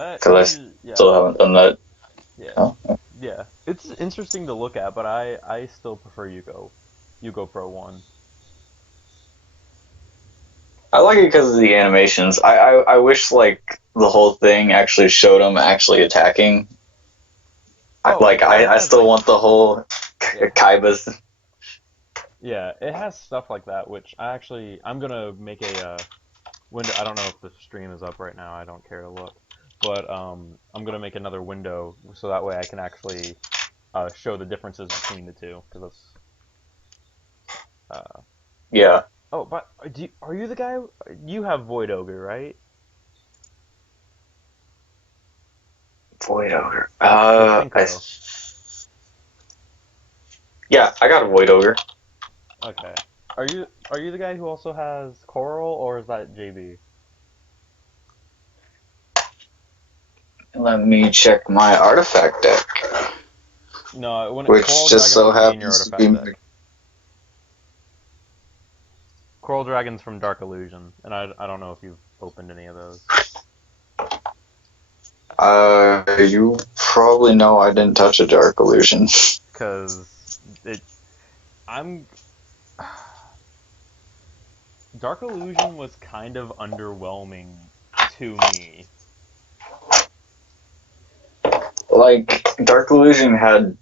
That because I yeah, still haven't done that. yeah, Oh. yeah. It's interesting to look at, but I still prefer Yugo Pro 1. I like it because of the animations. I wish like the whole thing actually showed him actually attacking. Oh, it I has still want the whole yeah. Kaiba's. Yeah, it has stuff like that, which I'm gonna make a window. I don't know if the stream is up right now. I don't care to look, but I'm gonna make another window so that way I can actually show the differences between the two. Because that's Yeah, oh, but are you the guy? You have Void Ogre, right? Void Ogre. The synchro. Yeah, I got a Void Ogre. Okay. Are you the guy who also has Coral, or is that JB? Let me check my artifact deck, No, when which Coral just Dragon so wouldn't be in your happens to artifact be. deck. Coral Dragon's from Dark Illusion, and I don't know if you've opened any of those. You probably know I didn't touch a Dark Illusion. Cause it, I'm Dark Illusion was kind of underwhelming to me. Like Dark Illusion had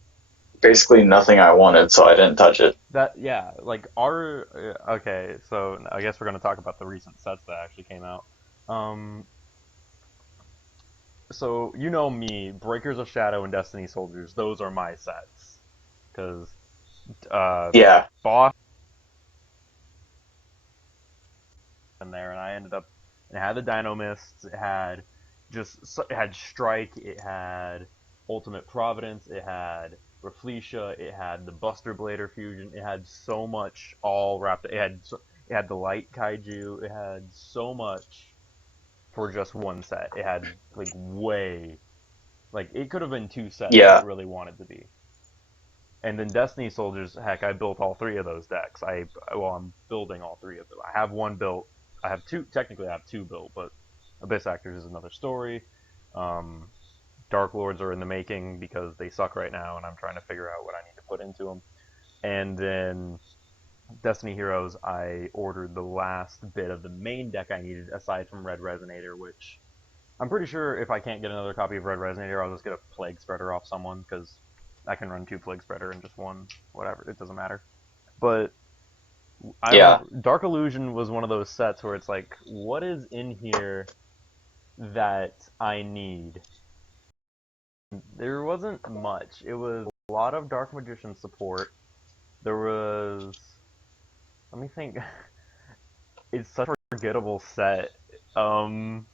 basically nothing I wanted, so I didn't touch it. That yeah, like our okay, so I guess we're gonna talk about the recent sets that actually came out. Um, so you know me, Breakers of Shadow and Destiny Soldiers. Those are my sets. Cause uh, Yeah, Boss in there, and I ended up. It had the Dino Mists. It had Strike. It had Ultimate Providence. It had Rafflesia. It had the Buster Blader fusion. It had so much all wrapped. It had the Light Kaiju. It had so much for just one set. It had like way like it could have been two sets if it yeah. really wanted to be. And then Destiny Soldiers, heck, I built all three of those decks. I'm building all three of them. I have one built. I have two. Technically, I have two built, but Abyss Actors is another story. Um, Dark Lords are in the making because they suck right now, and I'm trying to figure out what I need to put into them. And then Destiny Heroes, I ordered the last bit of the main deck I needed, aside from Red Resonator, which I'm pretty sure if I can't get another copy of Red Resonator, I'll just get a Plague Spreader off someone because I can run two Plague Spreader and just one, whatever. It doesn't matter. But I Yeah, remember Dark Illusion was one of those sets where it's like, what is in here that I need? There wasn't much. It was a lot of Dark Magician support. There was, let me think. It's such a forgettable set. Um,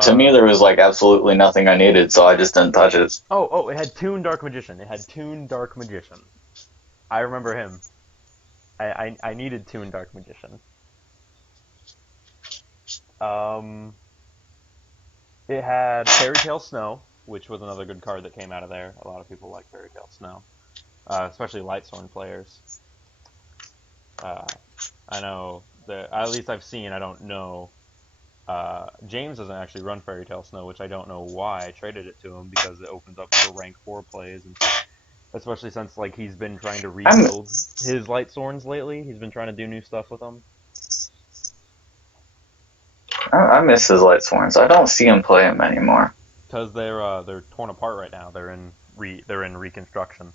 to me uh, there was like absolutely nothing I needed, so I just didn't touch it. oh, it had Toon Dark Magician. It had Toon Dark Magician. I remember him. I needed Toon Dark Magician. Um, it had Fairy Tale Snow, which was another good card that came out of there. A lot of people like Fairy Tale Snow, especially Lightsworn players. Uh, I know that at least I've seen. I don't know. James doesn't actually run Fairy Tale Snow, which I don't know why. I traded it to him because it opens up for rank 4 plays, and especially since like he's been trying to I'm rebuild his Lightsworns lately. He's been trying to do new stuff with them. I miss his light sworns. I don't see him play him anymore. Because they're torn apart right now. They're in reconstruction.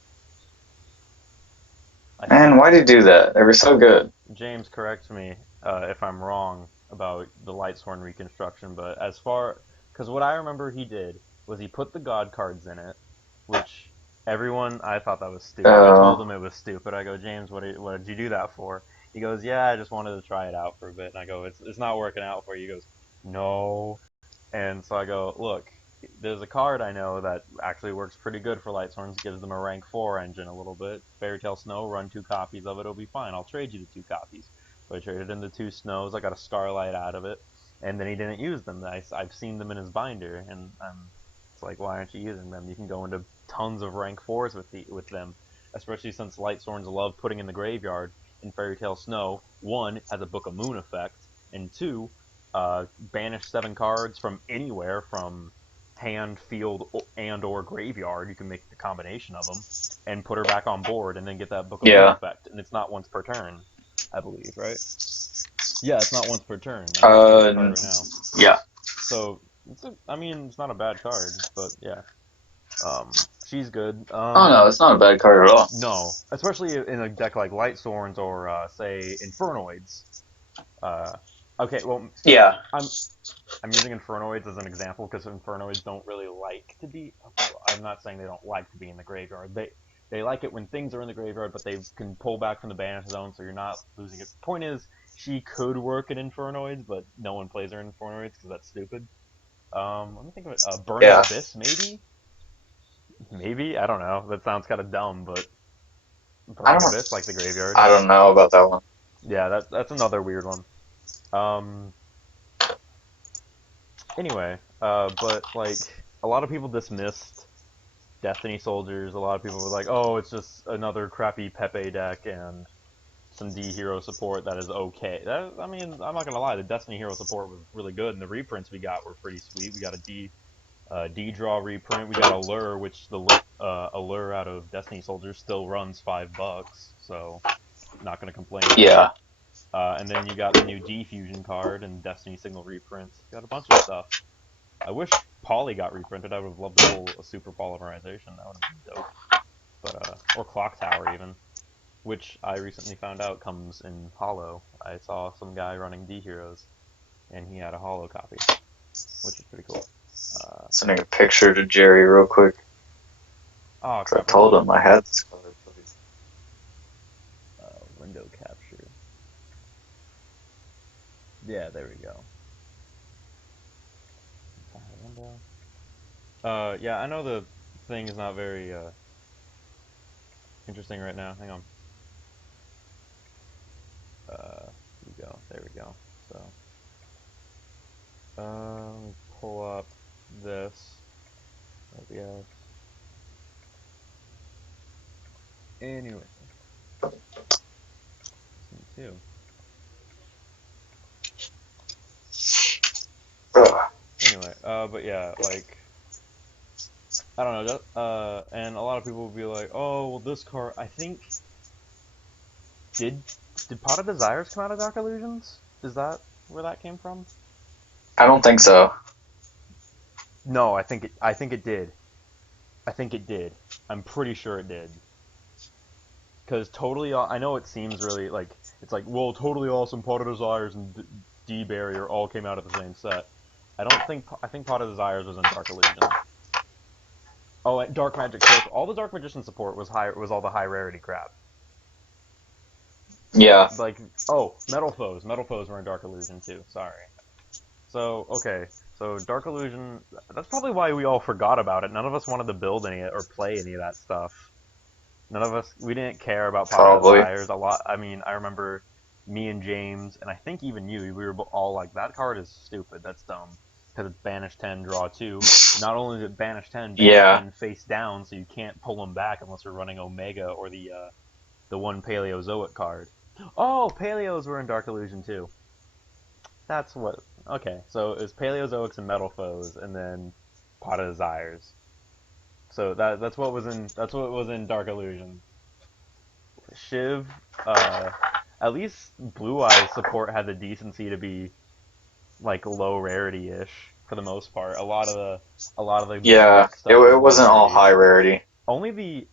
I Man, think why'd he do that? They were so good. James corrects me if I'm wrong about the Lightsworn reconstruction, but because what I remember he did was he put the God cards in it, which I thought that was stupid. I told Uh, him it was stupid. I go, James, what did you do that for? He goes, yeah, I just wanted to try it out for a bit. And I go, it's not working out for you. He goes, no. And so I go, look, there's a card I know that actually works pretty good for Lightsworns, gives them a rank 4 engine a little bit. Fairy Tale Snow, run two copies of it, it'll be fine. I'll trade you the two copies. So I traded in the two Snows, I got a Starlight out of it, and then he didn't use them. I've seen them in his binder, and it's like, why aren't you using them? You can go into tons of rank 4s with them, especially since Lightsworns love putting in the graveyard in Fairy Tale Snow. One, has a Book of Moon effect, and two, banish 7 cards from anywhere, from hand, field, and/or graveyard. You can make the combination of them, and put her back on board, and then get that Book of Moon Yeah. effect. And it's not once per turn, I believe, right? Yeah, it's not once per turn. I'm looking at the card right now. Yeah. So, I mean, it's not a bad card, but yeah. She's good. Oh no, it's not a bad card at all. No, especially in a deck like Light Sworns or say Infernoids. Uh, okay, well, Yeah. I'm using Infernoids as an example because Infernoids don't really like to be. I'm not saying they don't like to be in the graveyard. They like it when things are in the graveyard, but they can pull back from the banish zone, so you're not losing it. Point is, she could work in Infernoids, but no one plays her in Infernoids because that's stupid. Let me think of it. Burning Yeah. Abyss, maybe? Maybe? I don't know. That sounds kind of dumb, but I Burning don't. Abyss, like the graveyard. I don't know about that one. Yeah, that's another weird one. Um, anyway, but like a lot of people dismissed Destiny Soldiers. A lot of people were like, "Oh, it's just another crappy Pepe deck and some D hero support that is okay." I mean, I'm not gonna lie, the Destiny hero support was really good, and the reprints we got were pretty sweet. We got a D draw reprint. We got Allure, which the Allure out of Destiny Soldiers still runs $5, so not gonna complain there. Yeah. And then you got the new D Fusion card and Destiny Signal reprints. Got a bunch of stuff. I wish Poly got reprinted. I would have loved a whole super polymerization. That would have been dope. But or Clock Tower even, which I recently found out comes in Hollow. I saw some guy running D Heroes, and he had a Hollow copy, which is pretty cool. Sending a picture to Jerry real quick. Oh I crap! What told was him I had this card. window capture? Yeah, there we go. Window. Yeah, I know the thing is not very interesting right now. Hang on. Here we go. There we go. So, let me pull up this. OBS. Anyway, me too. Anyway, but yeah, like I don't know. And a lot of people will be like, "Oh, well, this card. I think did did Pot of Desires come out of Dark Illusions? Is that where that came from?" I don't think so. No, I think it did. I think it did. I'm pretty sure it did. Because totally, I know it seems really like it's like, well, totally awesome. Pot of Desires and D Barrier all came out of the same set. I don't think. I think Pot of Desires was in Dark Illusion. Oh, and Dark Magic Circle. All the Dark Magician support was high. Was all the high rarity crap. Yeah. Like, oh, Metal Foes. Metal Foes were in Dark Illusion too. Sorry. So okay. So Dark Illusion. That's probably why we all forgot about it. None of us wanted to build any or play any of that stuff. None of us, we didn't care about Pot of Probably. Desires a lot. I mean, I remember me and James, and I think even you, we were all like, that card is stupid, that's dumb. Because it's banish 10, draw 2. Not only is it banish Yeah. 10 face down, so you can't pull them back unless you're running Omega or the one Paleozoic card. Oh, Paleos were in Dark Illusion too. That's what, okay, so it was Paleozoics and Metal Foes, and then Pot of Desires. So that's what was in Dark Illusion. Shiv, at least Blue Eyes support had the decency to be like low rarity ish for the most part. A lot of the Yeah. mythic It, stuff was it low wasn't all rarity. high rarity.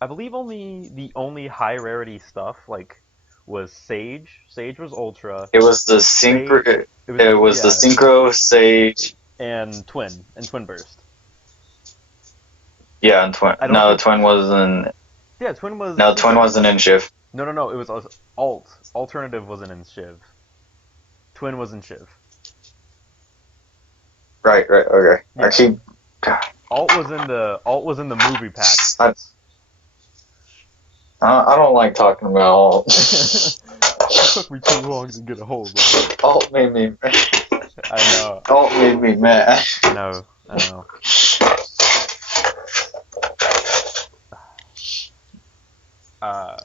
I believe only the only high rarity stuff like was Sage. Sage was Ultra. It was the Sage. synchro. It was It was the yeah, synchro sage. and Twin Burst. Yeah, and twin. I don't No, think. twin wasn't. Yeah, Twin was. No, twin wasn't in shift. No. It was Alt. Alternative wasn't in Shiv. Twin was in Shiv. Right. Right. Okay. I Yeah. keep. Alt was in the movie packs. I, I don't like talking about alt. It took me too long to get a hold of it. Alt made me. I know. Alt made me mad. I know. I know. Uh,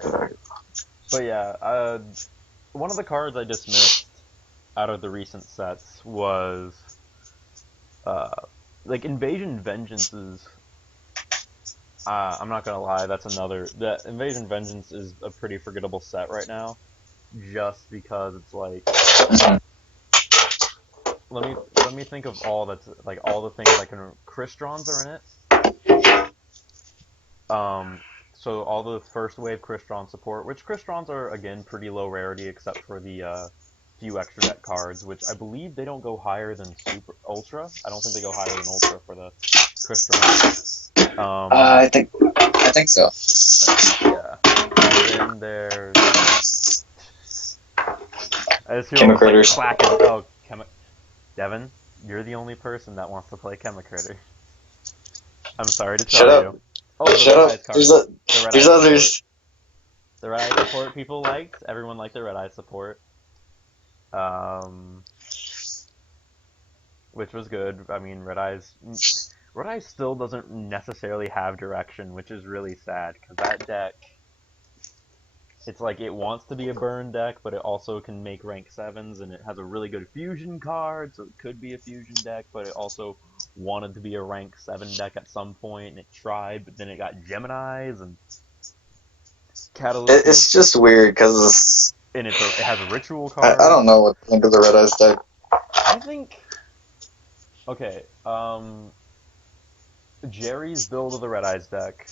but yeah, one of the cards I dismissed out of the recent sets was uh, like Invasion Vengeances. I'm not gonna lie, that's another. The Invasion Vengeance is a pretty forgettable set right now, just because it's like let me think of all that's like all the things I can. Cristrons are in it. Um, so all the first wave Crystron support, which Crystrons are again pretty low rarity except for the few extra deck cards, which I believe they don't go higher than Super Ultra. I don't think they go higher than Ultra for the Crystron. I think so. Yeah. And then there's I just hear all this like Chemicritters. clacking. Oh, Devin, you're the only person that wants to play Chemicritter. I'm sorry to Shut tell up. you. Oh, the Shut Red up. Eyes card. The Red There's Eyes support. others. The Red Eyes support people liked. Everyone liked the Red Eyes support. Um, which was good. I mean, Red Eyes still doesn't necessarily have direction, which is really sad because that deck, it's like it wants to be a burn deck, but it also can make rank sevens, and it has a really good fusion card, so it could be a fusion deck, but it also wanted to be a rank seven deck at some point, and it tried, but then it got Gemini's and Catalyst Field, It's just weird because and it has a ritual I card. don't know what to think of the Red Eyes deck. I think okay, Jerry's build of the Red Eyes deck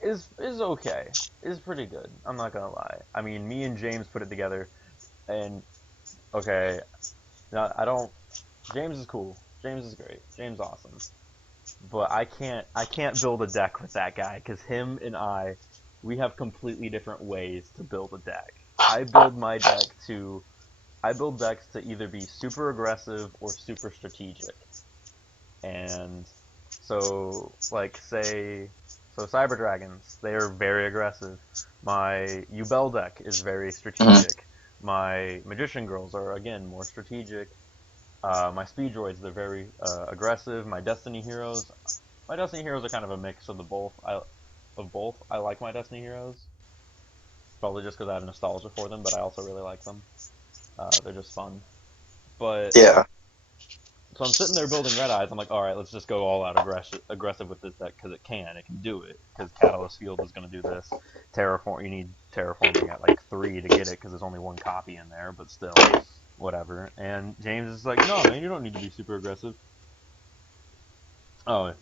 is okay. Is pretty good. I'm not gonna lie. I mean, me and James put it together, and okay, now I don't. James is cool. James is great. James awesome. But I can't build a deck with that guy because him and we have completely different ways to build a deck. I build decks to either be super aggressive or super strategic. And so like say so Cyber Dragons, they are very aggressive. My Ubel deck is very Mhm. strategic. My Magician Girls are again more strategic. My Speed Droids, they're very aggressive. My Destiny Heroes are kind of a mix of the both. Of both. I like my Destiny Heroes, probably just because I have nostalgia for them, but I also really like them. They're just fun. But Yeah. so I'm sitting there building Red Eyes. I'm like, all right, let's just go all out aggressive with this deck because it can do it. Because Catalyst Field is going to do this. You need terraforming at like 3 to get it because there's only one copy in there, but still, whatever. And James is like, no, man, you don't need to be super aggressive. Oh,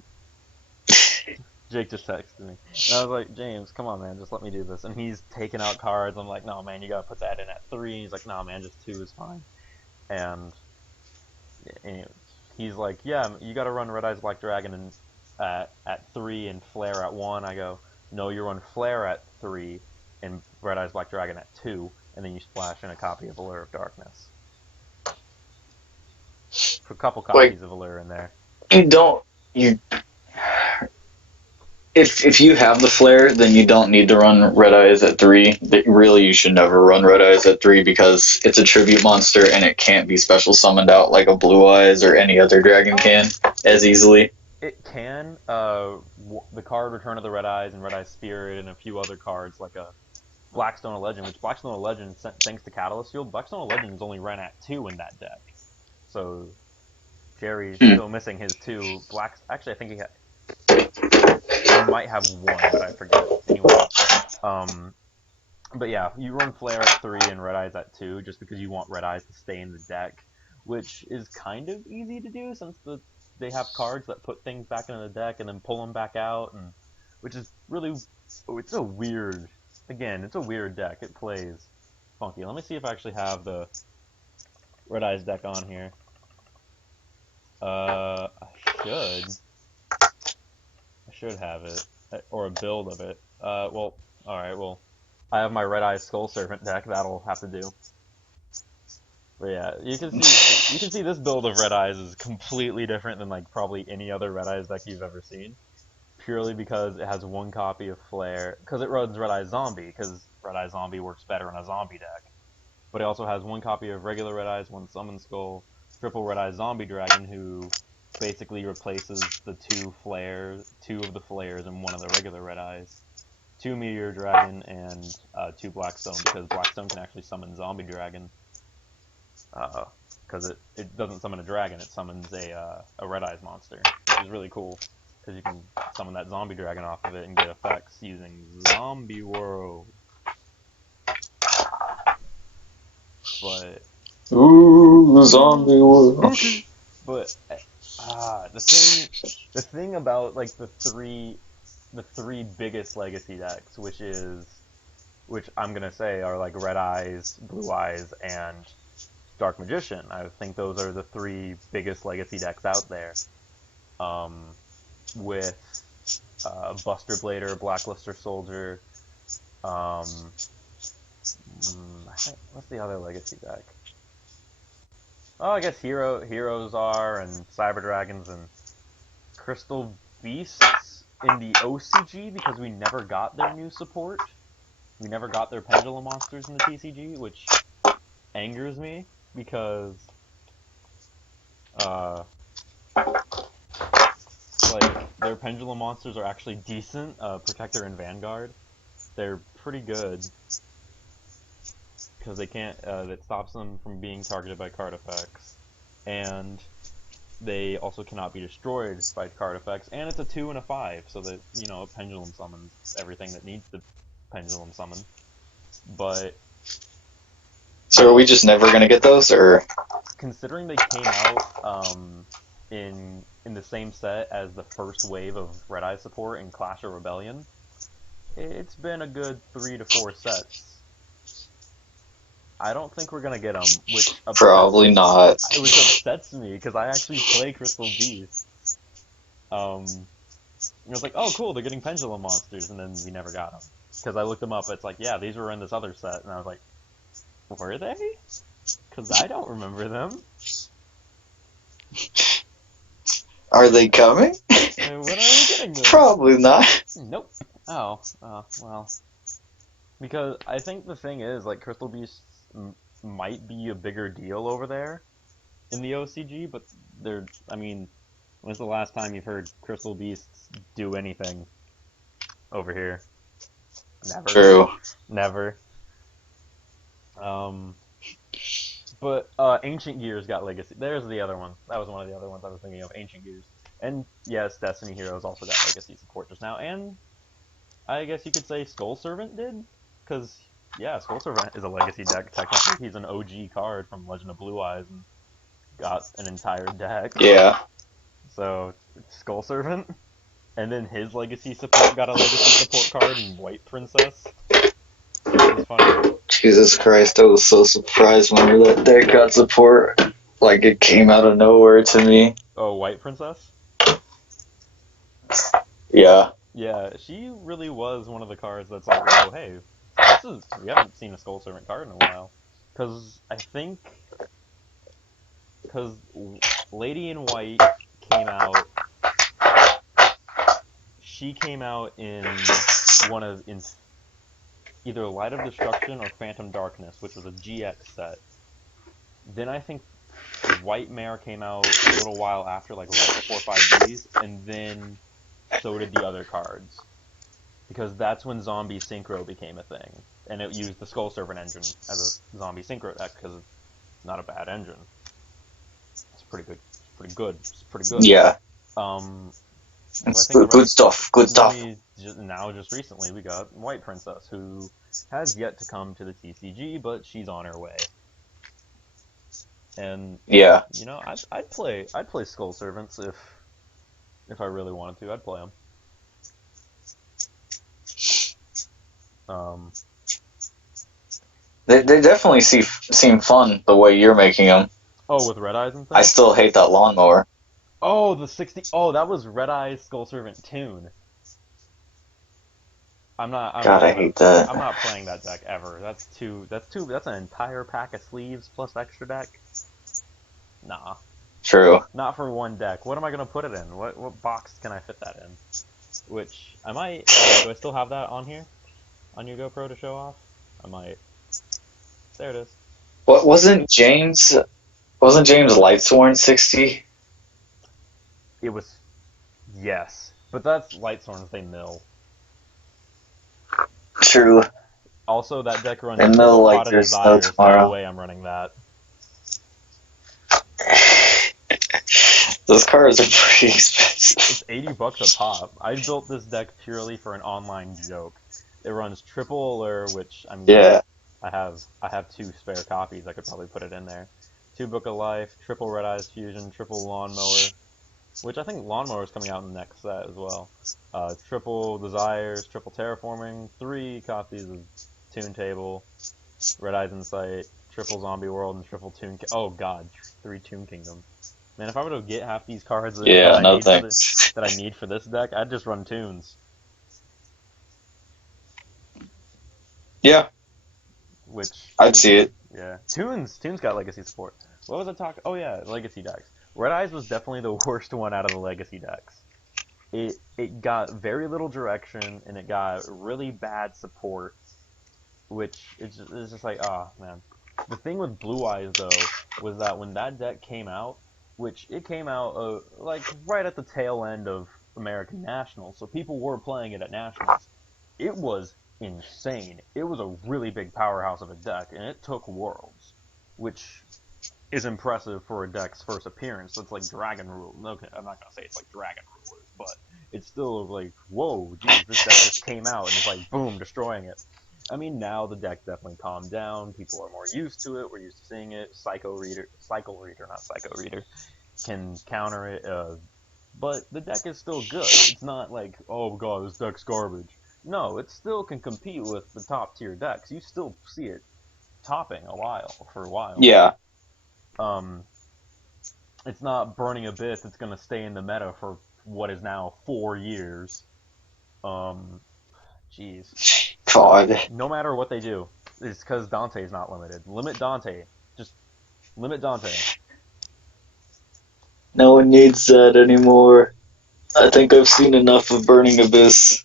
Jake just texted me. And I was like, James, come on, man, just let me do this. And he's taking out cards. I'm like, no, man, you gotta put that in at 3. And he's like, no, man, just 2 is fine. And anyways, he's like, yeah, you gotta run Red Eyes Black Dragon at 3 and Flare at 1. I go, no, you run Flare at 3 and Red Eyes Black Dragon at 2, and then you splash in a copy of Allure of Darkness. Put a couple Like copies of Allure in there. you don't you if you have the flare, then you don't need to run Red Eyes at 3. Really, you should never run Red Eyes at 3 because it's a tribute monster and it can't be special summoned out like a Blue Eyes or any other dragon Oh, can as easily. it can. The card Return of the Red Eyes and Red Eyes Spirit and a few other cards like a Blackstone of Legend, which Blackstone of Legend, thanks to Catalyst Field, Blackstone of Legend is only ran at 2 in that deck. So Jerry's Hmm. still missing his 2. Actually, I think he might have 1, but I forget. Anyway, um, but yeah, you run Flare at 3 and Red Eyes at 2 just because you want Red Eyes to stay in the deck, which is kind of easy to do since they have cards that put things back into the deck and then pull them back out, and which is really it's a weird it's a weird deck. It plays funky. Let me see if I actually have the Red Eyes deck on here. I should. I should have it, or a build of it. Well, all right. Well, I have my Red Eyes Skull Serpent deck. That'll have to do. But yeah, you can see this build of Red Eyes is completely different than like probably any other Red Eyes deck you've ever seen. Purely because it has one copy of Flare, because it runs Red Eyes Zombie, because Red Eyes Zombie works better in a zombie deck. But it also has one copy of regular Red Eyes, one Summon Skull, triple Red Eyes Zombie Dragon, who basically replaces two of the flares, and one of the regular Red Eyes. Two Meteor Dragon and two Blackstone, because Blackstone can actually summon Zombie Dragon. because it doesn't summon a dragon, it summons a Red Eyes monster, which is really cool because you can summon that zombie dragon off of it and get effects using Zombie World. But ooh, zombie world. spooky. But the thing about like the three biggest legacy decks, which I'm gonna say are like Red Eyes, Blue Eyes, and Dark Magician. I think those are the three biggest legacy decks out there. With Buster Blader, Blackluster Soldier. I think, what's the other legacy deck? Oh, I guess Heroes are, and Cyber Dragons and Crystal Beasts in the OCG because we never got their new support. We never got their Pendulum monsters in the TCG, which angers me because like their Pendulum monsters are actually decent. Protector and Vanguard, they're pretty good because they can't. That stops them from being targeted by card effects, and they also cannot be destroyed by card effects. And it's a 2 and a 5, so that a Pendulum summons everything that needs to Pendulum summon. But So are we just never gonna get those, or? considering they came out in the same set as the first wave of Red Eye support in Clash of Rebellion, it's been a good 3 to 4 sets. I don't think we're gonna get them, Probably not. which upsets me because I actually play Crystal Beast. It was like, oh cool, they're getting Pendulum monsters, and then we never got them because I looked them up. It's like, yeah, these were in this other set, and I was like, were they? Because I don't remember them. Are they coming? When are we getting them? Probably not. Nope. Oh, well. Because I think the thing is, like, Crystal Beasts might be a bigger deal over there in the OCG, but when's the last time you've heard Crystal Beasts do anything over here? Never. True. Never. But Ancient Gears got Legacy. There's the other one. That was one of the other ones I was thinking of. Ancient Gears. And yes, Destiny Heroes also got Legacy support just now. And I guess you could say Skull Servant did, because yeah, Skull Servant is a Legacy deck. Technically, he's an OG card from Legend of Blue Eyes and got an entire deck. Yeah. So Skull Servant, and then his Legacy support got a Legacy support card in White Princess. It was funny. Jesus Christ, I was so surprised when that deck got support. Like, it came out of nowhere to me. Oh, White Princess? Yeah. Yeah, she really was one of the cards that's like, oh, hey, we haven't seen a Skull Servant card in a while. Because Lady in White came out, she came out in either Light of Destruction or Phantom Darkness, which was a GX set. Then I think White Mare came out a little while after, like right before 5Ds, and then so did the other cards. Because that's when Zombie Synchro became a thing. And it used the Skull Servant engine as a Zombie Synchro deck, because it's not a bad engine. It's pretty good. It's pretty good. Yeah. So it's good stuff. Good stuff. Just recently, we got White Princess, who has yet to come to the TCG, but she's on her way. And yeah, I'd play Skull Servants if I really wanted to. I'd play them. They definitely seem fun the way you're making them. Oh, with Red Eyes and things? I still hate that lawnmower. Oh, the 60. Oh, that was Red Eyes Skull Servant Tune. I hate that. I'm not playing that deck ever. That's an entire pack of sleeves plus extra deck. Nah. True. Not for one deck. What am I gonna put it in? What box can I fit that in? Which I might. Do I still have that on here? On your GoPro to show off? I might. There it is. What wasn't James Lightsworn 60? It was. Yes, but that's Lightsworns. They mill. True. Also, that deck runs and mill like there's no tomorrow. No way I'm running that. Those cards are pretty expensive. It's $80 a pop. I built this deck purely for an online joke. It runs triple allure, which I mean, Yeah. I have two spare copies. I could probably put it in there. Two Book of Life, triple Red Eyes Fusion, triple Lawnmower, which I think Lawnmower is coming out in the next set as well. Triple Desires, triple Terraforming, three copies of Toon Table, Red Eyes Insight, triple Zombie World, and triple Oh God, three Toon Kingdom. Man, if I were to get half these cards that Yeah, I no need for thanks. this deck, I'd just run Toons, Yeah, which I'd is see it. yeah. Toons got legacy support. What was I talking? Oh yeah, legacy decks. Red Eyes was definitely the worst one out of the legacy decks. It got very little direction and it got really bad support, which is just like man. The thing with Blue Eyes though was that when that deck came out, which it came out like right at the tail end of American Nationals, so people were playing it at Nationals. It was insane. It was a really big powerhouse of a deck, and it took Worlds, which is impressive for a deck's first appearance. That's like Dragon Rule. Okay, I'm not gonna say it's like Dragon Rulers, but it's still like, whoa, geez, this deck just came out and it's like, boom, destroying it. I mean, now the deck definitely calmed down. People are more used to it. We're used to seeing it. Cycle Reader, not Psycho Reader, can counter it. But the deck is still good. It's not like, oh god, this deck's garbage. No, it still can compete with the top tier decks. You still see it topping for a while. Yeah, Um, it's not Burning Abyss. It's gonna stay in the meta for what is now 4 years. Um, jeez. God. No matter what they do, it's because Dante's not limited. Limit Dante. Just limit Dante. No one needs that anymore. I think I've seen enough of Burning Abyss.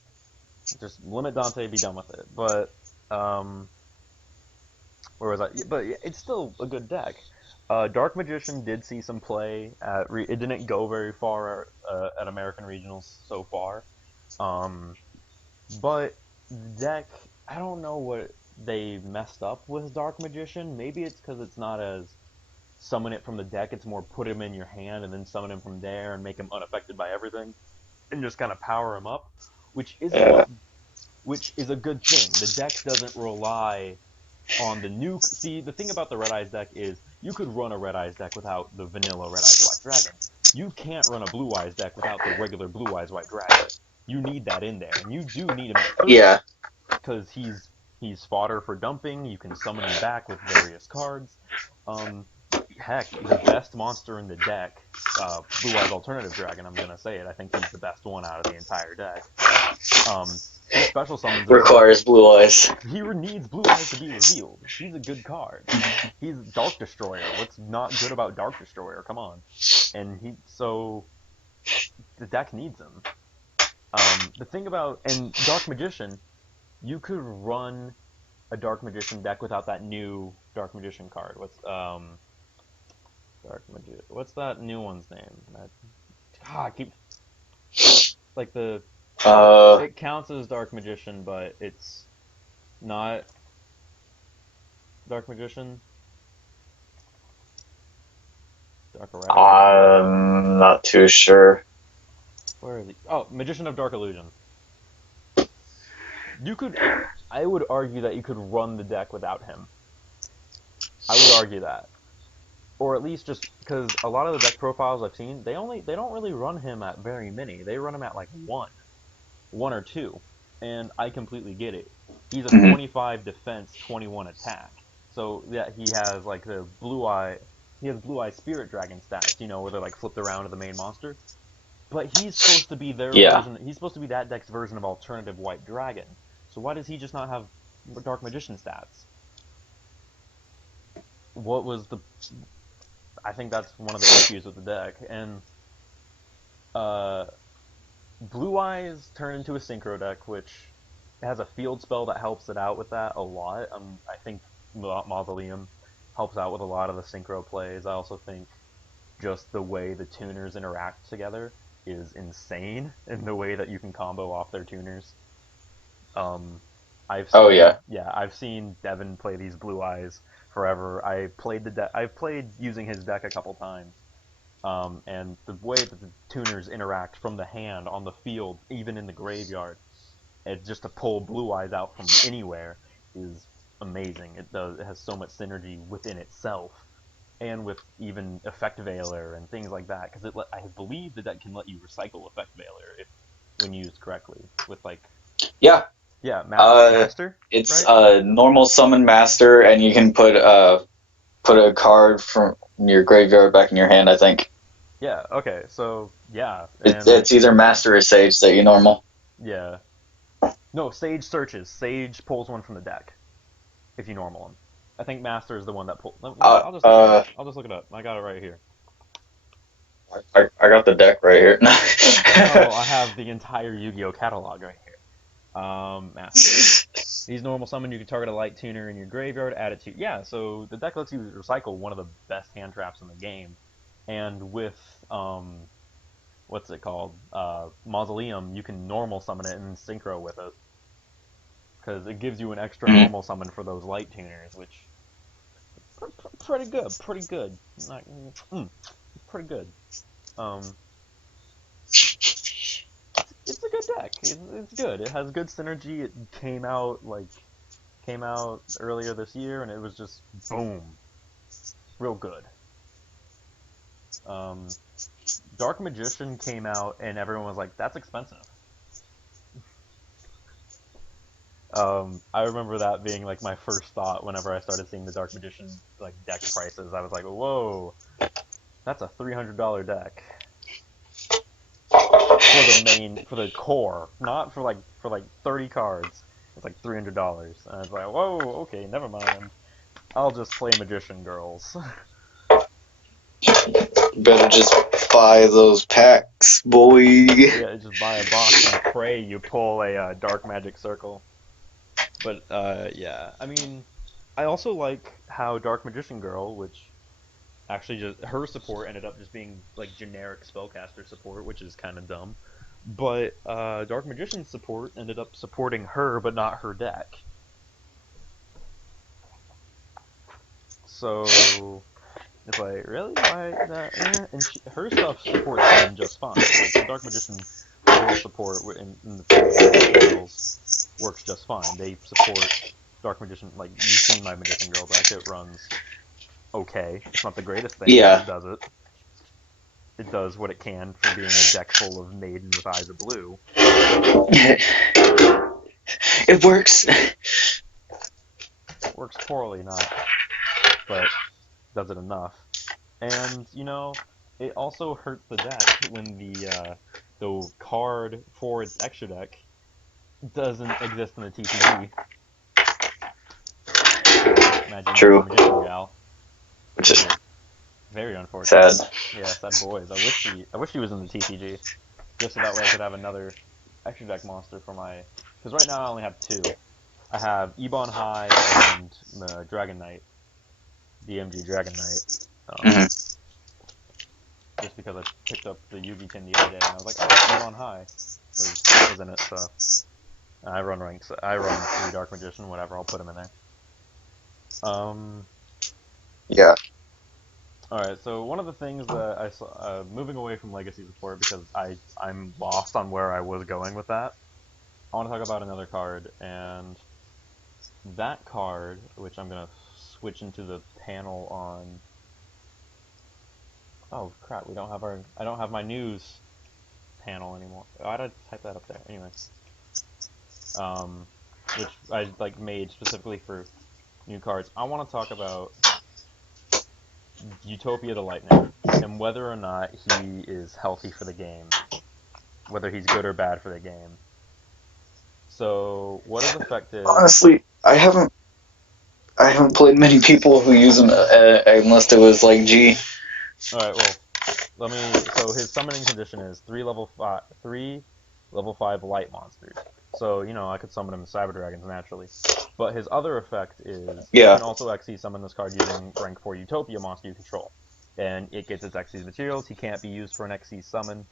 Just limit Dante. Be done with it. But where was I? But it's still a good deck. Dark Magician did see some play. It didn't go very far at American Regionals so far. Um, but the deck, I don't know what they messed up with Dark Magician. Maybe it's because it's not as summon it from the deck. It's more put him in your hand and then summon him from there and make him unaffected by everything and just kind of power him up, which isn't Yeah. which is a good thing. The deck doesn't rely on the nuke. See, the thing about the Red Eyes deck is you could run a Red Eyes deck without the vanilla Red Eyes White Dragon. You can't run a Blue Eyes deck without the regular Blue Eyes White Dragon. You need that in there, and you do need him at 30 Yeah. because he's fodder for dumping. You can summon him back with various cards. Um, Heck, the best monster in the deck, Blue Eyes Alternative Dragon. I'm gonna say it. I think he's the best one out of the entire deck. He special summons as well. Requires blue eyes. He needs Blue Eyes to be revealed. He's a good card. He's Dark Destroyer. What's not good about Dark Destroyer? Come on. And the deck needs him. The thing about and Dark Magician, you could run a Dark Magician deck without that new Dark Magician card. What's that new one's name? I keep like the Uh, it counts as Dark Magician, but it's not Dark Magician. Dark Errata. I'm not too sure. Where is he? Oh, Magician of Dark Illusion. You could, I would argue that you could run the deck without him. I would argue that, or at least just because a lot of the deck profiles I've seen, they don't really run him at very many. They run him at like one or two, and I completely get it. He's a Mhm. 25 defense, 21 attack. So yeah, he has like the blue eye. He has blue eye spirit dragon stats, where they're like flipped around to the main monster. But he's supposed to be their Yeah. version. He's supposed to be that deck's version of alternative white dragon. So why does he just not have dark magician stats? What was the? I think that's one of the issues with the deck. And uh, Blue Eyes turned into a synchro deck, which has a field spell that helps it out with that a lot. I think Mausoleum helps out with a lot of the synchro plays. I also think just the way the tuners interact together is insane in the way that you can combo off their tuners. Um, Oh yeah. I've seen Devin play these Blue Eyes forever. I've played using his deck a couple times. And the way that the tuners interact from the hand on the field, even in the graveyard, and just to pull Blue Eyes out from anywhere is amazing. It has so much synergy within itself, and with even Effect Veiler and things like that. Because I believe that can let you recycle Effect Veiler if when used correctly. With like Yeah. yeah, Uh, Master, it's right? a normal summon master, and you can put a card from your graveyard back in your hand. I think Yeah. Okay. So yeah, and it's either master or sage that you normal. yeah. No, Sage searches. Sage pulls one from the deck if you normal him. I think Master is the one that pull. Uh, I'll just look it up. uh, I'll just look it up. I got it right here. I got the deck right here. Oh, I have the entire Yu-Gi-Oh catalog right here. Master. These normal summon, you can target a light tuner in your graveyard, add it to. Yeah, so the deck lets you recycle one of the best hand traps in the game, and with what's it called? Mausoleum, you can normal summon it and synchro with it because it gives you an extra Mhm. normal summon for those light tuners, which pretty good, pretty good, not, pretty good. Um, it's a good deck. It's good. It has good synergy. It came out earlier this year, and it was just boom, real good. Um, Dark Magician came out, and everyone was like, "That's expensive." I remember that being like my first thought whenever I started seeing the Dark Magician like deck prices. I was like, "Whoa, that's a $300 deck for the core, not for like 30 cards. It's like $300." And I was like, "Whoa, okay, never mind. I'll just play Magician Girls." Better just buy those packs, boy. Yeah, just buy a box and pray you pull a Dark Magic Circle. But yeah, I mean, I also like how Dark Magician Girl, which actually just her support ended up just being like generic spellcaster support, which is kind of dumb. But Dark Magician's support ended up supporting her, but not her deck. So it's like, really? Why that? And her stuff supports summon just fine. Like the Dark Magician girl support in the field of Magician Girls works just fine. They support Dark Magician. Like you've seen my Magician Girl deck. It runs okay. It's not the greatest thing, but Yeah, it does it. It does what it can for being a deck full of Maiden with Eyes of Blue. it works. Works poorly, not, but does it enough. And you know, it also hurts the deck when the card for its extra deck doesn't exist in the TCG. So imagine you have a True. magician gal. Which is Very unfortunate. sad. Yeah, sad boys. I wish she was in the TCG, just so that way I could have another extra deck monster for my. Because right now I only have two. I have Ebon High and Dragon Knight, DMG Dragon Knight. Hmm. Just because I picked up the Yugi tin the other day and I was like, oh, Ebon High was in it, so I run ranks. I run 3 Dark Magician, whatever. I'll put him in there. Um, Yeah. all right. So one of the things that I saw, moving away from Legacy support because I'm lost on where I was going with that. I want to talk about another card, and that card, which I'm gonna switch into the panel on. Oh crap! We don't have our. I don't have my news panel anymore. Why did I type that up there? Anyway, which I like made specifically for new cards. I want to talk about Utopia the Lightning and whether or not he is healthy for the game, whether he's good or bad for the game. So, what his effect is? Honestly, I haven't played many people who use them unless it was like G. All right, well, let me. So his summoning condition is three level 5 light monsters. So you know I could summon him as Cyber Dragons naturally. But his other effect is you Yeah. can also XC summon this card using rank 4 Utopia monster you control, and it gets its XC's materials. He can't be used for an XC summon.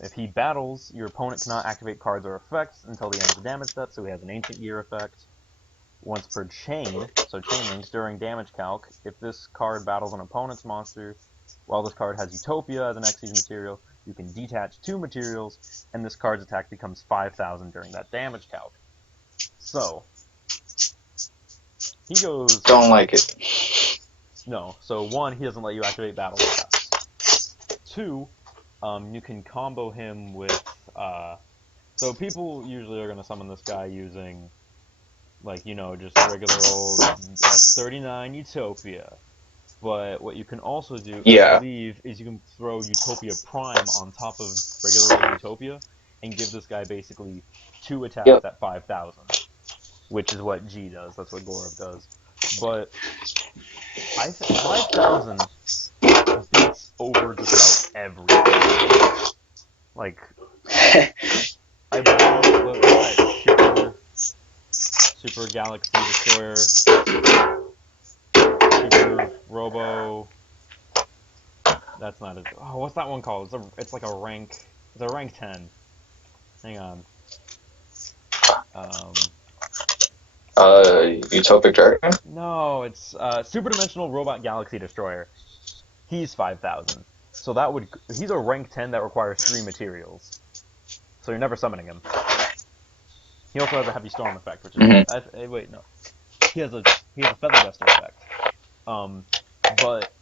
If he battles, your opponent cannot activate cards or effects until the end of the damage step. So he has an Ancient Gear effect, once per chain, so chain links during damage calc. If this card battles an opponent's monster, while this card has Utopia as an Xyz material, you can detach 2 materials, and this card's attack becomes 5,000 during that damage calc. So, he goes... Don't like it. No, so 1, he doesn't let you activate battle effects. 2, you can combo him with... so people usually are going to summon this guy using, like, just regular old F39 Utopia. But what you can also do, I believe, is you can throw Utopia Prime on top of regular old Utopia and give this guy basically 2 attacks at 5,000, which is what G does. That's what Gorov does. But I think 5,000 beats over just about everything. Like, I believe what was that Super Galaxy Destroyer, Super Robo. That's not it. Oh, what's that one called? It's like a rank. It's a rank 10. Hang on. Utopic Dragon? No, it's Super Dimensional Robot Galaxy Destroyer. He's 5,000. So he's a rank 10 that requires 3 materials. So you're never summoning him. He also has a Heavy Storm effect, which is wait, no. He has a Feather Duster effect. But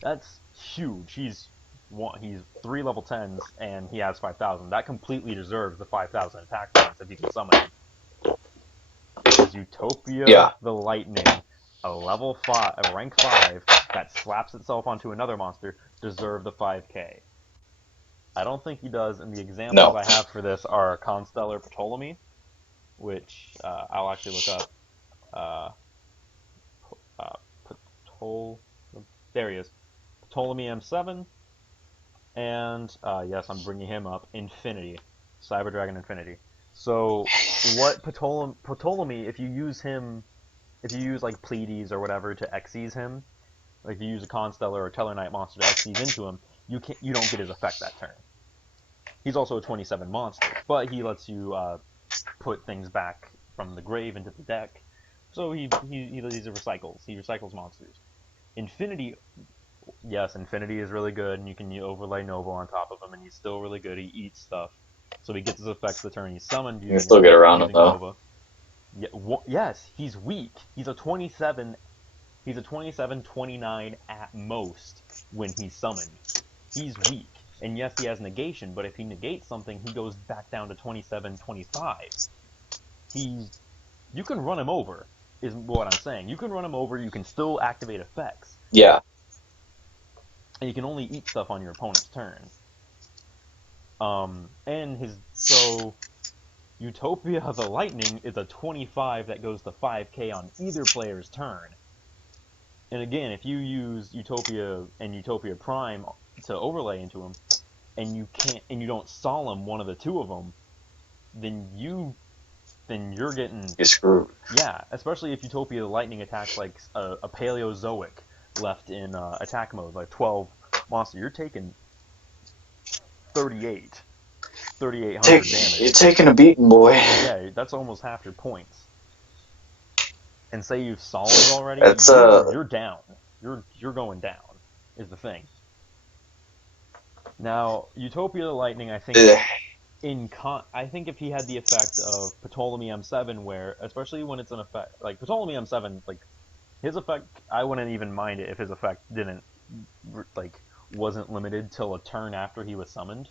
that's huge. He's 3 level 10s and he has 5,000. That completely deserves the 5,000 attack points if you can summon him. Because Utopia the Lightning, a rank 5 that slaps itself onto another monster, deserve the 5k. I don't think he does, and the examples I have for this are Constellar Ptolemy, which I'll actually look up. There he is. Ptolemy M7, and yes, I'm bringing him up. Infinity, Cyber Dragon Infinity. So what Ptolemy, if you use like Pleiades or whatever to Xyz him, like if you use a Constellar or Tellarknight monster to Xyz into him, you don't get his effect that turn. He's also a 27 monster, but he lets you put things back from the grave into the deck. So he recycles. He recycles monsters. Infinity, yes, Infinity is really good, and you can overlay Nova on top of him, and he's still really good. He eats stuff, so he gets his effects the turn he's summoned. You can still get around him though. Nova. Yeah, yes, he's weak. He's a 27. He's a 27, 29 at most when he's summoned. He's weak. And yes, he has negation, but if he negates something, he goes back down to 27, 25. You can run him over, is what I'm saying. You can run him over, you can still activate effects. Yeah. And you can only eat stuff on your opponent's turn. Utopia the Lightning is a 25 that goes to 5k on either player's turn. And again, if you use Utopia and Utopia Prime to overlay into him, and you don't solemn one of the 2 of them, then you're getting... You're screwed. Yeah, especially if Utopia the Lightning attacks like a Paleozoic left in attack mode, like 12 monster. You're taking 3,800 damage. You're taking a beating, boy. Yeah, that's almost half your points. And say you've solemned already, you're down. You're going down, is the thing. Now, Utopia the Lightning, I think, I think if he had the effect of Ptolemy M7, where, especially when it's an effect, like Ptolemy M7, like, his effect, I wouldn't even mind it if his effect wasn't limited till a turn after he was summoned.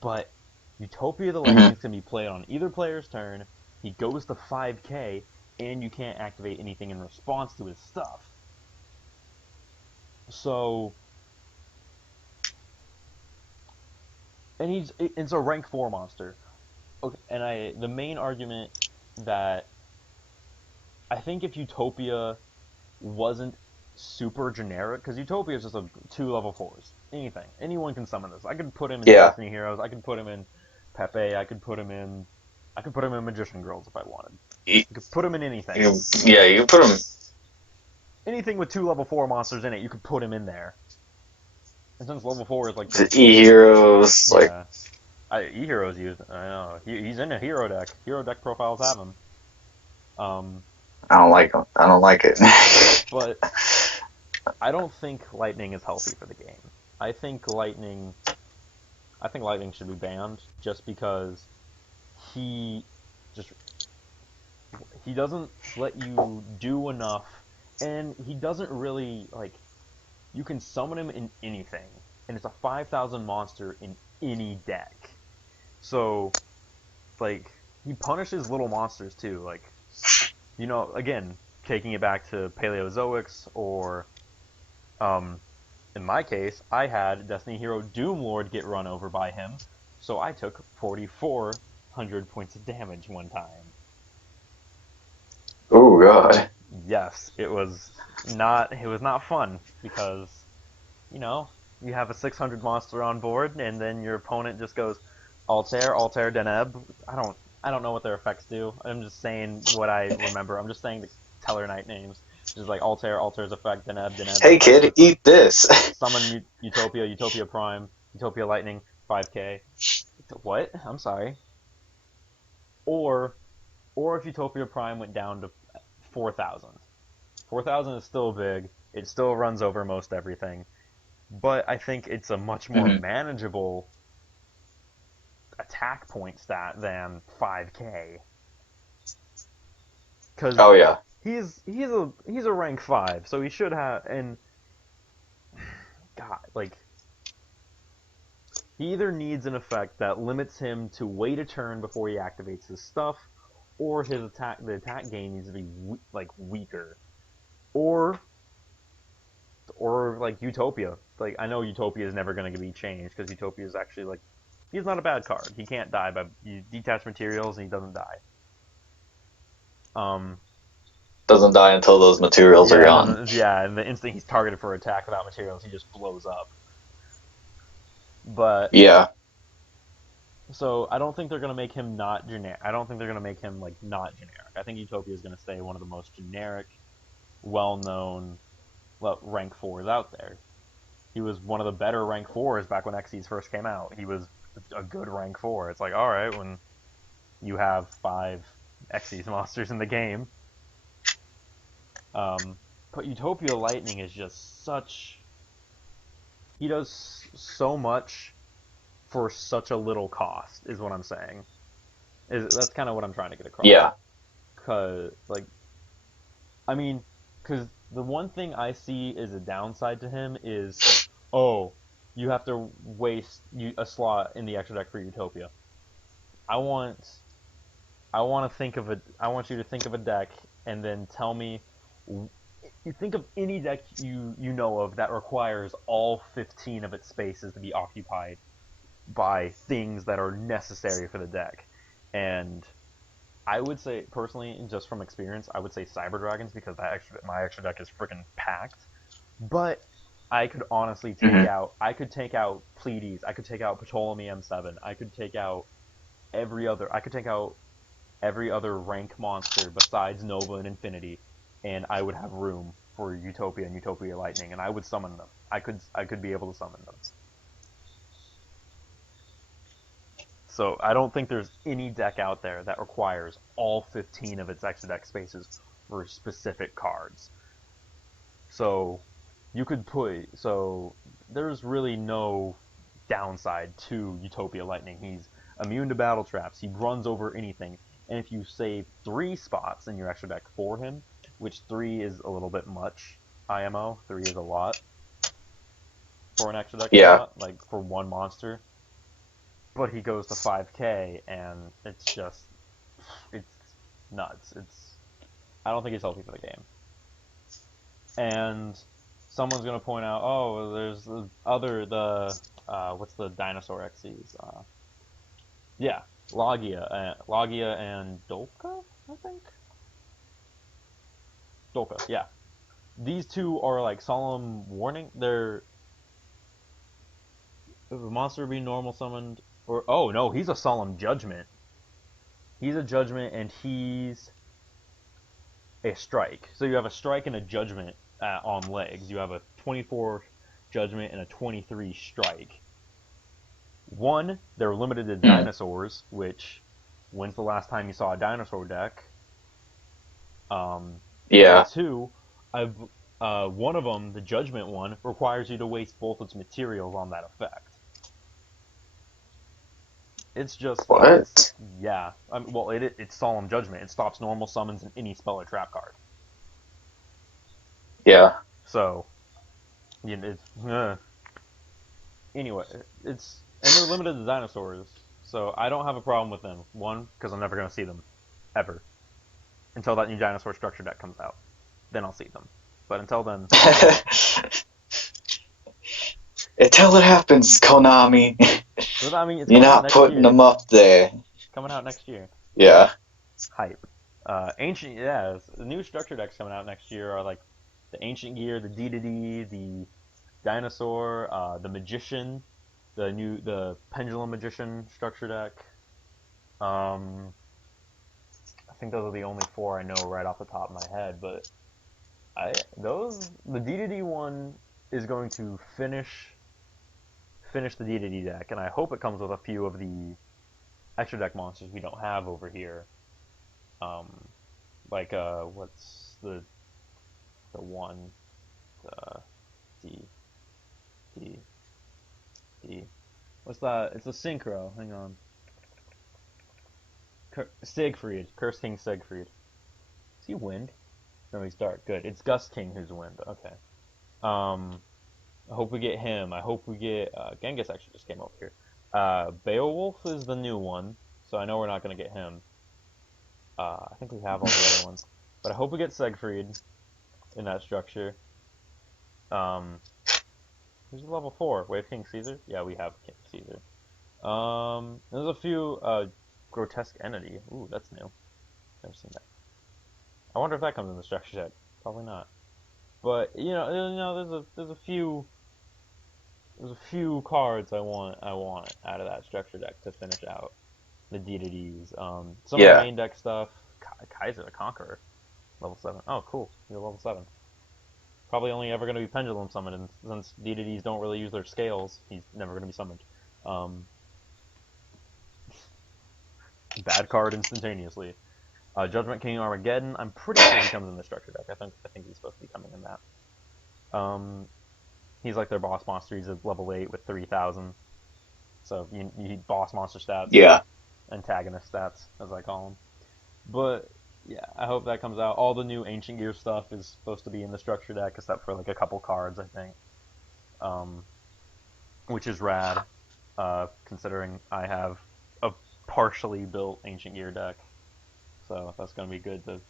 But Utopia the Lightning can be played on either player's turn, he goes to 5k, and you can't activate anything in response to his stuff. So... And it's a rank 4 monster. Okay, and the main argument that I think if Utopia wasn't super generic, because Utopia is just 2 level 4s. Anyone can summon this. I could put him in Destiny Heroes. I could put him in Pepe. I could put him in Magician Girls if I wanted. You could put him in anything. You can put him. Anything with 2 level 4 monsters in it, you could put him in there. And since level 4 is like the E-Heroes, yeah. E-Heroes used. I know he's in a hero deck. Hero deck profiles have him. I don't like them. I don't like it. But I don't think lightning is healthy for the game. I think lightning I think lightning should be banned just because he just he doesn't let you do enough, and he doesn't really like you can summon him in anything, and it's a 5,000 monster in any deck. So like he punishes little monsters too, like again, taking it back to Paleozoics or um in my case, I had Destiny Hero Doomlord get run over by him, so I took 4,400 points of damage one time. Oh god. Yes, it was not fun because, you know, you have a 600 monster on board and then your opponent just goes Altair, Deneb. I don't know what their effects do. I'm just saying what I remember. I'm just saying the Tellarknight names. Just like Altair's effect, Deneb's Hey effect. kid, Just like eat this. summon Utopia Prime, Utopia Lightning, 5k. What? I'm sorry. Or or if Utopia Prime went down to 4,000. 4,000 is still big. It still runs over most everything, but I think it's a much more Mhm. manageable attack point stat than 5k because Oh yeah. he's a rank 5, so he should have. And God, like he either needs an effect that limits him to wait a turn before he activates his stuff, or the attack gain needs to be like weaker, or like Utopia. Like I know Utopia is never going to be changed because Utopia is actually like he's not a bad card. He can't die by you detach materials and he doesn't die. Um, Doesn't die until those materials are yeah, and gone. then yeah, and the instant he's targeted for attack without materials, he just blows up. But Yeah. so I don't think they're gonna make him not generic. I don't think they're gonna make him like not generic. I think Utopia is gonna stay one of the most generic, well-known rank fours out there. He was one of the better rank fours back when Xyz first came out. He was a good rank four. It's like, all right, when you have 5 Xyz monsters in the game. Um, but Utopia Lightning is just such. He does so much for such a little cost, is what I'm saying. That's kind of what I'm trying to get across. Yeah. Cause like, I mean, cause the one thing I see as a downside to him is, oh, you have to waste a slot in the extra deck for Utopia. I want I want to think of a. I want you to think of a deck and then tell me. You think of any deck you know of that requires all 15 of its spaces to be occupied by things that are necessary for the deck, and I would say personally, just from experience, I would say Cyber Dragons because my extra deck is freaking packed. But I could honestly take Hmm. out. I could take out Pleiades. I could take out Ptolemy M7. I could take out every other. I could take out every other rank monster besides Nova and Infinity, and I would have room for Utopia and Utopia Lightning, and I would summon them. I could be able to summon them. So I don't think there's any deck out there that requires all 15 of its extra deck spaces for specific cards. So there's really no downside to Utopia Lightning. He's immune to battle traps. He runs over anything. And if you save 3 spots in your extra deck for him, which 3 is a little bit much, IMO, 3 is a lot for an extra deck Yeah. slot, like for one monster. But he goes to 5k and it's nuts. I don't think it's healthy for the game. And someone's gonna point out, oh, there's what's the dinosaur Xyz? Yeah, Logia and Dolka, I think. Dolka, yeah. These two are like solemn warning. They're if a monster be normal summoned, or oh no, he's a solemn judgment. He's a judgment, and he's a strike. So you have a strike and a judgment on legs. You have a 24 judgment and a 23 strike. One, they're limited to Hmm. dinosaurs, which, when's the last time you saw a dinosaur deck? And Yeah. two, I've one of them, the Judgment one, requires you to waste both its materials on that effect. It's just What? yeah. Well, it's Solemn Judgment. It stops normal summons and any spell or trap card. Yeah. So it's anyway. It's and they're limited to dinosaurs, so I don't have a problem with them. One, because I'm never gonna see them ever until that new dinosaur structure deck comes out. Then I'll see them. But until then, no. Until it happens, Konami. But I mean, it's You're coming out not next putting year. them up there. Coming out next year. Yeah. Hype. Ancient, yeah. The new structure decks coming out next year are like the Ancient Gear, the D, the Dinosaur, the Magician, the Pendulum Magician structure deck. Um, I think those are the only four I know right off the top of my head. But the D one is going to finish the D deck, and I hope it comes with a few of the extra deck monsters we don't have over here. Um, like what's the one the D D D what's that? It's a synchro. Hang on. Siegfried, Curse King Siegfried. Is he wind? No, he's dark. Good. It's Gust King who's wind. Okay. Um, I hope we get him. I hope we get Genghis actually just came over here. Beowulf is the new one, so I know we're not gonna get him. I think we have all the other ones, but I hope we get Siegfried in that structure. Um, who's the level 4? Wave King Caesar? Yeah, we have King Caesar. There's a few grotesque entity. Ooh, that's new. Never seen that. I wonder if that comes in the structure set. Probably not. But there's a few cards I want out of that structure deck to finish out the deities. Some of the Yeah. main deck stuff. Kaiser the Conqueror, level 7. Oh, cool. You're level 7. Probably only ever going to be pendulum summoned, and since deities don't really use their scales, he's never going to be summoned. Um, Bad card instantaneously. Judgment King Armageddon. I'm pretty sure he comes in the structure deck. I think he's supposed to be coming in that. He's like their boss monster. He's at level 8 with 3,000. So you need boss monster stats, Yeah. antagonist stats, as I call them. But yeah, I hope that comes out. All the new Ancient Gear stuff is supposed to be in the structure deck, except for like a couple cards, I think. Um, which is rad, considering I have a partially built Ancient Gear deck. So that's gonna be good to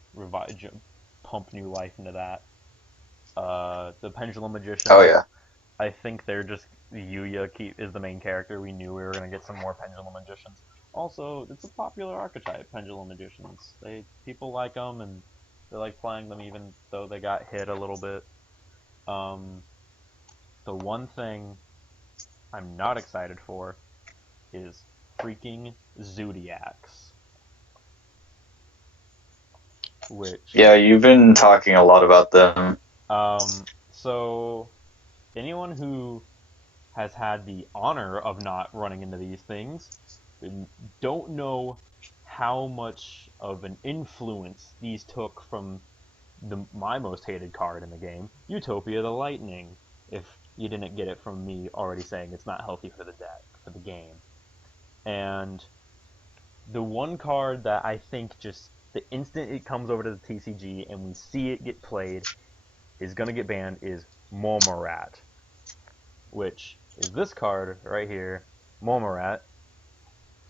pump new life into that. The Pendulum Oh Magicians. yeah. I think they're just Yuya is the main character. We knew we were gonna get some more Pendulum Magicians. Also, it's a popular archetype, Pendulum Magicians. People like them and they like playing them, even though they got hit a little bit. Um, the one thing I'm not excited for is freaking Zodiacs, which Yeah, you've been talking a lot about them. so anyone who has had the honor of not running into these things don't know how much of an influence these took from my most hated card in the game, Utopia the Lightning. If you didn't get it from me already saying it's not healthy for the deck for the game, and the one card that I think just the instant it comes over to the TCG and we see it get played is gonna get banned is Momorat, which is this card right here, Momorat,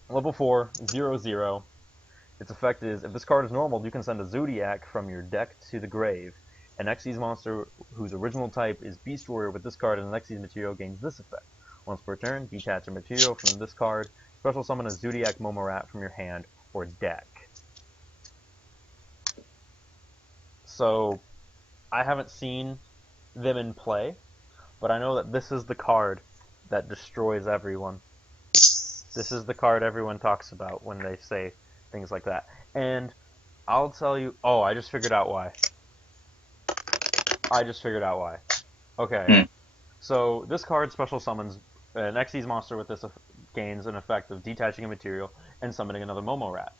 level 4, 0/0. Its effect is, if this card is normal, you can send a Zodiac from your deck to the grave. An Xyz monster whose original type is Beast Warrior with this card and an Xyz material gains this effect. Once per turn, detach a material from this card, special summon a Zodiac Momorat from your hand or deck. So, I haven't seen them in play, but I know that this is the card that destroys everyone. This is the card everyone talks about when they say things like that. And I'll tell you. Oh, I just figured out why. I just figured out why. Okay. Hmm. So this card special summons an Xyz monster with this gains an effect of detaching a material and summoning another Momo Rat.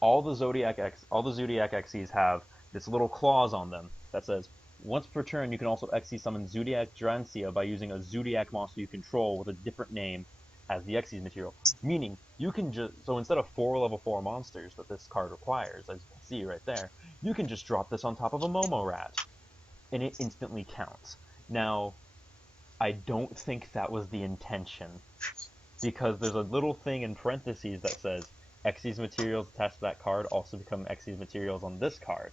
All the Zodiac Xyz have this little clause on them that says, once per turn, you can also Xyz summon Zodiac Drancia by using a Zodiac monster you control with a different name as the Xyz material. Meaning, you can just, so instead of 4 level 4 monsters that this card requires, as you can see right there, you can just drop this on top of a Momo Rat, and it instantly counts. Now, I don't think that was the intention, because there's a little thing in parentheses that says, Xyz materials attached to that card also become Xyz materials on this card.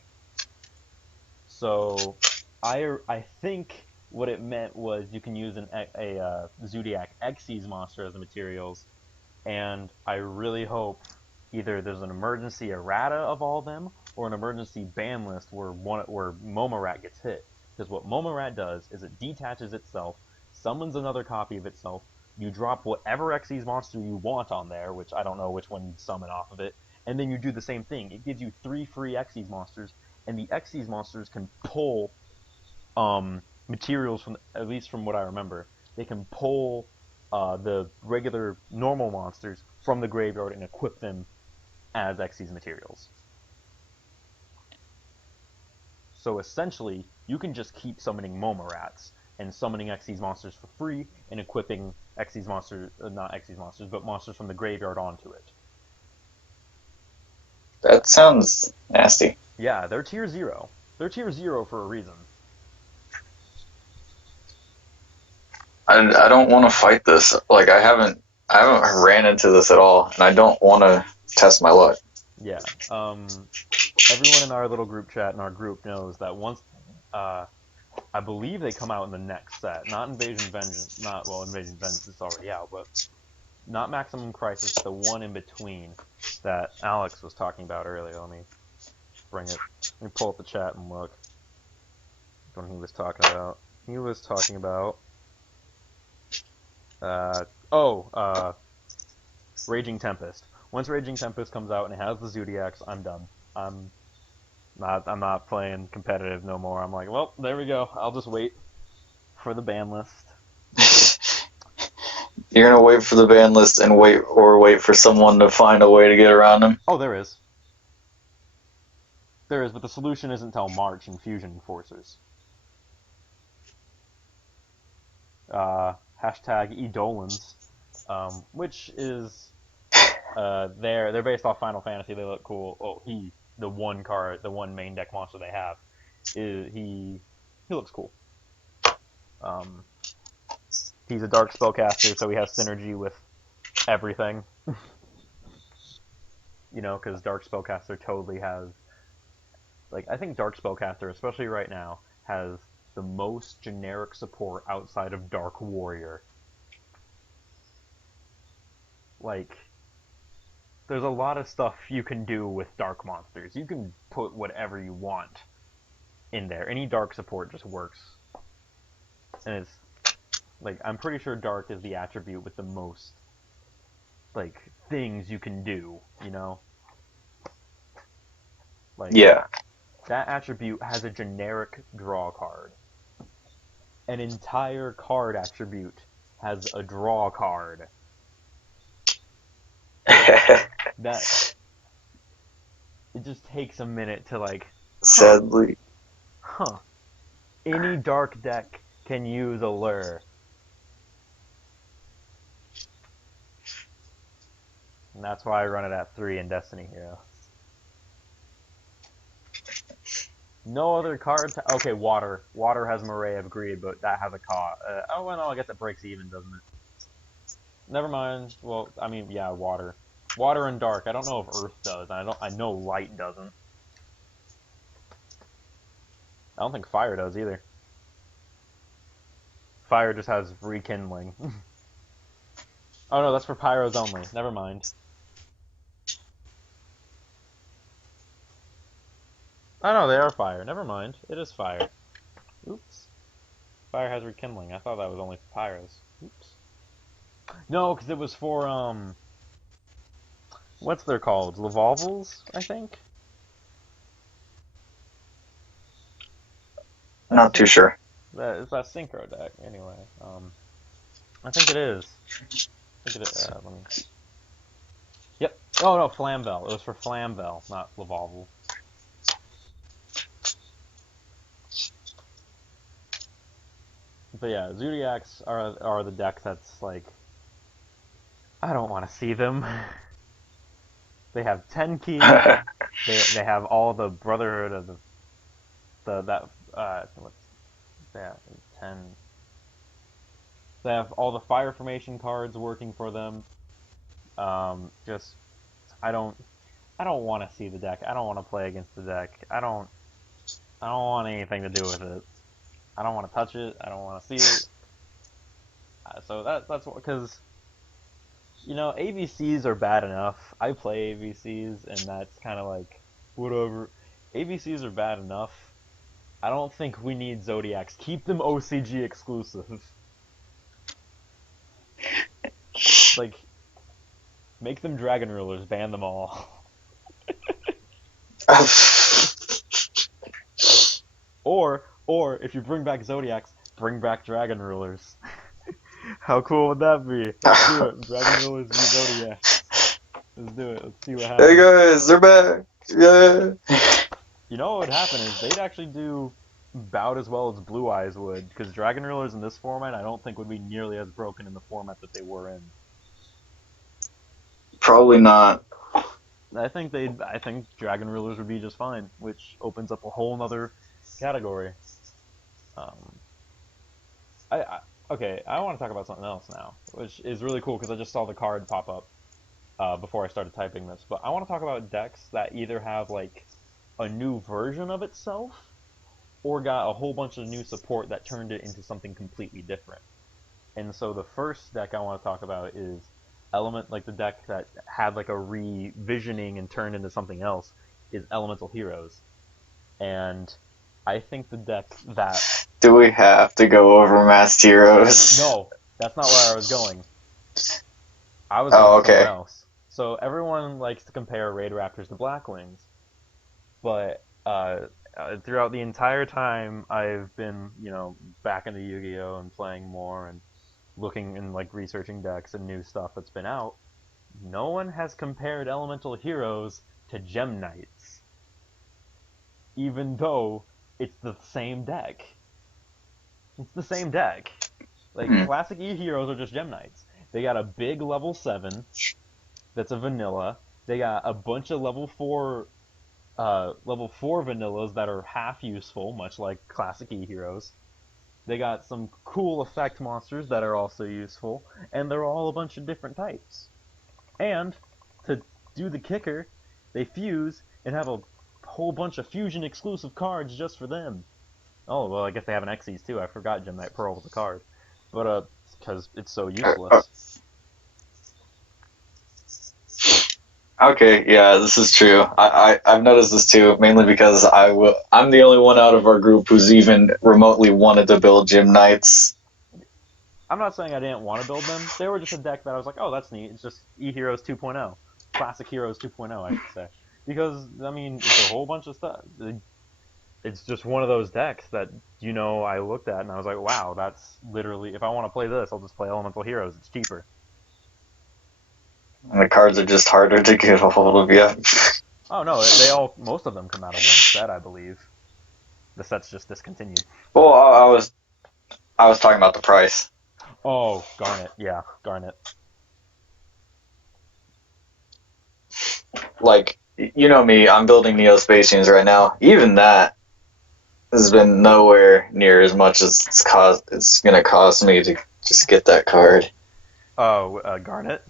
So, I think what it meant was you can use a Zodiac Xyz monster as the materials, and I really hope either there's an emergency errata of all of them, or an emergency ban list where Momorat gets hit. Because what Momorat does is it detaches itself, summons another copy of itself, you drop whatever Xyz monster you want on there, which I don't know which one you'd summon off of it, and then you do the same thing. It gives you 3 free Xyz monsters, and the Xyz monsters can pull materials from, at least from what I remember, they can pull the regular normal monsters from the graveyard and equip them as Xyz materials. So essentially, you can just keep summoning Momorats and summoning Xyz monsters for free and equipping Xyz monsters, not Xyz monsters, but monsters from the graveyard onto it. That sounds nasty. Yeah, they're tier 0. They're tier 0 for a reason. I don't want to fight this. Like I haven't ran into this at all, and I don't want to test my luck. Yeah. Everyone in our little group chat in our group knows that once, I believe they come out in the next set. Not Invasion Vengeance. Not, well, Invasion Vengeance is already out, but not Maximum Crisis, the one in between that Alex was talking about earlier. Let me bring it. Let me pull up the chat and look. What he was talking about. He was talking about. Raging Tempest. Once Raging Tempest comes out and it has the Zodiacs, I'm done. I'm not playing competitive no more. I'm like, well, there we go. I'll just wait for the ban list. You're gonna wait for the ban list and wait for someone to find a way to get around them. Oh, there is. There is, but the solution isn't until March in Fusion Enforcers. Hashtag Edolins, which is they're based off Final Fantasy. They look cool. Oh, the one main deck monster they have, he looks cool. He's a dark spellcaster, so he has synergy with everything. You know, because dark spellcaster totally has, like, I think dark spellcaster, especially right now, has the most generic support outside of Dark Warrior. Like, there's a lot of stuff you can do with dark monsters. You can put whatever you want in there. Any dark support just works. And it's, like, I'm pretty sure dark is the attribute with the most, like, things you can do, you know? Like, yeah. That attribute has a generic draw card. An entire card attribute has a draw card. That it just takes a minute to, like, Sadly. Any dark deck can use a lure. And that's why I run it at 3 in Destiny Hero. No other cards. Okay, water. Water has Moray of Greed, but that has a cost. Oh, well, no, I guess it breaks even, doesn't it? Never mind. Well, I mean, yeah, water. Water and dark. I don't know if earth does. I know light doesn't. I don't think fire does either. Fire just has rekindling. Oh no, that's for pyros only. Never mind. Oh no, they are fire. Never mind. It is fire. Oops. Fire has rekindling. I thought that was only for pyros. Oops. No, because it was for, what's they're called? Lavolvals, I think? Not too sure. It's that synchro deck, anyway. I think it is. Let me... Yep. Oh no, Flamvel. It was for Flamvel, not Lavolval. But yeah, Zodiacs are the deck that's like I don't want to see them. They have 10 key. They have all the Brotherhood of the that what's that 10. They have all the Fire Formation cards working for them. Just I don't I don't want to see the deck. I don't want to play against the deck. I don't want anything to do with it. I don't want to touch it. I don't want to see it. So that's what because AVCs are bad enough. I play AVCs, and that's kind of like whatever. AVCs are bad enough. I don't think we need Zodiacs. Keep them OCG exclusive. Like, make them Dragon Rulers. Ban them all. Or if you bring back Zodiacs, bring back Dragon Rulers. How cool would that be? Let's do it. Dragon Rulers v Zodiacs. Let's do it. Let's see what Hey happens. guys, they're back. Yeah. You know what would happen is they'd actually do about as well as Blue Eyes would, because Dragon Rulers in this format I don't think would be nearly as broken in the format that they were in. Probably not. I think Dragon Rulers would be just fine, which opens up a whole nother category. Um, okay, I want to talk about something else now, which is really cool because I just saw the card pop up before I started typing this. But I want to talk about decks that either have like a new version of itself or got a whole bunch of new support that turned it into something completely different. And so the first deck I want to talk about is like the deck that had like a revisioning and turned into something else is Elemental Heroes. And I think the deck that Do we have to go over Masked Heroes? no, that's not where I was going. I was Oh, going somewhere okay. else. So everyone likes to compare Raid Raptors to Blackwings, but throughout the entire time I've been, back into Yu-Gi-Oh and playing more and looking and like researching decks and new stuff that's been out, no one has compared Elemental Heroes to Gem Knights, even though it's the same deck. It's the same deck. Like Hmm. classic E heroes are just Gem Knights. They got a big level 7 that's a vanilla. They got a bunch of level 4 vanillas that are half useful, much like classic E heroes. They got some cool effect monsters that are also useful, and they're all a bunch of different types. And to do the kicker, they fuse and have a whole bunch of fusion exclusive cards just for them. Oh well, I guess they have an Xyz too. I forgot Gem Knight Pearl was a card, but because it's so Uh, useless. Okay, yeah, this is true. I've noticed this too, mainly because I'm the only one out of our group who's even remotely wanted to build Gym Knights. I'm not saying I didn't want to build them. They were just a deck that I was like, oh, that's neat. It's just E Heroes 2.0, Classic Heroes 2.0, I should say. Because I mean, it's a whole bunch of stuff. It's just one of those decks that I looked at and I was like, wow, that's literally if I want to play this, I'll just play Elemental Heroes. It's cheaper. And the cards are just harder to get a hold of, yeah. Oh no, most of them come out of one set, I believe. The set's just discontinued. Well, I was talking about the price. Oh, Garnet, yeah, Garnet. Like, you know me, I'm building Neo-Spacians right now. Even that has been nowhere near as much as it's gonna cost me to just get that card. Oh, Garnet.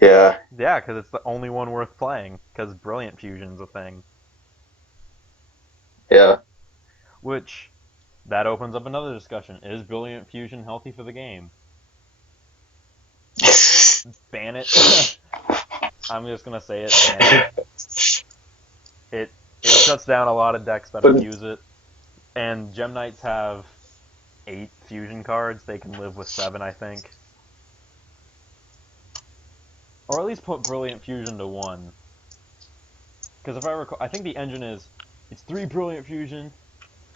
Yeah. Yeah, because it's the only one worth playing. Because Brilliant Fusion's a thing, Yeah. which that opens up another discussion. Is Brilliant Fusion healthy for the game? Ban it. I'm just gonna say it. Ban it. It it shuts down a lot of decks that But abuse it. And Gem Knights have 8 fusion cards. They can live with 7, I think, or at least put Brilliant Fusion to 1. Because if I recall, I think the engine is it's 3 Brilliant Fusion.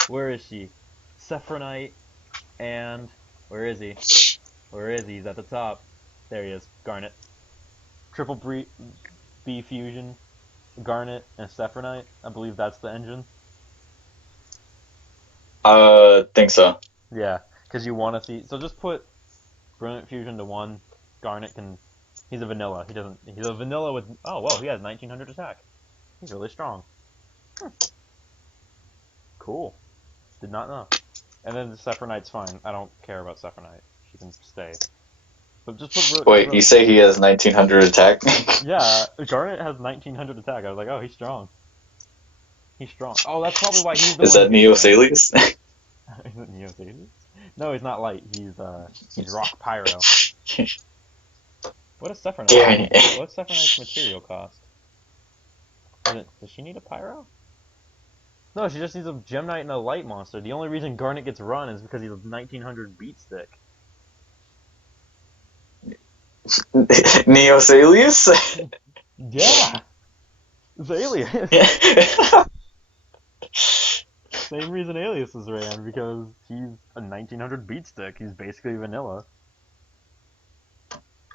Where is she? Sephronite and where is he? Where is he? He's at the top. There he is. Garnet. Triple B fusion, Garnet, and Sephronite. I believe that's the engine. Think so. Yeah, because you want to see. So just put Brilliant Fusion to one. Garnet can. He's a vanilla. He doesn't. He's a vanilla with. Oh well, he has 1900 attack. He's really strong. Cool. Did not know. And then the Sephronite's fine. I don't care about Sephronite. She can stay. But just put Wait, you Brilliant say he Fusion. has 1900 attack? Yeah, Garnet has 1900 attack. I was like, oh, he's strong. He's strong. Oh, that's probably why he's the Is one who that gets ran. Neosalius? Is it Neosages? No, he's not light. He's Rock Pyro. What does Sephronite Darn need? it. What's Sephronite's material cost? Does she need a Pyro? No, she just needs a Gem Knight and a Light monster. The only reason Garnet gets run is because he's a 1900 beat stick. Neosalius? Yeah! It's Alias! Same reason Alias is ran, because he's a 1900 beat stick. He's basically vanilla.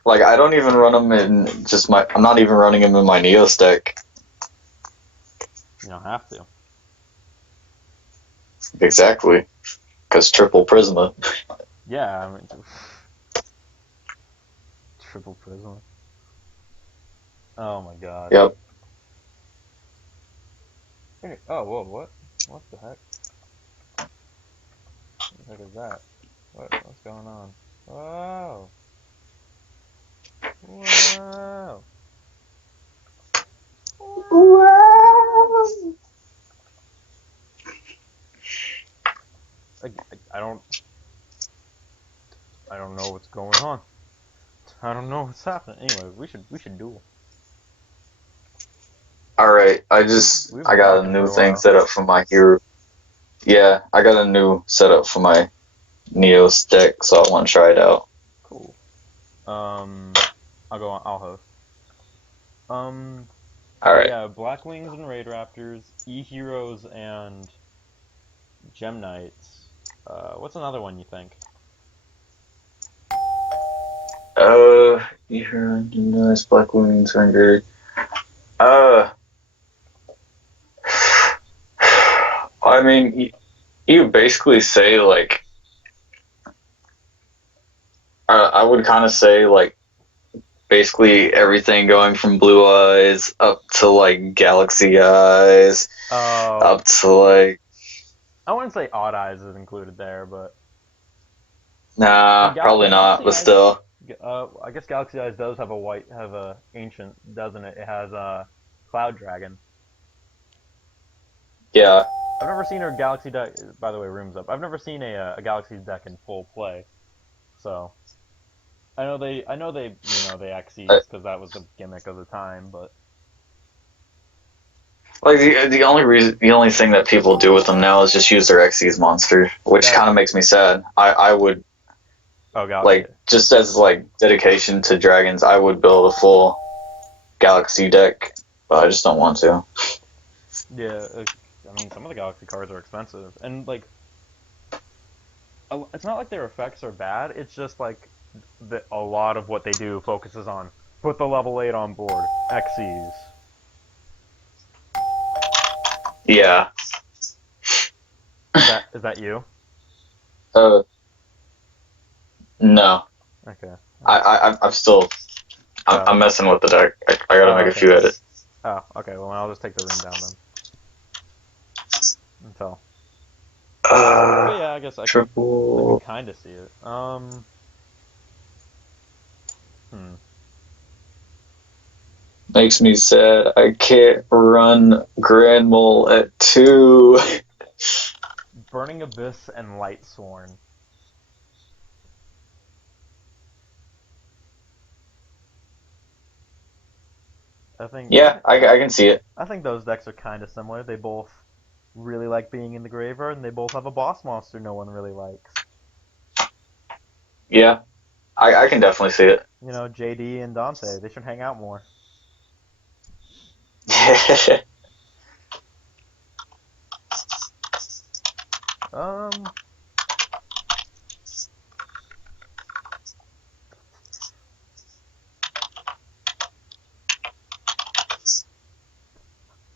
Like, I don't even run him in just my. I'm not even running him in my Neos deck. You don't have to. Exactly. Because triple Prisma. Yeah, I mean, triple Prism. Oh my god. Yep. Oh, whoa, what? What the heck? What the heck is that? What's going on? Whoa! Whoa! I don't. I don't know what's going on. I don't know what's happening. Anyway, we should duel. Alright, We've I been got a talking new for a thing while. set up for my hero. Yeah, I got a new setup for my Neos deck, so I want to try it out. Cool. I'll go on. I'll host. Um, so Alright. yeah, Black Wings and Raid Raptors, E Heroes and Gem Knights. What's another one you think? You heard nice Black Wings rendered. Uh, I mean, you basically say, like, I would kind of say, like, basically everything going from Blue Eyes up to, like, Galaxy Eyes, Oh, up to, like, I wouldn't say Odd Eyes is included there, but nah, and probably not, Galaxy but Eyes. still. I guess Galaxy Eyes does have a ancient, doesn't it? It has a Cloud Dragon. Yeah. I've never seen her Galaxy deck. By the way, rooms up. I've never seen a Galaxy deck in full play. So they I, Xyz because that was the gimmick of the time. But like, the only thing that people do with them now is just use their Xyz monster, which that kind of makes me sad. I would, oh Galaxy, like, just as, like, dedication to dragons, I would build a full Galaxy deck, but I just don't want to. yeah. I mean, some of the Galaxy cards are expensive, and like it's not like their effects are bad. It's just like a lot of what they do focuses on put the level 8 on board, Xyz. Yeah. Is that you? Uh, no. Okay. I'm still, I'm Oh. messing with the deck. I gotta Oh. make a Okay. few edits. Oh. Okay. Well, I'll just take the ring down then. Until. But yeah, I can Triple kind of see it. Hmm. makes me sad. I can't run Grand Mole at 2. Burning Abyss and Light Sworn. I think I Yeah, think I can see it. I think those decks are kind of similar. They both really like being in the graveyard, and they both have a boss monster no one really likes. Yeah, I can definitely see it. You know, JD and Dante. They should hang out more. Um,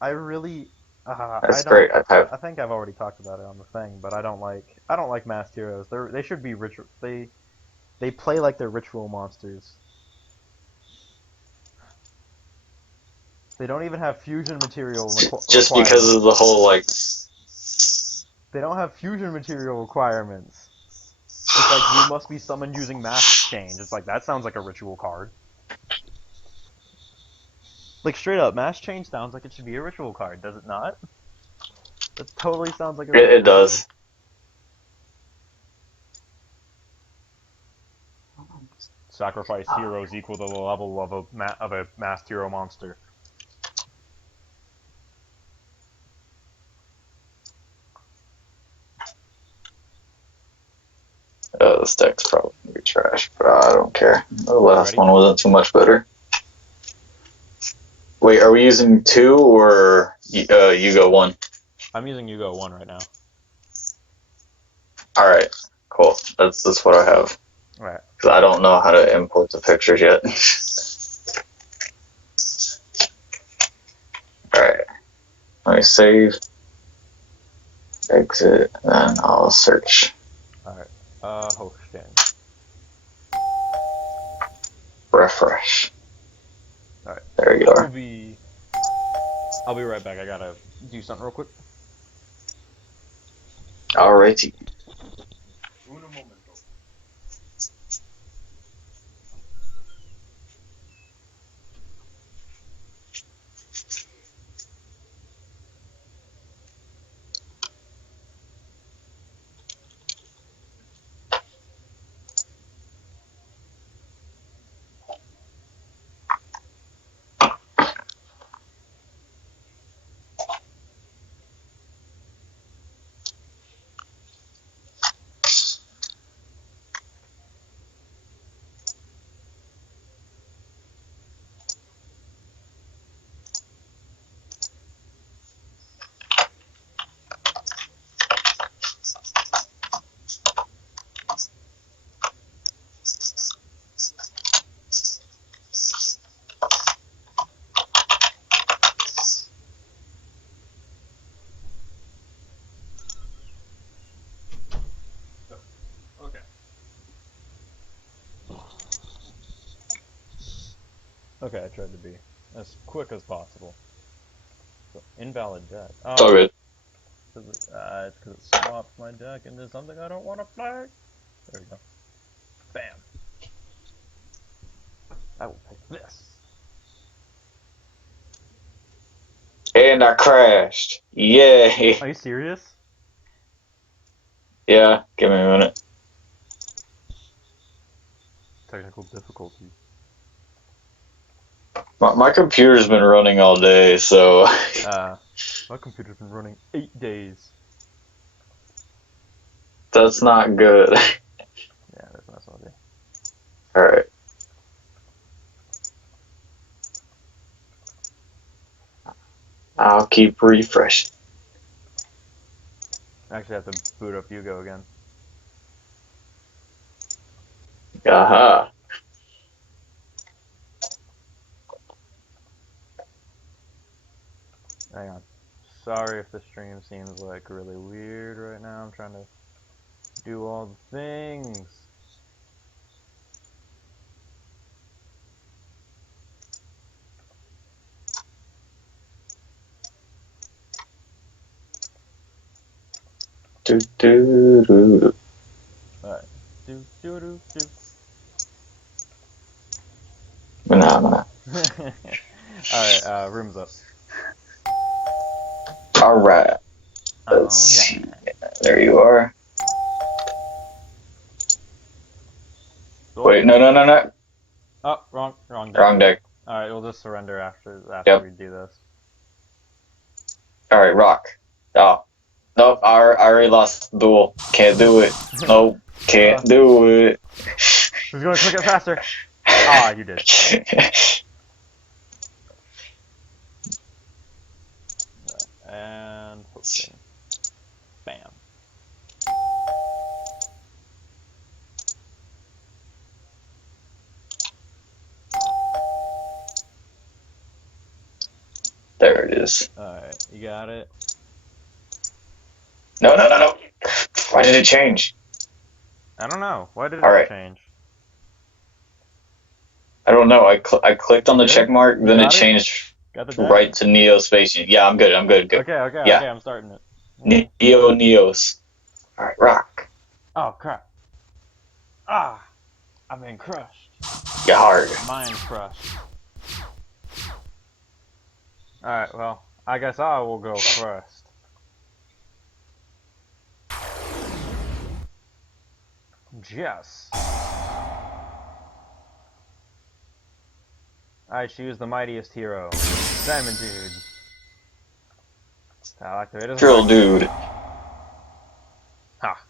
I really I That's don't. great. I have I think I've already talked about it on the thing, but I don't like masked heroes. They should be ritual. They play like they're ritual monsters. They don't even have fusion material just because of requirements. the whole like. They don't have fusion material requirements. It's like you must be summoned using mask change. It's like that sounds like a ritual card. Like straight up, mask change sounds like it should be a ritual card, does it not? That totally sounds like a It ritual card. does. Sacrifice heroes equal to the level of a masked hero monster. This deck's probably gonna be trash, but I don't care. The You last ready? one wasn't too much better. Wait, are we using two or you go one? I'm using Yugo 1 right now. All right, cool. That's what I have Alright. because I don't know how to import the pictures yet. All right, let me save, exit, and I'll search. Alright. Hosting. Refresh. Alright. There you I will are. be. I'll be right back. I gotta do something real quick. Alrighty. Uno momento. So, okay. Okay, I tried to be as quick as possible. So, invalid deck. It's all Oh, good. it's because it swapped my deck into something I don't want to play. There we go. Bam. I will pick this. And I crashed. Yay. Are you serious? Yeah, give me a minute. Technical difficulties. My computer's been running all day, so My computer's been running 8 days. that's not good. Yeah, that's not something. Alright. I'll keep refreshing. I actually have to boot up Yugo again. Aha. Hang on. Sorry if the stream seems like really weird right now. I'm trying to do all the things. Do, do, do. Alright. Do, do, do, do. Nah. Alright, room's up. Alright. Let's see. There you are. Wait, no. Oh, wrong deck. Wrong deck. Alright, we'll just surrender after Yep. we do this. Alright, rock. Oh. Nope, I already lost the duel. Can't do it. Nope, can't do it. Who's gonna click it faster? Ah, you did. And hosting. Bam. There it is. Alright, you got it. No, no, no, no. Why did it change? I don't know. Why did All it right. change? I don't know. I clicked on You the good? check mark, You then it got it? changed Got the deck? right to Neospatian. Yeah, I'm good. I'm good. Good. Okay, okay, Yeah. okay, I'm starting it. Yeah. Neos. All right, rock. Oh, crap. Ah! I've been crushed. You hard. Mind crushed. Alright, well, I guess I will go first. Yes. I choose the mightiest hero. Diamond Dude. I like to hit his Drill leg. dude. Ha.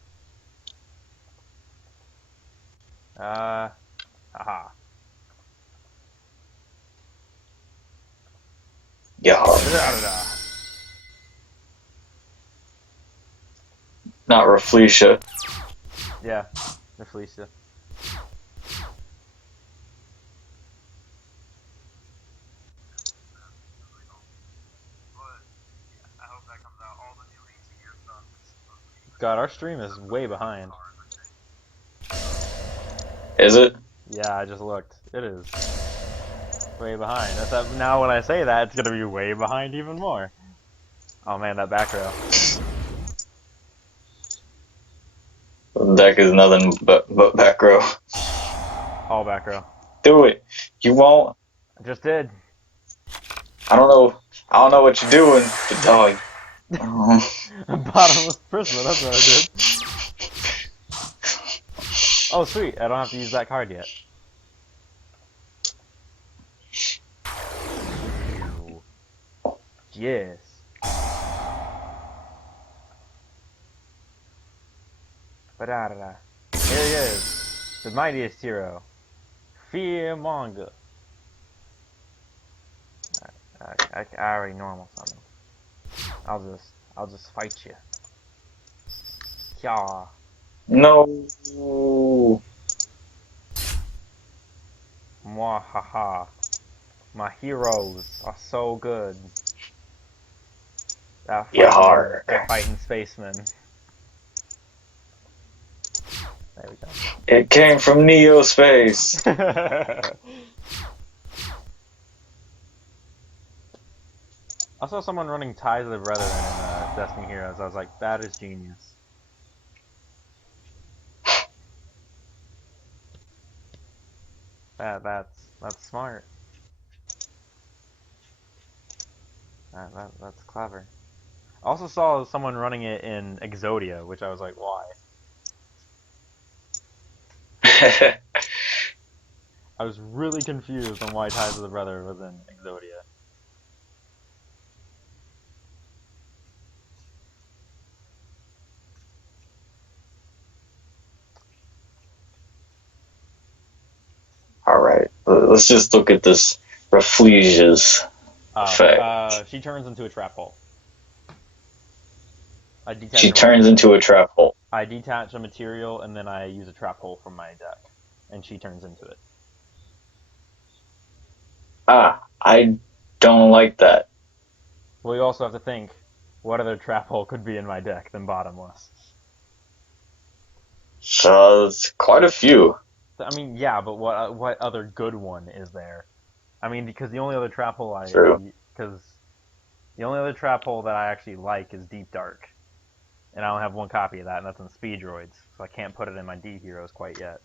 Haha. You hard. Da-da-da. Not Rafflesia. Yeah, the Felicia. God, our stream is way behind. Is it? Yeah, I just looked. It is way behind. Now when I say that, it's gonna be way behind even more. Oh man, that back row. The deck is nothing but back row. All back row. Do it. You won't. I just did. I don't know. I don't know what you're doing. But dog. Bottomless Prisma, that's what I did. Oh sweet, I don't have to use that card yet. Yes. Ba-da-da-da. Here he is. The mightiest hero. Fearmonger. I already normal summon. I'll just fight you. Yeah. No. Mwahaha. My heroes are so good. Yar. That fighting spaceman. There we go. It came from Neospace. I saw someone running Ties of the Brethren in Destiny Heroes. I was like, that is genius. That's smart. That's clever. I also saw someone running it in Exodia, which I was like, why? I was really confused on why Ties of the Brother was in Exodia. Alright, let's just look at this Rafflesia's effect. She turns into a trap hole. She turns into a trap hole. I detach a material and then I use a trap hole from my deck, and she turns into it. Ah, I don't like that. Well, you also have to think, what other trap hole could be in my deck than Bottomless? So, it's quite a few. I mean, yeah, but what other good one is there? I mean, because the only other trap hole the only other trap hole that I actually like is Deep Dark, and I only have one copy of that, and that's in Speed Droids, so I can't put it in my D heroes quite yet.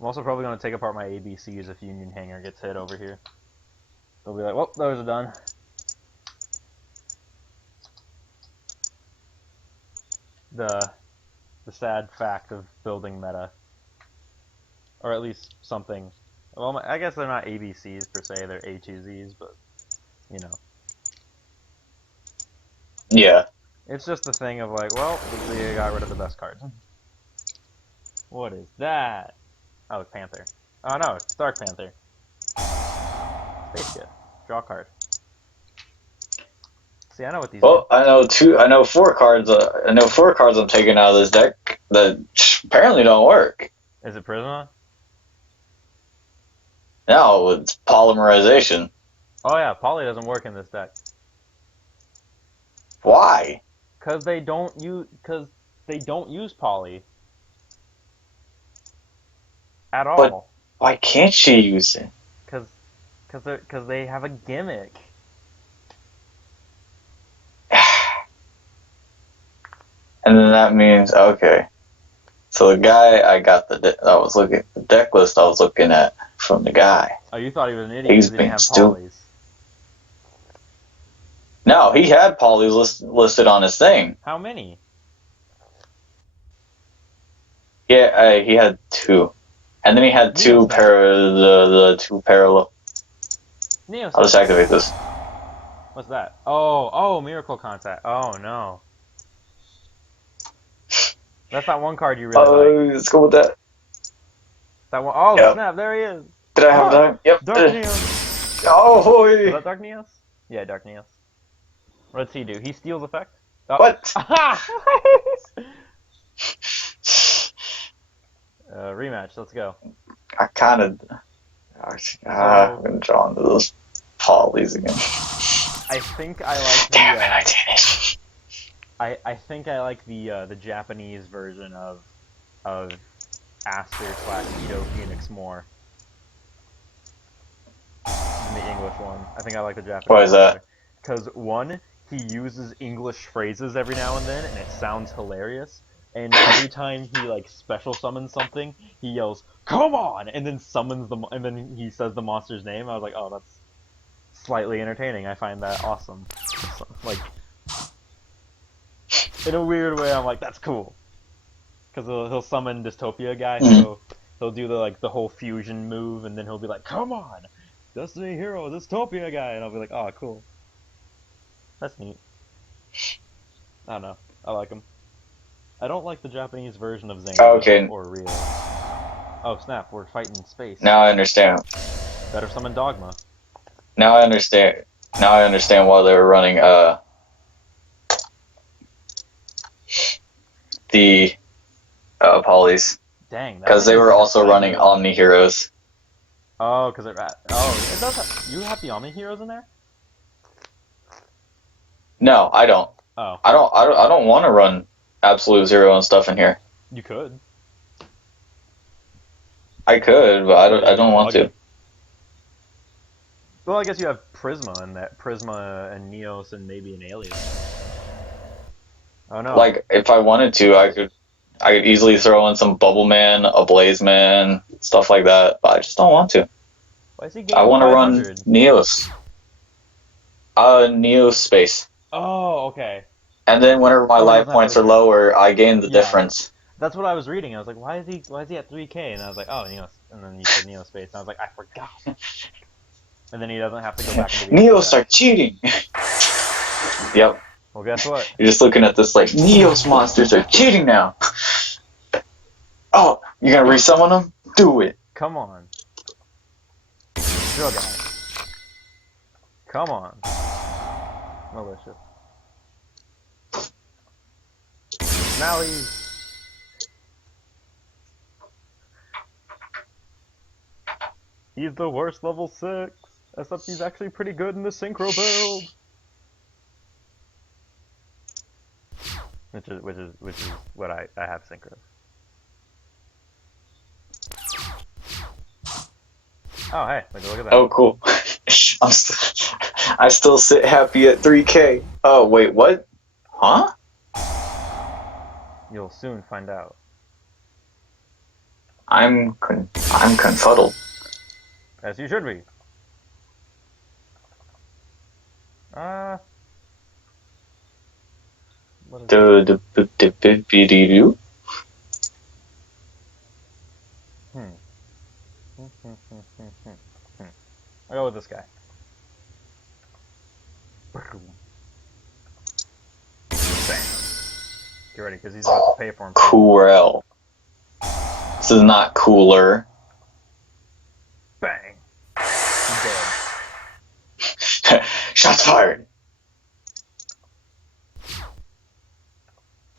I'm also probably going to take apart my ABCs if Union Hanger gets hit over here. They'll be like, well, those are done. The sad fact of building meta. Or at least something. Well, I guess they're not ABCs per se, they're HUZs, but, you know. Yeah. It's just the thing of like, well, they got rid of the best cards. What is that? Oh, it's Panther. Oh no, it's Dark Panther. Spaceship. Draw a card. See, I know what these Well, do. I know four cards. I know four cards I'm taking out of this deck that apparently don't work. Is it Prisma? No, it's polymerization. Oh yeah, poly doesn't work in this deck. Why? Cause they don't use poly at But all. why can't she use it? Cause they have a gimmick. And then that means okay. So the guy I was looking at the deck list I was looking at from the guy. Oh, you thought he was an idiot He's because he didn't being have stupid. polys. No, he had polys listed on his thing. How many? Yeah, he had 2, and then he had Neo snap. the 2 parallel. Neo I'll just snap. activate this. What's that? Oh, miracle contact. Oh no. That's that one card you really like. Let's go with that. That one. Oh Yep. snap! There he is. Did I have time? Yep. Dark Neos. Oh, Was boy. that Dark Neos? Yeah, Dark Neos. What does he do? He steals effect? Oh. What? Rematch. Let's go. I kind of. I'm gonna draw into those polys again. I think I like the. Damn it! I did it. I think I like the Japanese version of Aster / Edo Phoenix more than the English one. I think I like the Japanese. Why is that? Because one, he uses English phrases every now and then, and it sounds hilarious. And every time he like special summons something, he yells "Come on!" and then and then he says the monster's name. I was like, oh, that's slightly entertaining. I find that awesome. Like, in a weird way, I'm like, that's cool. Because he'll summon Dystopia guy, so he'll do the whole fusion move, and then he'll be like, "Come on, Destiny Hero, Dystopia guy," and I'll be like, "Oh, cool. That's neat." I don't know. I like him. I don't like the Japanese version of Zane or Rio. Oh snap! We're fighting in space. Now I understand. Better summon Dogma. Now I understand. Now I understand why they were running the polys. Dang. Because they were also running Omni Heroes. Oh, because it does. You have the Omni Heroes in there? No, I don't. Oh. I don't want to run Absolute Zero and stuff in here. You could. I could, but I don't want to. Well, I guess you have Prisma and Prisma and Neos and maybe an Alien. Oh no. Like if I wanted to, I could easily throw in some Bubble Man, a Blaze Man, stuff like that. But I just don't want to. Why is he getting I want to run 500? Neos. Neos space. Oh, okay. And then whenever my life points are lower, I gain the difference. That's what I was reading. I was like, why is he at 3K? And I was like, oh, Neos. And then you said Neo space, and I was like, I forgot. And then he doesn't have to go back into the Neos are cheating. Yep. Well, guess what? You're just looking at this like, Neos monsters are cheating now. Oh, you're gonna resummon them? Do it. Come on. Drill guy. Come on. Malicious. Mally. He's the worst level 6. Except he's actually pretty good in the synchro build. Which is what I have synchro. Oh hey, look at that. Oh cool. I still sit happy at 3K. Oh wait, what? Huh? You'll soon find out. I'm confuddled. As you should be. What is Do. I'll go with this guy. Bam. Get ready, because he's about to pay for him. Cool. This is not cooler. Bang. He's dead. Shots fired.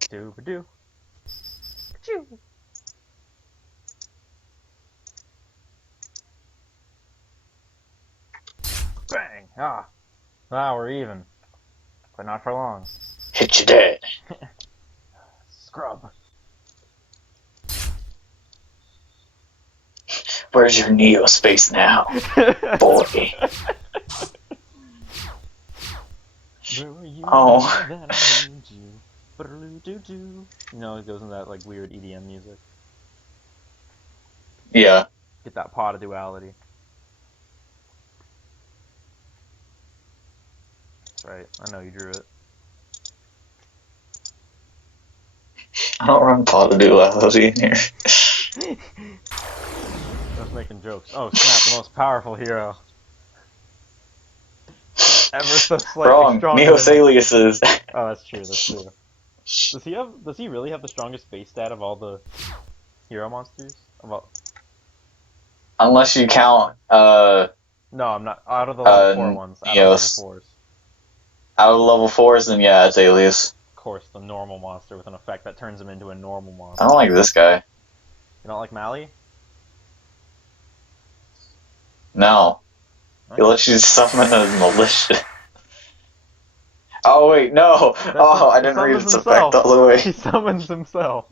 Doo-ba-doo. Ka-choo. 'Cause Ah, we're even, but not for long. Hit you dead. Scrub. Where's your Neo space now, boy? Where were you Oh. then I need you? You know, it goes into that like weird EDM music. Yeah. Get that pot of duality. That's right. I know you drew it. I don't run pot of duality in here. Just making jokes. Oh snap! The most powerful hero. Ever so slightly Wrong. stronger Neo than my... Saliuses. Oh, that's true. That's true. Does he really have the strongest base stat of all the hero monsters? About... Unless you count No, I'm not. Out of the level 4 ones. Out of level Neos. 4s. Out of level 4s, then yeah, it's Alias. Of course, the normal monster with an effect that turns him into a normal I monster. don't like this guy. You don't like Mally? No. He Okay. lets you summon a militia. Oh wait, no! Oh, I didn't read its effect all the way. He summons himself.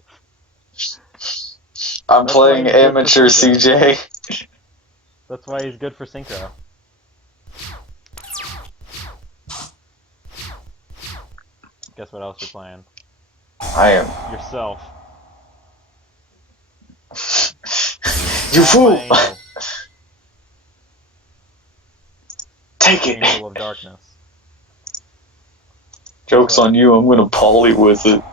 I'm That's playing why he's good for amateur synchro. CJ. That's why he's good for synchro. Guess what else you're playing? I am. Yourself. You fool! Angel. Take it! Angel of Darkness. Joke's on you, I'm gonna poly with it.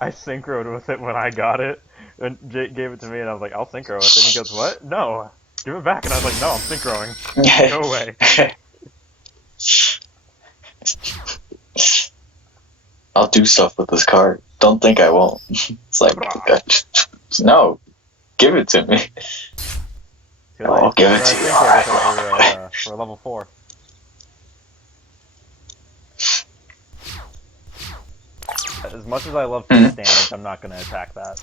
I synchroed with it when I got it. And Jake gave it to me and I was like, I'll synchro with it. And he goes, what? No. Give it back. And I was like, no, I'm synchroing. Go away. I'll do stuff with this card. Don't think I won't. It's like, no, give it to me. Too late. I'll give it to you. Alright. For level 4. As much as I love pierce damage, I'm not going to attack that.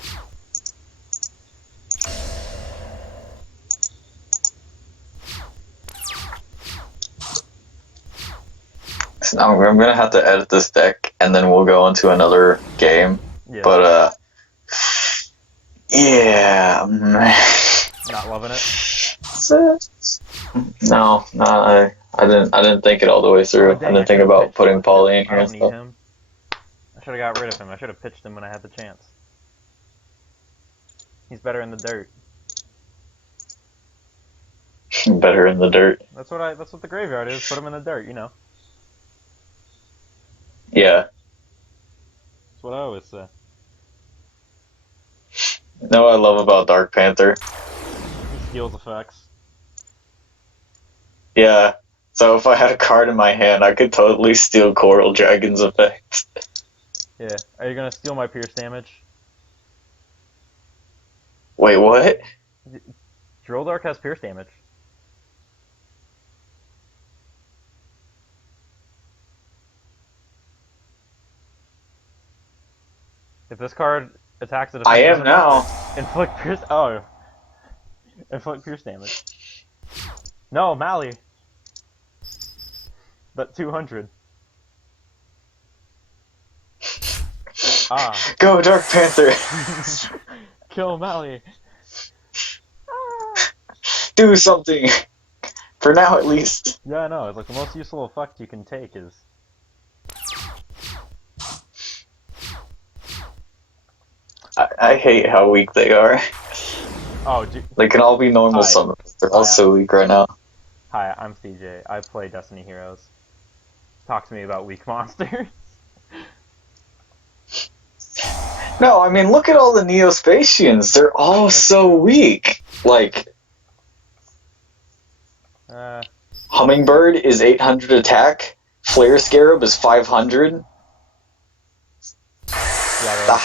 So I'm gonna have to edit this deck, and then we'll go into another game. Yeah. But yeah. Not loving it? No, I didn't think it all the way through. Oh, dang, I didn't think about putting Polly in I here and don't need stuff. him. I should have got rid of him. I should have pitched him when I had the chance. He's better in the dirt. Better in the dirt. That's what the graveyard is. Put him in the dirt, you know. Yeah. That's what I always say. You know what I love about Dark Panther? He steals effects. Yeah. So if I had a card in my hand, I could totally steal Coral Dragon's effect. Yeah. Are you gonna steal my pierce damage? Wait, what? Drill Dark has pierce damage. If this card attacks it, I am now. Inflict pierce. Oh, inflict pierce damage. No, Mally. But 200. Ah. Go, Dark Panther. Kill Mally. Do something. For now, at least. Yeah, I know. It's like the most useful effect you can take is. I hate how weak they are. Oh, They can all be normal Hi. summons. They're all so weak right now. Hi, I'm CJ. I play Destiny Heroes. Talk to me about weak monsters. No, I mean, look at all the Neospatians. They're all so weak. Like, Hummingbird is 800 attack. Flare Scarab is 500. Yeah, The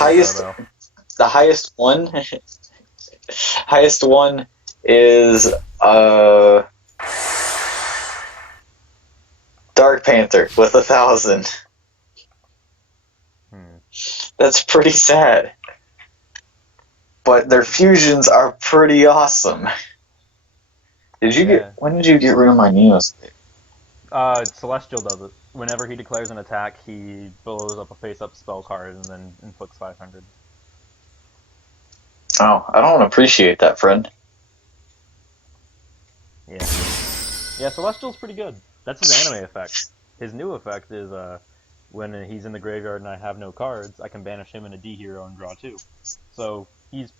highest one, highest one is Dark Panther with 1,000. That's pretty sad. But their fusions are pretty awesome. Did you get? When did you get rid of my Neos? Celestial does it. Whenever he declares an attack, he blows up a face-up spell card and then inflicts 500. Oh, I don't appreciate that, friend. Yeah. Yeah, Celestial's pretty good. That's his anime effect. His new effect is when he's in the graveyard and I have no cards, I can banish him and a D hero and draw 2. So he's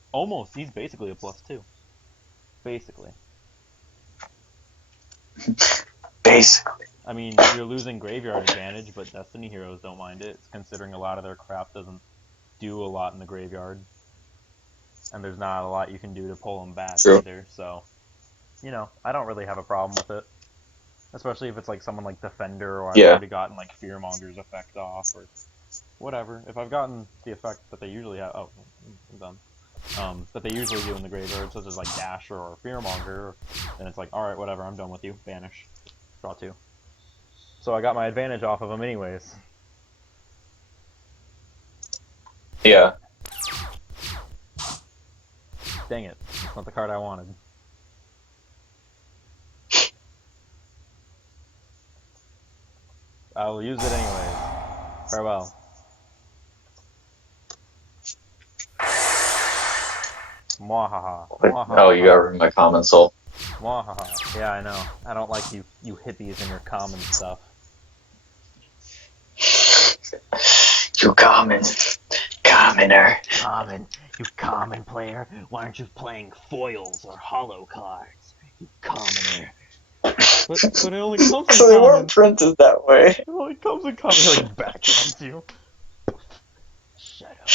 basically a +2. Basically. Basically. I mean, you're losing graveyard advantage, but Destiny heroes don't mind it, considering a lot of their crap doesn't do a lot in the graveyard. And there's not a lot you can do to pull them back True. either, so... You know, I don't really have a problem with it. Especially if it's like someone like Defender, or I've already gotten like Fearmonger's effect off, or whatever. If I've gotten the effect that they usually have... Oh, I'm done. That they usually do in the graveyard, such as like Dasher or Fearmonger, then it's like, alright, whatever, I'm done with you. Banish. Draw 2. So I got my advantage off of them anyways. Yeah. Dang it. It's not the card I wanted. I will use it anyways. Farewell. Mwahaha. Mwahaha. Oh, you got rid of my common soul. Mwahaha. Yeah, I know. I don't like you hippies and your common stuff. You commoner. Common. You common player. Why aren't you playing foils or hollow cards? You commoner. But it only comes in So they common. weren't printed that way. It only comes in common. Like, backhands you. Shut up.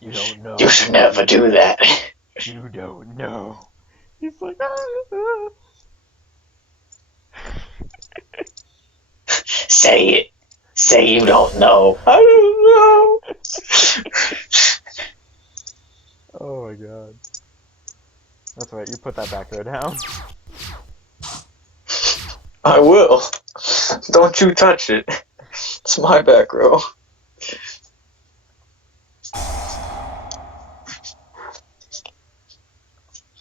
You don't know. You should never do that. You don't know. He's like, Say it. Say you don't know. I don't know. Oh my god. That's right, you put that back there down. I will. Don't you touch it. It's my back row.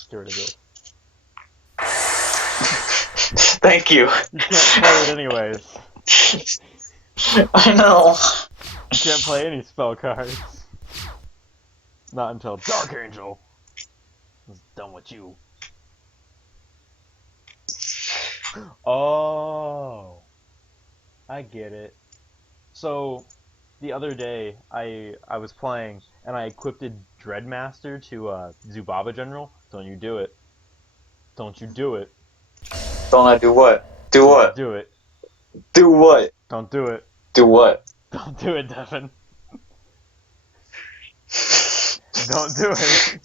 Get rid of this. Thank you. You can't play it anyways. I know. You can't play any spell cards. Not until Dark Angel is done with you. Oh, I get it. So, the other day, I was playing, and I equipped Dreadmaster to Zubaba General. Don't you do it. Don't you do it. Don't I do what? Do what? Do it. Do what? Don't do it. Do what? Don't do it, Devin. Don't do it.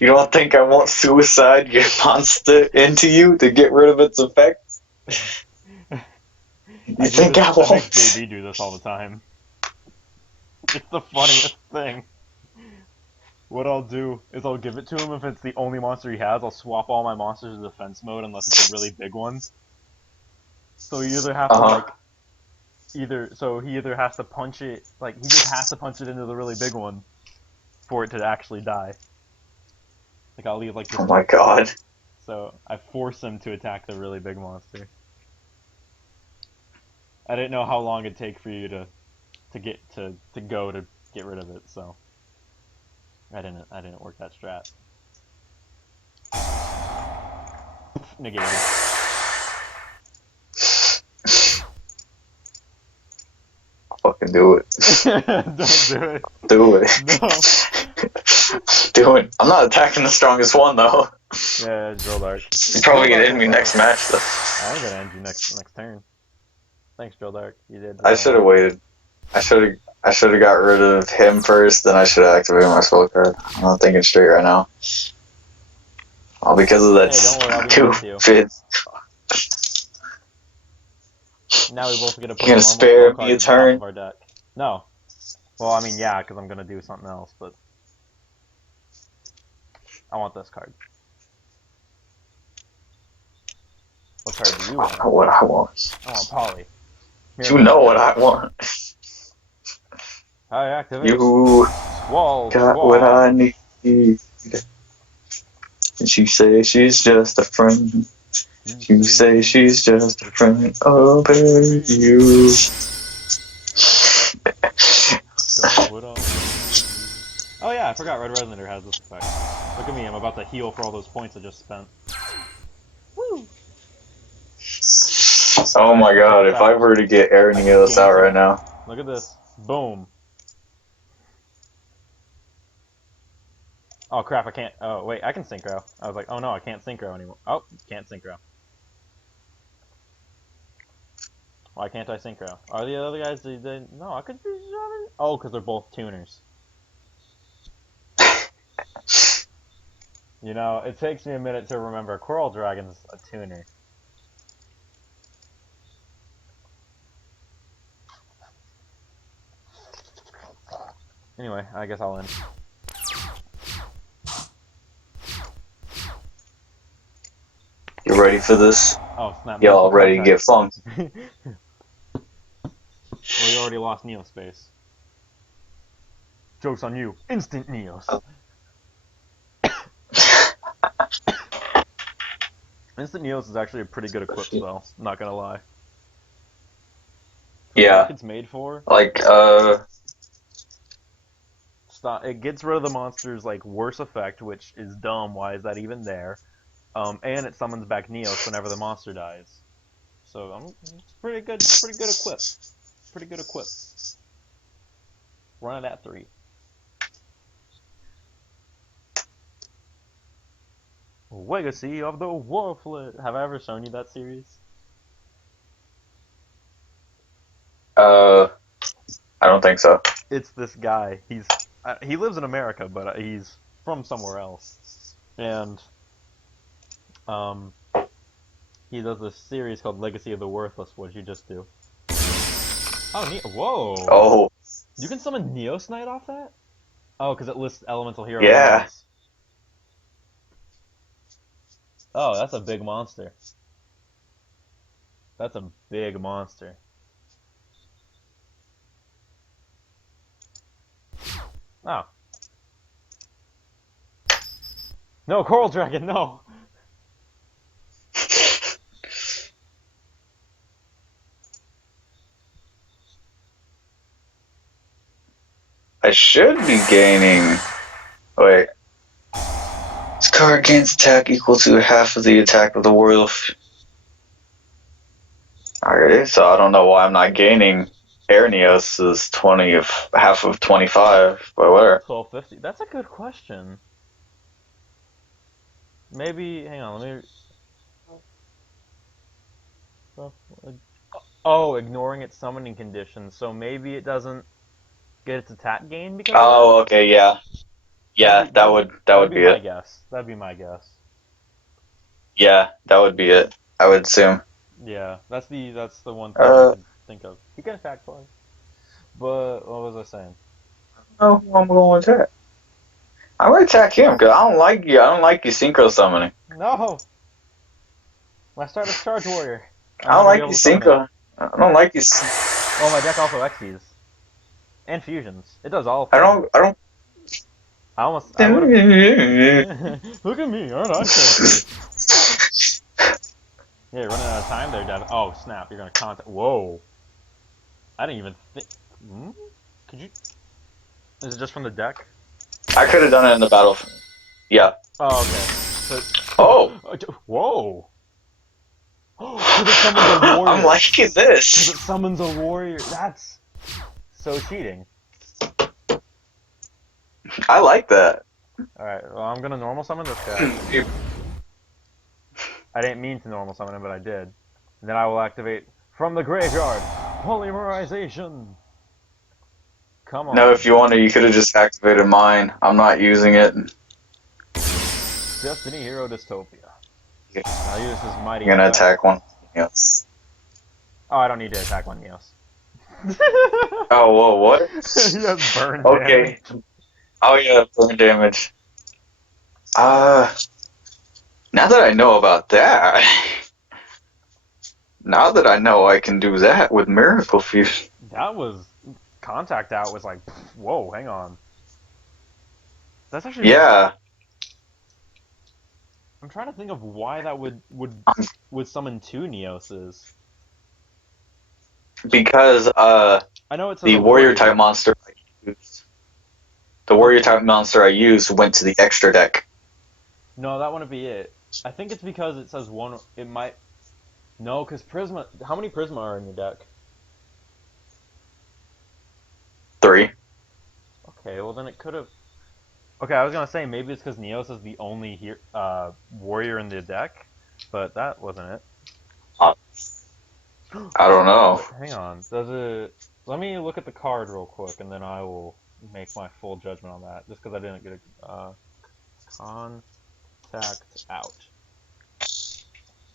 You don't think I won't suicide your monster into you to get rid of its effects? You think I won't? I make JB do this all the time. It's the funniest thing. What I'll do is I'll give it to him if it's the only monster he has. I'll swap all my monsters to defense mode unless it's a really big one. So you either have to like, he either has to punch it, like he just has to punch it into the really big one for it to actually die. Like I'll leave like this. Oh my god. So I force him to attack the really big monster. I didn't know how long it'd take for you to get rid of it, so I didn't work that strat. Negated. Fucking do it. Don't do it. Do it. No. Do it. I'm not attacking the strongest one though. Yeah, Drill Dark. You're probably gonna end me next match though. I'm gonna end you next turn. Thanks, Drill Dark. You did. I should have waited. I should have got rid of him first, then I should have activated my spell card. I'm not thinking straight right now. All because of that stupid. Now we both get to put You're gonna spare me a turn? of our deck. No. Well, I mean, yeah, because I'm gonna do something else, but I want this card. What card do you want? I know what I want. I want Polly. You know what I want. I activate. You Wall. got what I need. She say she's just a friend. You say she's just a friend. Oh, baby, you. Oh yeah, I forgot Red Resonator has this effect. Look at me, I'm about to heal for all those points I just spent. Woo! Oh my Check god, this if I out. were to get I can Aranios gain out right some. now. Look at this. Boom. Oh crap, I can't. Oh wait, I can synchro. I was like, oh no, I can't synchro anymore. Oh, can't synchro. Why can't I synchro? Are the other guys? No, I could. Oh, because they're both tuners. You know, it takes me a minute to remember Coral Dragon's a tuner. Anyway, I guess I'll end. You ready for this? Oh snap! Y'all Multiple ready to get contacts. funked? Well, you already lost Neo space. Joke's on you. Instant Neos. Instant Neos is actually a pretty good equip spell. Not gonna lie. For the deck Yeah. it's made for, Like, it gets rid of the monster's like worst effect, which is dumb. Why is that even there? And it summons back Neos whenever the monster dies. So it's pretty good. Pretty good equip. Pretty good equip. Run it at 3. Legacy of the Wolflet. Have I ever shown you that series? I don't think so. It's this guy. He lives in America, but he's from somewhere else, and um, he does this series called Legacy of the Worthless. What did you just do? Oh, whoa! Oh, You can summon Neos Knight off that? Oh, because it lists elemental hero yeah. cards. Oh, that's a big monster. That's a big monster. Oh. No, Coral Dragon, no! I should be gaining. Wait. This card gains attack equal to half of the attack of the warrior. Alright, so I don't know why I'm not gaining. Aranios is 20 of half of 25, but whatever. 1250. That's a good question. Maybe, hang on, let me... Oh, ignoring its summoning conditions. So maybe it doesn't get its attack gain because of that? Oh, okay, yeah. Yeah, that That'd would be be my it. guess. That'd be my guess. Yeah, that would be it. I would assume. Yeah, that's the one thing I could think of. He can attack twice. But what was I saying? Oh, I'm going to attack. I'm gonna attack him because I don't like you. I don't like you synchro summoning. No! My Stardust Charge Warrior. I don't like you synchro. I don't like you. Well, my deck also Xyz. And fusions. It does all. I don't. I would've... Look at me, aren't I so good? Yeah, you're running out of time there, Devin. Oh, snap, you're gonna contact... Whoa. I didn't even think... Hmm? Could you... Is it just from the deck? I could have done it in the battle. Yeah. Oh, okay. So... Oh! Whoa! Because it summons a warrior. I'm liking Because this. it summons a warrior. That's so cheating. I like that. Alright, well, I'm gonna normal summon this guy. I didn't mean to normal summon him, but I did. And then I will activate from the graveyard polymerization. Come on. No, if you wanted, you could have just activated mine. I'm not using it. Destiny Hero Dystopia. I'll use this mighty. You're gonna attack one. Yes. Oh, I don't need to attack one Neos. Oh, whoa, what? He has burn Okay. damage. Oh yeah, burn damage. Now that I know about that, now that I know I can do that with Miracle Fusion. That was... Contact Out was like, whoa, hang on. That's actually... Yeah. I'm trying to think of why that would summon two Neoses. Because I know it says the a warrior type warrior. monster I used, the What? warrior type monster I used went to the extra deck. No, that wouldn't be it. I think it's because it says one. It might. No, because Prisma. How many Prisma are in your deck? 3. Okay, well then it could have. Okay, I was gonna say maybe it's because Neos is the only warrior in the deck, but that wasn't it. Uh, I don't know. Wait, hang on. Does it? Let me look at the card real quick, and then I will make my full judgment on that. Just because I didn't get a contact out.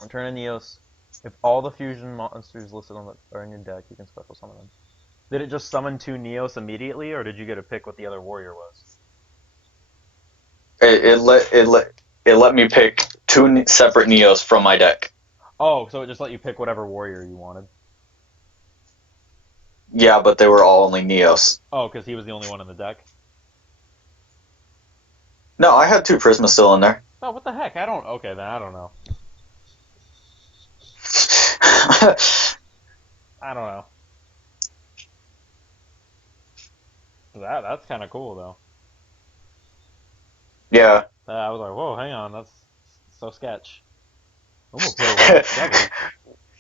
Return a Neos. If all the fusion monsters listed on the are in your deck, you can special summon them. Did it just summon two Neos immediately, or did you get to pick what the other warrior was? It let me pick 2 separate Neos from my deck. Oh, so it just let you pick whatever warrior you wanted. Yeah, but they were all only Neos. Oh, because he was the only one in the deck. No, I had 2 Prisma still in there. Oh, what the heck? I don't. Okay, then I don't know. I don't know. That's kind of cool though. Yeah. I was like, whoa, hang on, that's so sketch. I'm gonna put a rank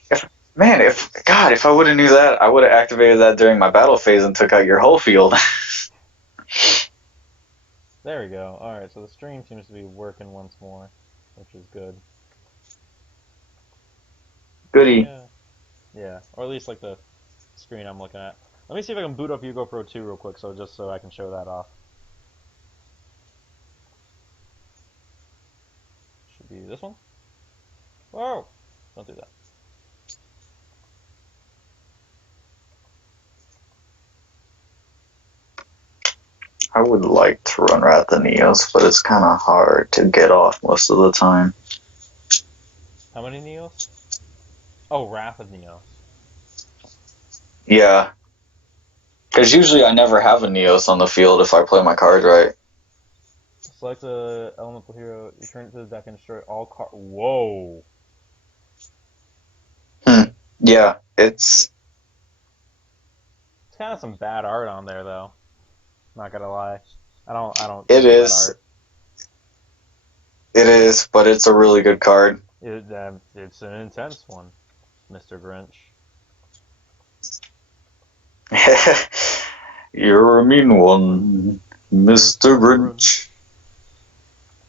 7. Man, if I would have knew that, I would have activated that during my battle phase and took out your whole field. There we go. Alright, so the stream seems to be working once more, which is good. Goody. Yeah. Yeah, or at least like the screen I'm looking at. Let me see if I can boot up Yugo Pro 2 real quick, so I can show that off. Should be this one. Whoa! Don't do that. I would like to run Rat the Neos, but it's kind of hard to get off most of the time. How many Neos? Oh, Wrath of Neos. Yeah. Because usually I never have a Neos on the field if I play my cards right. Select a elemental hero, return it to the deck and destroy all cards. Whoa! Yeah, it's It's kind of some bad art on there, though. Not gonna lie. I don't it like that is art. it is, but it's a really good card. It's an intense one, Mr. Grinch. You're a mean one, Mr. Mr. Grinch. Grinch.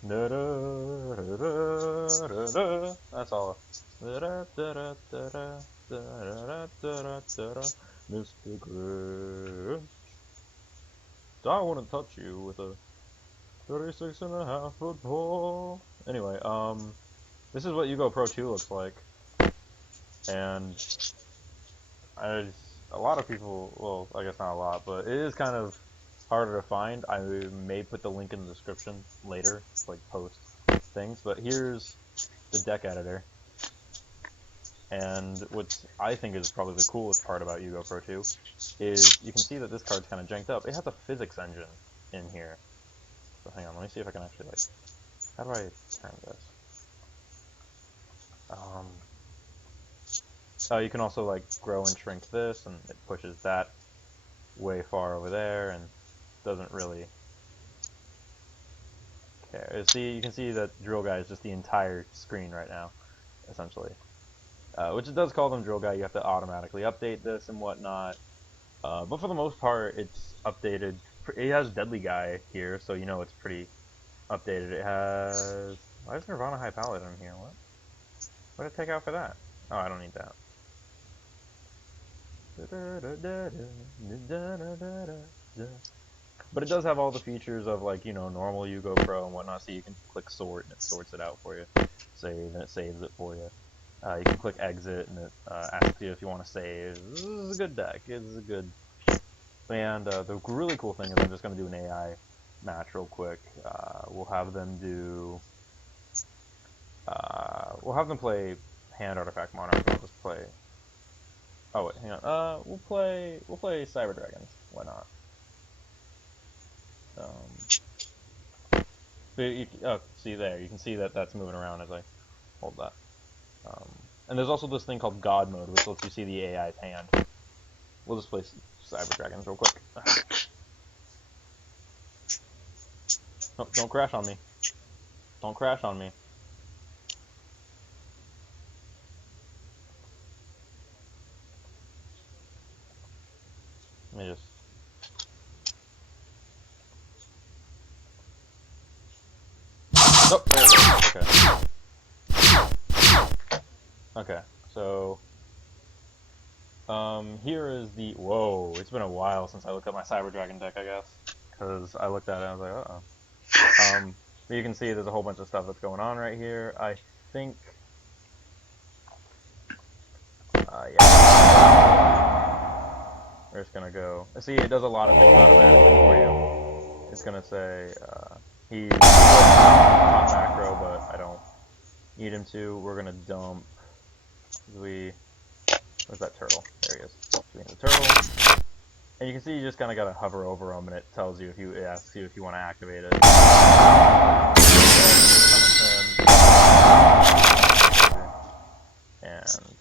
Da, da, da, da, da. That's all. Da, da, da, da, da, da, da, da, da, da, Mr. Grinch. I want to touch you with a 36.5-foot pole. Anyway, this is what Yugo Pro 2 looks like. And a lot of people, well, I guess not a lot, but it is kind of harder to find. I may put the link in the description later, like post things. But here's the deck editor. And what I think is probably the coolest part about Yugo Pro 2 is you can see that this card's kind of janked up. It has a physics engine in here. So hang on, let me see if I can actually, like, how do I turn this? Oh, you can also, like, grow and shrink this, and it pushes that way far over there, and doesn't really care. See, you can see that Drill Guy is just the entire screen right now, essentially. Which it does call them Drill Guy. You have to automatically update this and whatnot. But for the most part, it's updated. It has Deadly Guy here, so you know it's pretty updated. It has... Why is Nirvana High Paladin here? What? What did it take out for that? Oh, I don't need that. But it does have all the features of, like, you know, normal Yugo Pro and whatnot, so you can click sort and it sorts it out for you. Save, and it saves it for you. You can click exit and it asks you if you want to save. This is a good deck. It's a good... And the really cool thing is I'm just going to do an AI match real quick. We'll have them do... we'll have them play Hand Artifact Monarch. I'll just play... Oh wait, hang on. We'll play Cyber Dragons. Why not? Oh, see there, you can see that that's moving around as I hold that. And there's also this thing called God mode, which lets you see the AI's hand. We'll just play Cyber Dragons real quick. Oh, don't crash on me. Don't crash on me. Let me just... Oh, there it goes. Okay. Okay, so... here is the... Whoa, it's been a while since I looked at my Cyber Dragon deck, I guess. Because I looked at it and I was like, uh-oh. But you can see there's a whole bunch of stuff that's going on right here. I think... yeah. We're just gonna go... See, it does a lot of things automatically for you. It's gonna say, he's top macro, but I don't need him to. We're gonna dump... Where's that turtle? There he is. So we need the turtle. And you can see you just kind of gotta hover over him, and it tells you if it asks you if you want to activate it. And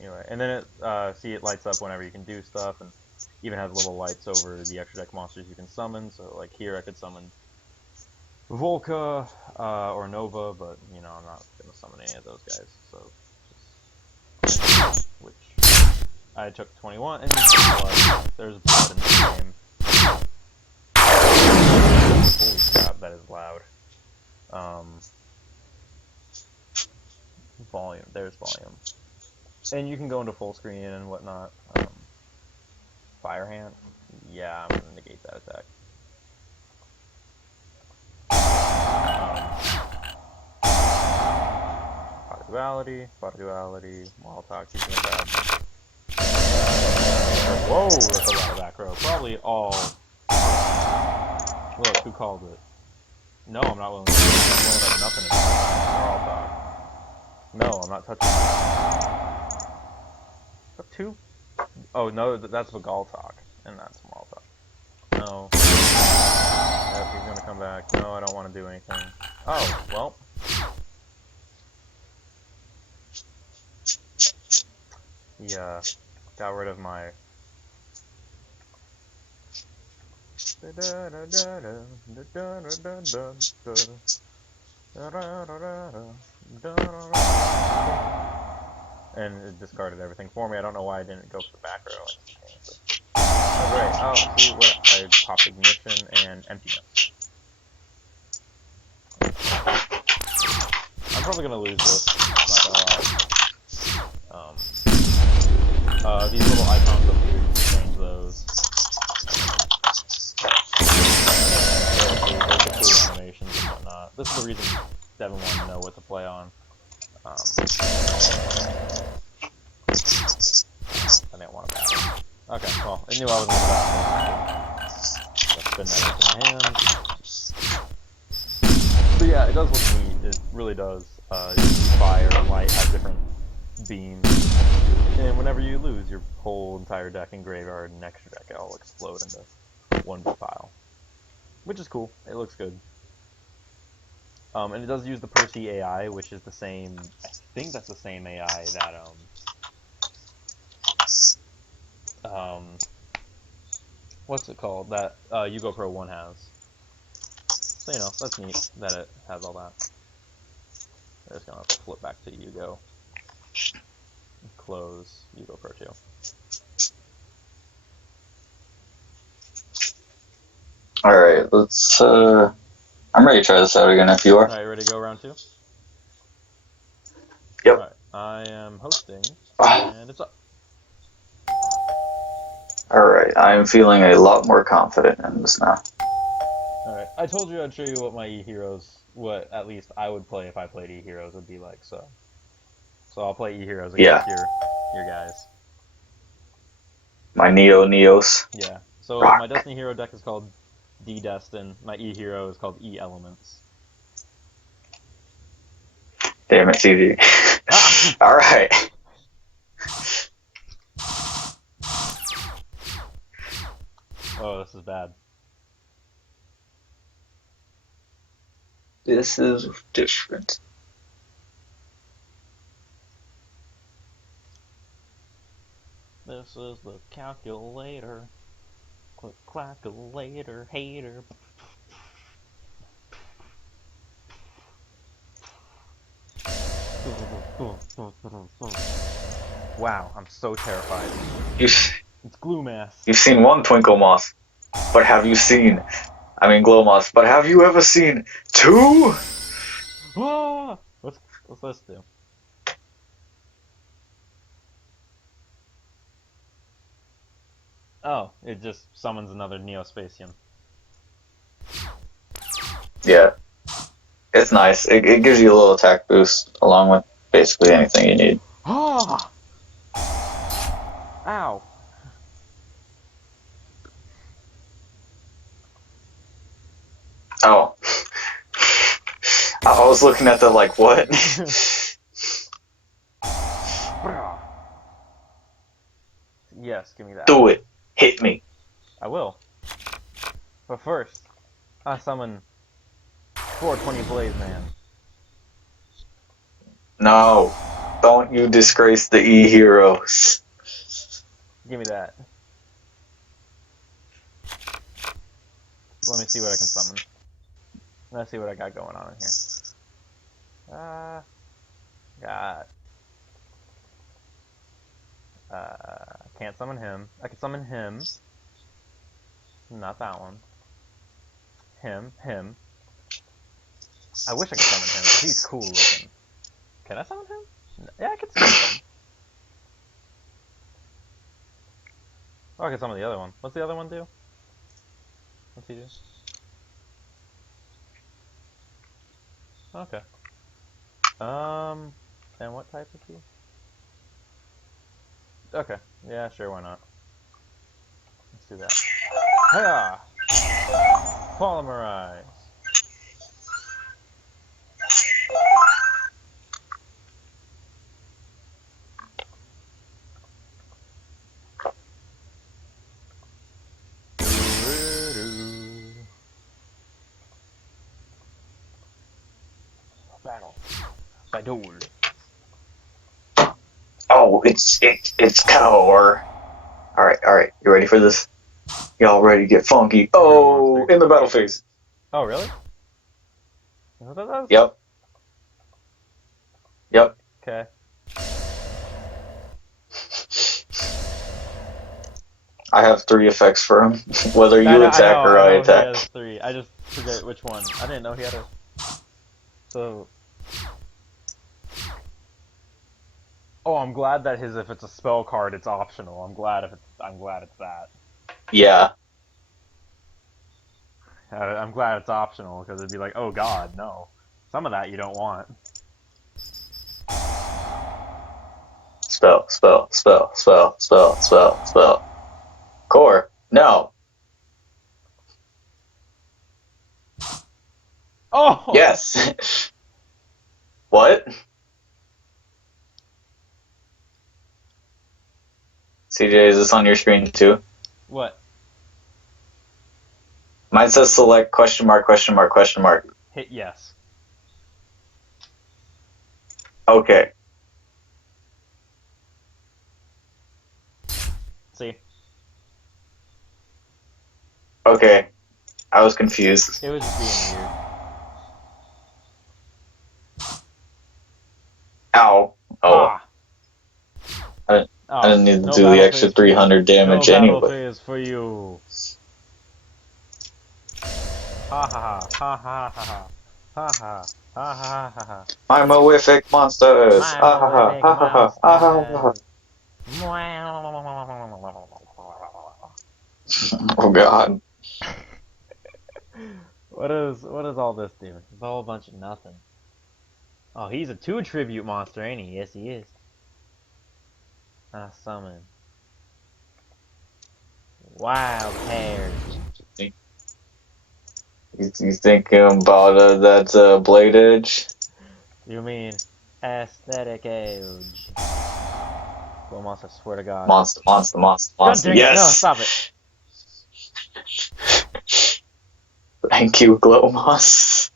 anyway, and then it see it lights up whenever you can do stuff, and even has little lights over the extra deck monsters you can summon. So like here, I could summon Volca or Nova, but you know I'm not gonna summon any of those guys. So just which. I took 21, and there's blood in the game. Holy crap, that is loud. Volume, there's volume. And you can go into full screen and whatnot. Fire Hand, yeah, I'm gonna negate that attack. Body duality, Molotov, he's gonna grab. Whoa, that's a lot of back row. Probably all... Look, who called it? No, I'm not willing to. I'm willing to have nothing in there. No, I'm not touching that. What, two? Oh, no, that's Vigaltok, and that's Molotov. No. Yep, he's gonna come back. No, I don't want to do anything. Oh, well. Yeah, got rid of my... And it discarded everything for me. I don't know why I didn't go for the back row instantaneously. Oh great, oh see what I popped ignition and emptiness. I'm probably gonna lose this, not gonna lie. These little icons up here, you can change those. Cool animations and whatnot. This is the reason Devin wanted to know what to play on. I didn't want to battle. Okay, well, I knew I was going to battle. Spin that into my hand. But yeah, it does look neat. It really does. Fire and light have different beams. And whenever you lose, your whole entire deck and graveyard and extra deck all explode into one big pile. Which is cool. It looks good. And it does use the Percy AI, which is the same... I think that's the same AI that, what's it called? That, Yugo Pro 1 has. So, you know, that's neat that it has all that. I'm just gonna flip back to Yugo. Close Yugo Pro 2. Alright, let's, I'm ready to try this out again if you are. Alright, ready to go round 2? Yep. Alright, I am hosting, and it's up. Alright, I'm feeling a lot more confident in this now. Alright, I told you I'd show you what my E-Heroes, what at least I would play if I played E-Heroes would be like, so. So I'll play E-Heroes against your guys. My Neos. Yeah, so Rock. my Destiny Hero deck is called D-Destin, my E-Hero is called E-Elements. Damn it, CG. Ah! Alright. Oh, this is bad. This is different. This is the calculator. Click calculator, hater. Wow, I'm so terrified. You've, It's glue mass. you've seen one Twinkle Moss, but have you seen, I mean Glow Moss, but have you ever seen two? Ah! What's this do? Oh, it just summons another Neospatian. Yeah, it's nice. It gives you a little attack boost along with basically anything you need. Ah! Ow! Oh. I was looking at the like, what? Yes, give me that. Do it. Hit me. I will. But first, I summon 420 Blaze Man. No. Don't you disgrace the E-heroes. Give me that. Let me see what I can summon. Let's see what I got going on in here. Got. Can't summon him. I can summon him. Not that one. Him. I wish I could summon him, because he's cool looking. Can I summon him? Yeah, I can summon him. Oh, I can summon the other one. What's the other one do? What's he do? Okay. And what type is he? Okay. Yeah, sure, why not? Let's do that. Hiya! Polymerize. Battle. By Duel. Oh, it's Core. Alright. You ready for this? Y'all ready to get funky? Oh, in the battle phase. Oh, really? Is that what that does? Yep. Okay. I have 3 effects for him. Whether you attack or I He attack. has 3. I just forget which one. I didn't know he had a... So... Oh, I'm glad that if it's a spell card, it's optional. I'm glad it's that. Yeah. I'm glad it's optional, because it'd be like, oh god, no. Some of that you don't want. Spell. Core. No. Oh! Yes. What? CJ, is this on your screen too? What? Mine says select question mark. Hit yes. Okay. See? Okay. I was confused. It was just being weird. Ow. Oh. Ah! I didn't need to do the extra 300 damage no anyway. battle phase for you. Ha ha ha ha ha ha ha. I'm a horrific monsters. Oh god. What is all this do? It's a whole bunch of nothing. Oh, he's a 2 tribute monster, ain't he? Yes, he is. I summon. Wild hairs. You thinking about that blade edge? You mean aesthetic age? Well, monster, I swear to God. Monster. God dang Yes! it, no, stop it. Thank you, Glow Moss.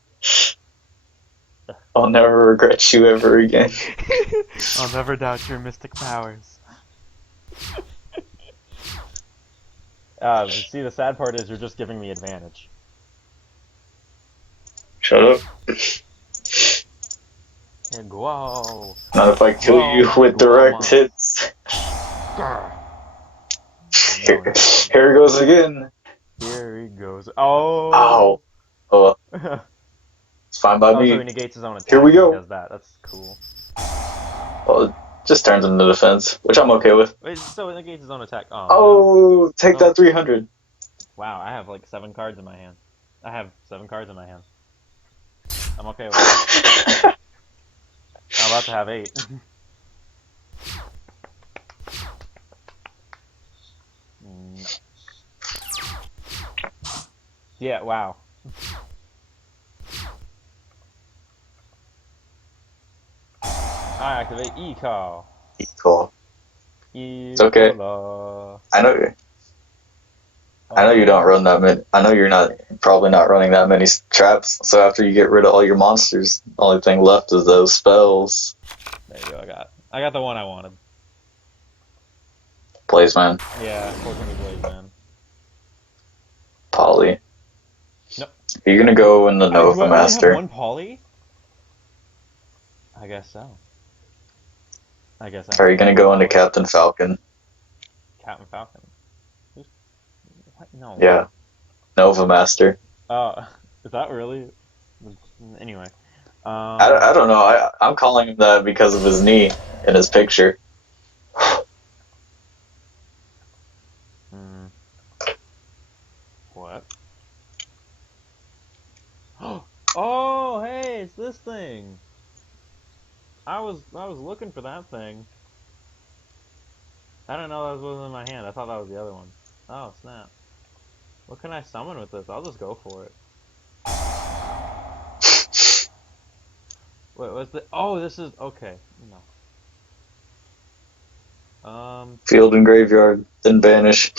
I'll never regret you ever again. I'll never doubt your mystic powers. See, the sad part is you're just giving me advantage. Shut up. And whoa, Not if I kill you whoa, with direct Guama. hits. No, Here it goes again. here he goes. Oh. Ow. Oh, it's fine by Oh, so he me. negates his own Here attack we when he go. does that. That's cool. Well, it just turns into defense, which I'm okay with. Wait, so it negates his own attack. Oh, no. Oh, take Oh, that 300. wow, I have like 7 cards in my hand. I have 7 cards in my hand. I'm okay with that. I'm about to have 8. No. Yeah, wow. I activate E-Call. Cool. It's okay. E-Cola. I know you don't run that many. I know you're not probably not running that many traps. So after you get rid of all your monsters, the only thing left is those spells. There you go, I got the one I wanted. Blaze man, Yeah, 420 Blaze Man. Polly. Nope. You're gonna go in the Do I Nova only have Master. one Poly? I guess so. I guess I Are have you to gonna go go into Poly. Captain Falcon? Captain Falcon. What? No. Yeah, Nova Master. Is that really? Anyway. I don't know. I'm calling him that because of his knee in his picture. Hmm, what? Oh, hey, it's this thing. I was looking for that thing. I didn't know that was in my hand. I thought that was the other one. Oh, snap. What can I summon with this? I'll just go for it. Wait, what's the... Oh, this is... Okay. No. Field and graveyard, then banish.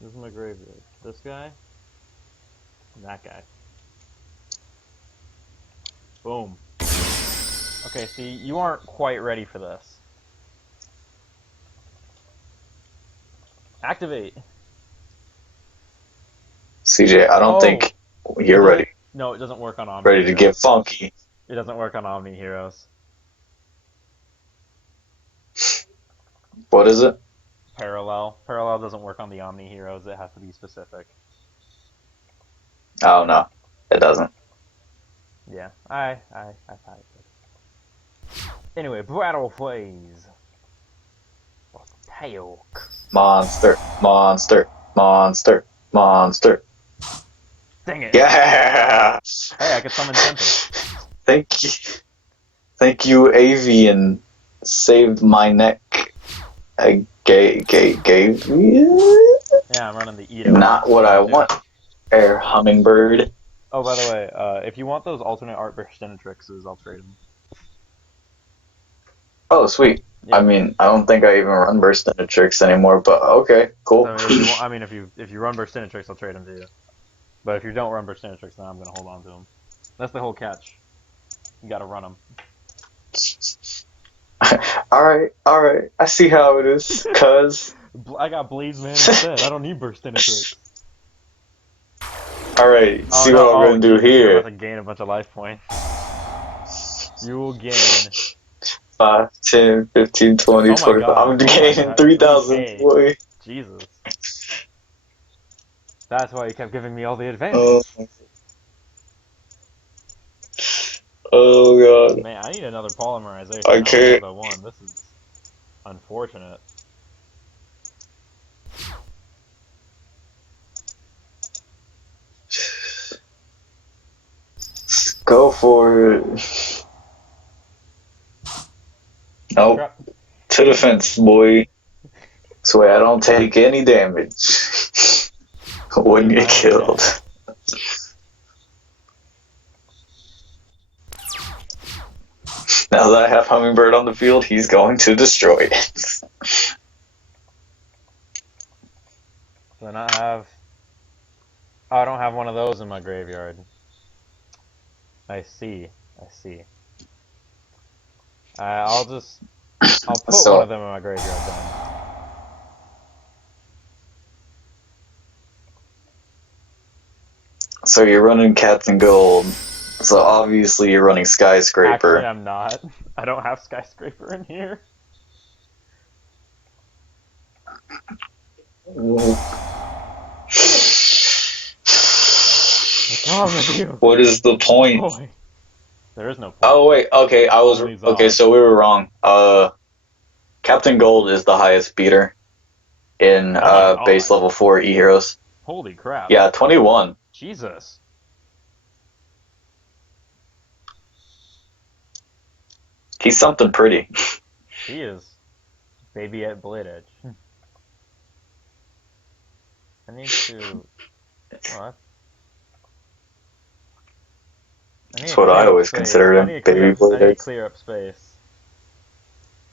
This is my graveyard. This guy? And that guy. Boom. Okay, see, you aren't quite ready for this. Activate. CJ, I don't Oh! think you're ready. No, it doesn't work on Omni Ready to Heroes. get funky. It doesn't work on Omni Heroes. What is it? Parallel. Parallel doesn't work on the Omni Heroes. It has to be specific. Oh no, it doesn't. Yeah, I thought it did. Anyway, battle phase. Tail. Monster, monster, monster, monster. Dang it! Yeah. Hey, I could summon Tempest. Thank you, Avian. Saved my neck. I gave you Yeah, I'm running the Edo. not what I want. Air hummingbird. Oh, by the way, if you want those alternate art Burstinatrixes, I'll trade them. Oh, sweet. Yeah. I mean, I don't think I even run burst into tricks anymore, but okay, cool. If you run Burstinatrix, I'll trade them to you. But if you don't run Burstinatrix, then I'm gonna hold on to them. That's the whole catch. You gotta run them. Alright. I see how it is, cuz. I got Blaze Man instead. I don't need Burstinatrix. Alright, Oh, see no. what I'm gonna do Jesus, you're here. about to gain a bunch of life points. You will gain 5, 10, 15, 20, Oh my 25. god. I'm gaining 3,000, 3K. boy. Jesus. That's why you kept giving me all the Oh, advantage. oh god. Man, I need another polymerization. I I only can't. have the one. This is unfortunate. Go for it. Nope. Trap. To the fence, boy. So I don't take any damage. Wouldn't get killed. Now that I have Hummingbird on the field, he's going to destroy it. Then I have... Oh, I don't have one of those in my graveyard. I see. I see. I'll put one of So, them in my graveyard then. so you're running Cats and Gold. So obviously you're running Actually, Skyscraper. I'm not. I don't have Skyscraper in here. What's wrong with you? What is the point? Boy. There is no point. Oh wait, okay, Only okay, Zog. so we were wrong. Captain Gold is the highest beater in Oh my base god. level 4 E heroes. Holy crap. Yeah, 21. Jesus. He's something pretty. He is. Baby at Blade Edge. I need to... What? I need That's to what I clear up always space. considered him, baby I need to blade. clear up space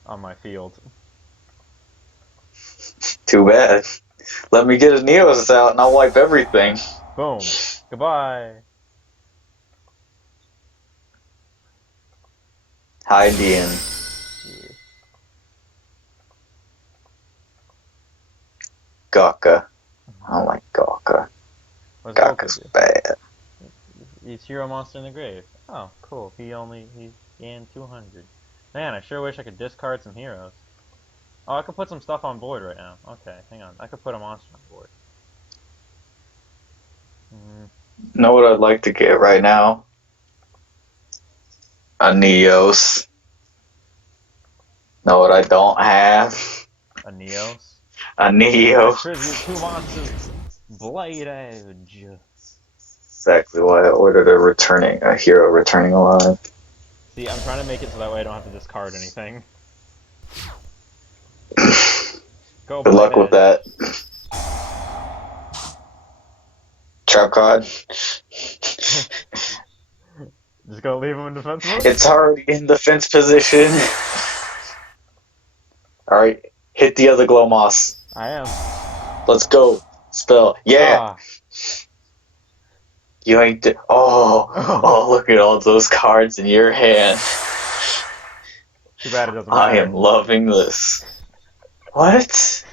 on my field. Too bad. Let me get a Neos out and I'll wipe everything. Boom. Goodbye. Hi, Dean. Yeah. Gawka. I don't like Gawka. What's Gawka's Goku do? bad. He's hero monster in the grave. Oh, cool. He gained 200. Man, I sure wish I could discard some heroes. Oh, I could put some stuff on board right now. Okay, hang on. I could put a monster on board. Know what I'd like to get right now? A Neos. Know what I don't have? A Neos. A I Neo. tribute 2 monsters. Blade Edge. Exactly why I ordered a hero returning alive. See, I'm trying to make it so that way I don't have to discard anything. Go Good Blade luck with Edge. that. Trap card. Just gonna leave him in defense mode? It's already in defense position. Alright, hit the other glow moss. I am. Let's go. Spell. Yeah! Ah. You ain't. Oh, look at all those cards in your hand. Too bad it doesn't I matter. am loving this. What?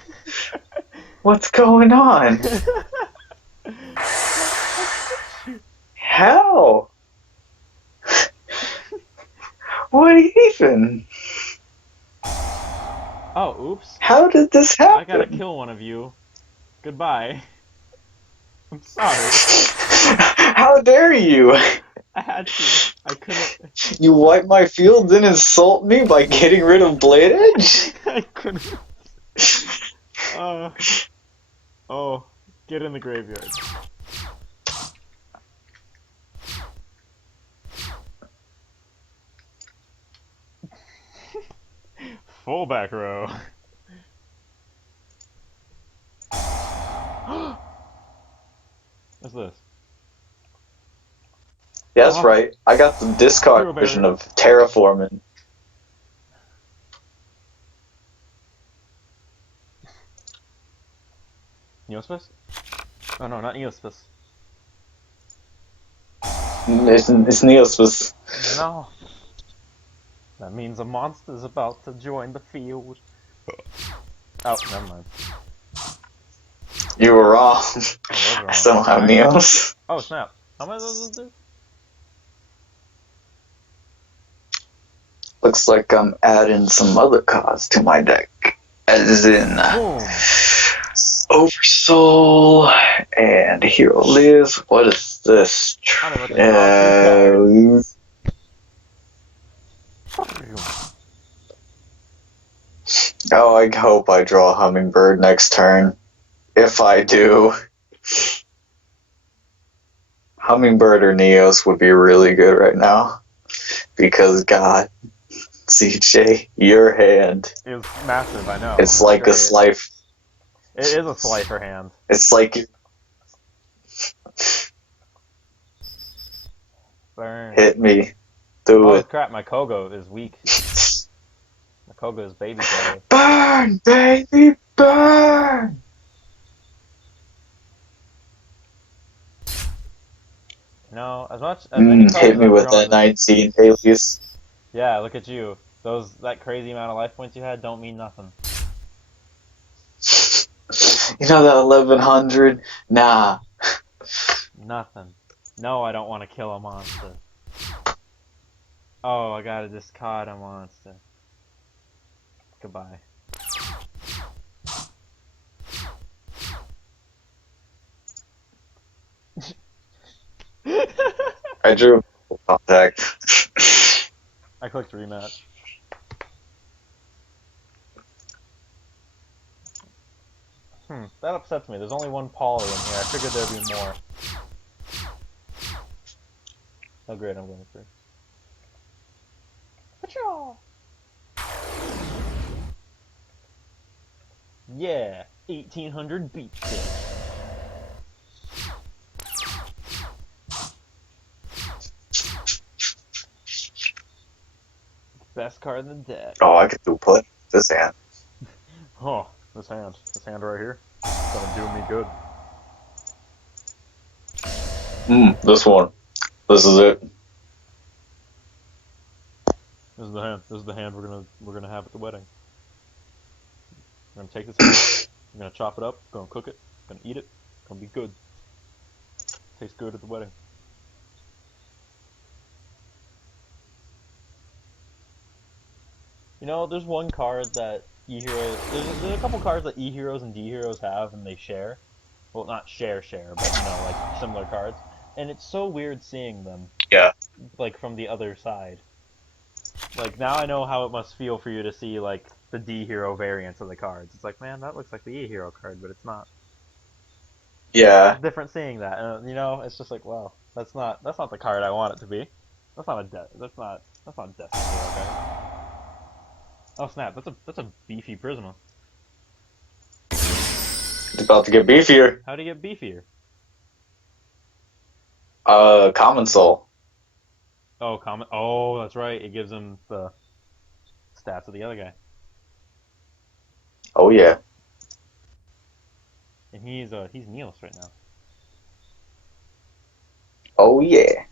What's going on? How? What even? Oh, oops. How did this I happen? gotta kill one of you. Goodbye. I'm sorry. How dare you? I had to. I couldn't. You wipe my field, then insult me by getting rid of Blade Edge? I couldn't. Oh, get in the graveyard. Full back row. What's this? Yeah, that's right. I got the discard Hero version Barrier. of Terraforming. Neospis? Oh no, not Neospis. It's Neospis. No. That means a monster's about to join the field. Oh, never mind. You were wrong. I I still don't have Neos. Oh snap. How many of those is there? Looks like I'm adding some other cards to my deck. As in Boom. Oversoul and Hero Lives. What is this? I'm about to draw 2 cards. Oh, I hope I draw Hummingbird next turn. If I do, Hummingbird or Neos would be really good right now. Because, God, CJ, your hand. It's massive, I know. It's like a slife. It is a slifer hand. It's like. Burn. Hit me. Do Oh it. crap, my Kogo is weak. My Kogo is baby Kogo. Burn, baby, burn! No, as many Hit colors me I've with drawn that this. 19, Alias. Yeah, look at you. That crazy amount of life points you had don't mean nothing. You know that 1100? Nah. Nothing. No, I don't want to kill a monster. Oh, I gotta discard a monster. Goodbye. I drew a contact. I clicked rematch. That upsets me. There's only one poly in here. I figured there'd be more. Oh great, I'm going first. Patrol! Yeah! 1800 beats it. Best card in the deck. Oh, I could do play this hand. Oh, this hand. This hand right here. It's gonna do me good. This one. This is it. This is the hand. This is the hand we're gonna have at the wedding. We're gonna take this hand. We're gonna chop it up. Gonna cook it. Gonna eat it. Gonna be good. Tastes good at the wedding. You know, there's one card that E-Hero... There's a couple cards that E-Heroes and D-Heroes have and they share. Well, not share, but, you know, like, similar cards. And it's so weird seeing them, Yeah. like, from the other side. Like, now I know how it must feel for you to see, like, the D-Hero variants of the cards. It's like, man, that looks like the E-Hero card, but it's not. Yeah. It's different seeing that. And, you know, it's just like, wow, that's not the card I want it to be. That's not Destiny Hero card. Oh snap! That's a beefy Prisma. It's about to get beefier. How do you get beefier? Common Soul. Oh, comment. Oh, that's right. It gives him the stats of the other guy, Oh yeah. and he's Neos right now. Oh yeah.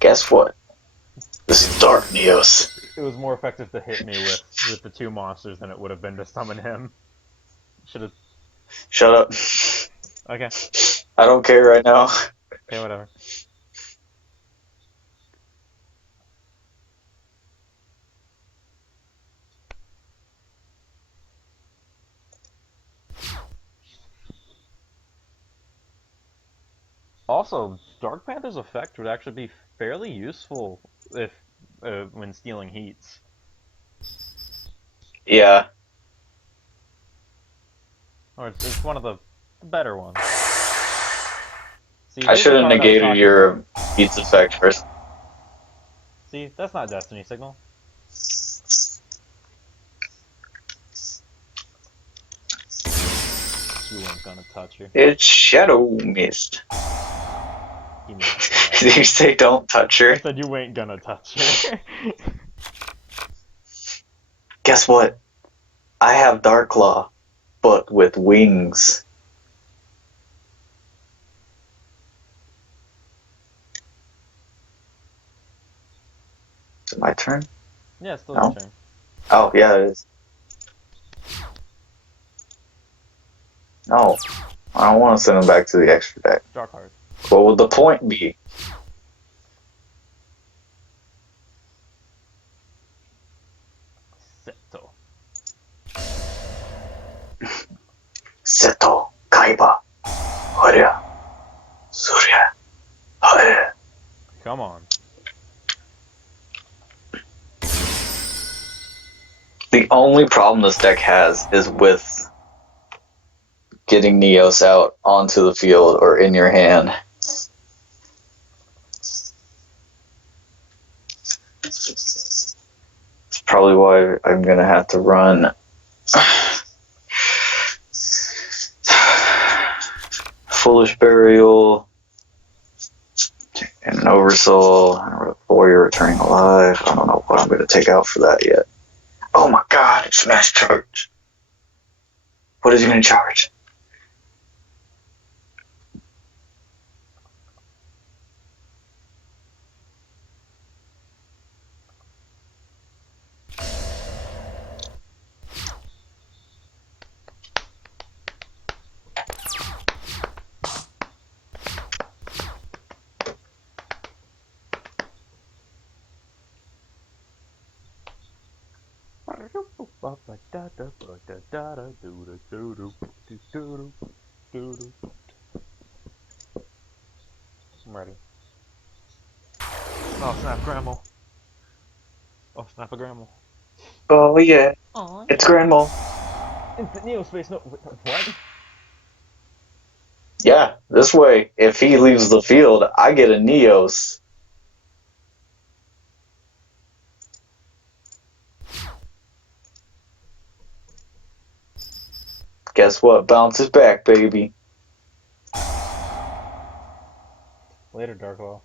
Guess what? This is Dark Neos. It was more effective to hit me with the two monsters than it would have been to summon him. Should have. Shut up. Okay. I don't care right now. Okay, whatever. Also, Dark Panther's effect would actually be fairly useful if when stealing heats. Yeah. Or it's one of the better ones. See, I here's should the have card I was negated talking your about. Beats effect first. See, that's not Destiny Signal. You weren't gonna touch her. It's Shadow Mist. Give me that. Did you say don't touch her? I said you ain't gonna touch her. Guess what? I have Dark Claw, but with wings. Is it my turn? Yeah, it's still No? your turn. Oh, yeah, it is. No. I don't want to send him back to the extra deck. Draw card. What would the point be? Seto. Seto, Kaiba, Horia, Surya, Hare. Come on. The only problem this deck has is with getting Neos out onto the field or in your hand. It's probably why I'm gonna have to run Foolish Burial and an Oversoul and a Warrior Returning Alive. I don't know what I'm gonna take out for that yet. Oh my god, it's Mass Charge. What is he gonna charge? I'm ready. Oh snap, grandma. Oh snap, a grandma. Oh yeah, Oh it's yeah. Grandma. Instant Neospace. No, what? Yeah, this way, if he leaves the field, I get a Neos. Guess what? Bounces back, baby. Later, Darklaw.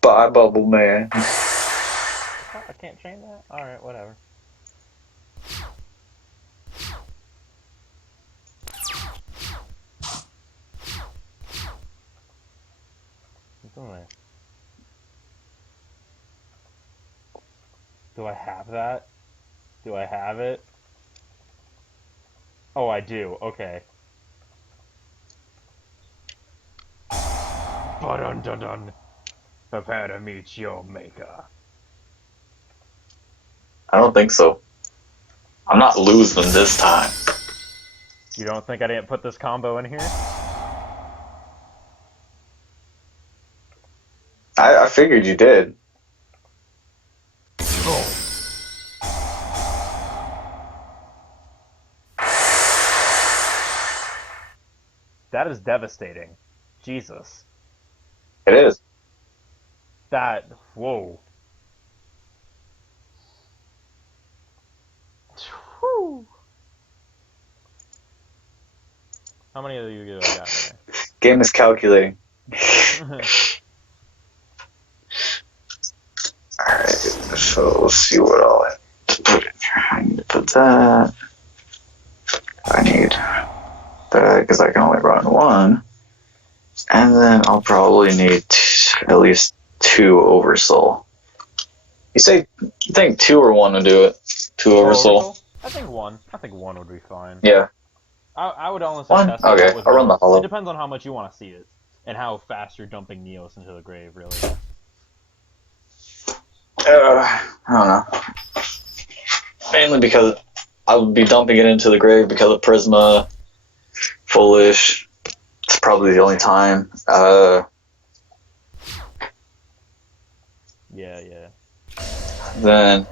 Bye, Bubble Man. I can't train that? Alright, whatever. What's in there? Do I have that? Do I have it? Oh, I do. Okay. Dun dun dun. Prepare to meet your maker. I don't think so. I'm not losing this time. You don't think I didn't put this combo in here? I figured you did. Oh. That is devastating. Jesus. It is. That. Whoa. Whew. How many of you I got Game is calculating. there? Alright, so let's see what I'll have to put in here. I need to put that. I need that because I can only run one. And then I'll probably need at least 2 Oversoul. You think 2 or 1 to do it? 2 Oversoul? Oversoul? I think one. I think one would be fine. Yeah. I would honestly 1? test it Okay, out with I'll run the one. It hollow. depends on how much you want to see it and how fast you're dumping Neos into the grave, really. I don't know. Mainly because I would be dumping it into the grave because of Prisma, Foolish. It's probably the only time. Yeah. Then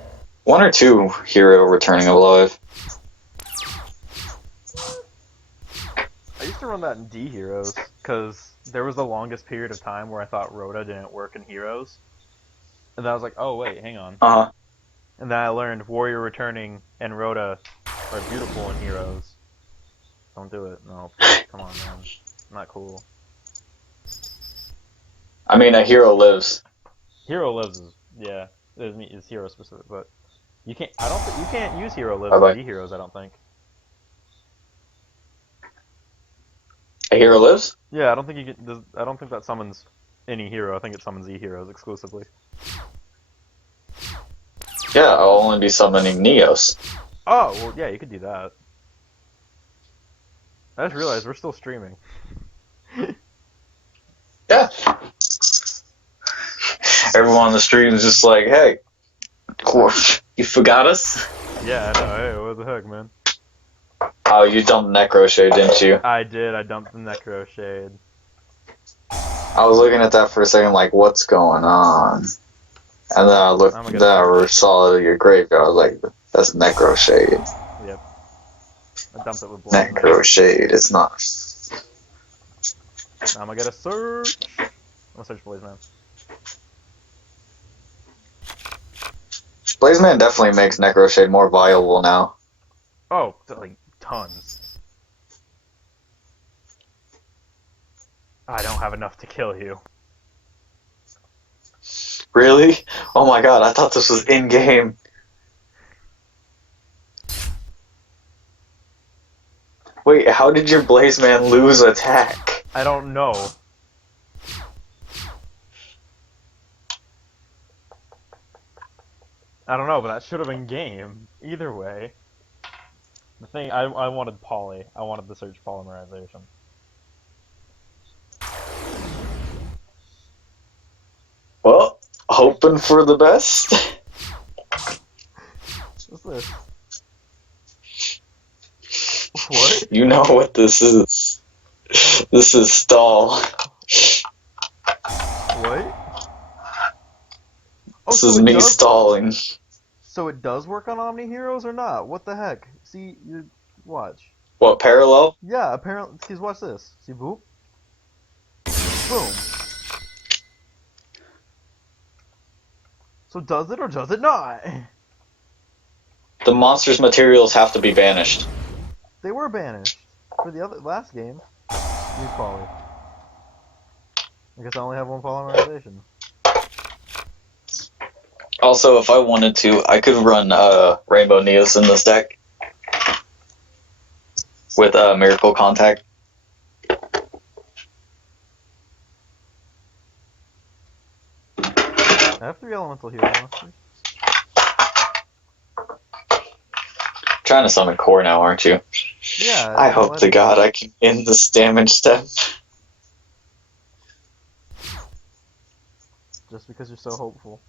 1 or 2 hero returning alive. I used to run that in D Heroes, because there was the longest period of time where I thought Rhoda didn't work in Heroes. And then I was like, oh wait, hang on. Uh-huh. And then I learned Warrior Returning and Rhoda are beautiful in Heroes. Don't do it. No, please, come on, man. Not cool. I mean, a hero lives. Hero Lives is, yeah, is hero specific, but you can't, I don't think, you can't use Hero Lives in Bye-bye. D Heroes, I don't think. A hero lives? Yeah, I don't think you can, I don't think that summons any hero, I think it summons E Heroes exclusively. Yeah, I'll only be summoning Neos. Oh, well, yeah, you could do that. I just realized we're still streaming. Yeah. Everyone on the stream is just like, hey, you forgot us? Yeah, I know, hey, what the heck, man? Oh, you dumped Necro Shade, didn't you? I did, I dumped the Necro Shade. I was looking at that for a second, like, what's going on? And then I looked, then I saw your graveyard. I was like, that's Necro Shade. Yep. I dumped it with Blaze Man. Necro Shade, it's not. Now I'm gonna get a search. I'm gonna search Blaze Man. Blaze Man definitely makes Necro Shade more viable now. Oh, like, tons. I don't have enough to kill you. Really? Oh my god, I thought this was in-game. Wait, how did your Blaze Man lose attack? I don't know. I don't know, but that should have been game. Either way. The thing, I wanted poly. I wanted the search polymerization. hoping for the best. What's this? What? You know what this is. This is stall. What? Oh, This is me stalling. So it does work on Omni Heroes or not? What the heck? See, you watch. What, parallel? Yeah, apparently. Cause watch this. See, boop, boom. So does it or does it not? The monster's materials have to be banished. They were banished for the last game. Use poly. I guess I only have one polymerization. Also, if I wanted to, I could run Rainbow Neos in this deck with Miracle Contact. I have 3 elemental hero monsters. Trying to summon Core now, aren't you? Yeah. I hope to God I can end this damage step. Just because you're so hopeful.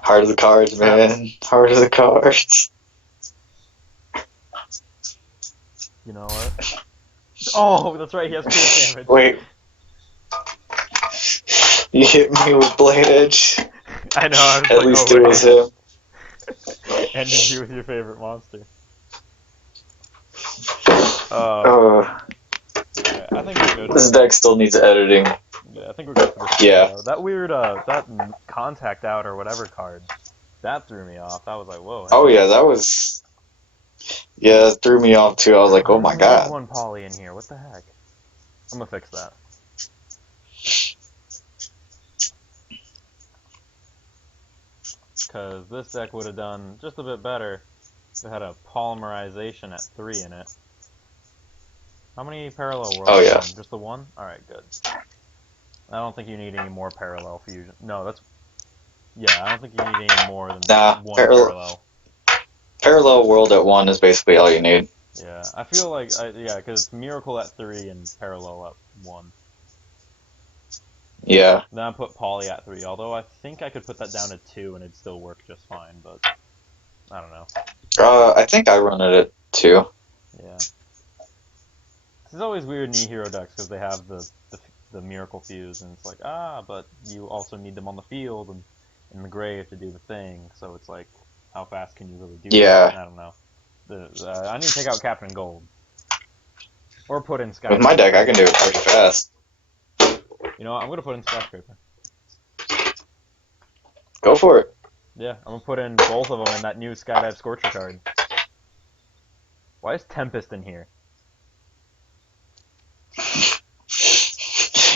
Heart of the cards, man. Heart of the cards. You know what? Oh, that's right. He has pierce damage. Wait. You hit me with Blade Edge. I know. I was At like, least oh, it was him. Ended you with your favorite monster. Yeah, I think we're good. This deck still needs editing. Yeah, I think we're good for this. Yeah. That weird, that contact out or whatever card, that threw me off. That was like, whoa. Oh yeah, that was. Yeah, it threw me off too. I was like, oh my god. One poly in here. What the heck? I'm gonna fix that. Because this deck would have done just a bit better if it had a polymerization at 3 in it. How many parallel worlds? Oh yeah. Just the one? Alright, good. I don't think you need any more parallel fusion. No, that's... Yeah, I don't think you need any more than one parallel. Parallel world at 1 is basically all you need. Yeah, I feel like... yeah, because it's Miracle at 3 and Parallel at 1. Yeah. Then I put Poly at 3, although I think I could put that down to 2 and it'd still work just fine, but... I don't know. I think I run it at 2. Yeah. It's always weird in E-Hero decks because they have the Miracle Fuse, and it's like, but you also need them on the field and in the grave to do the thing, so it's like, how fast can you really do that? I don't know. I need to take out Captain Gold. Or put in Skyscraper. With my deck, I can do it pretty fast. You know what? I'm going to put in Skyscraper. Go for it. Yeah, I'm going to put in both of them in that new Skydive Scorcher card. Why is Tempest in here?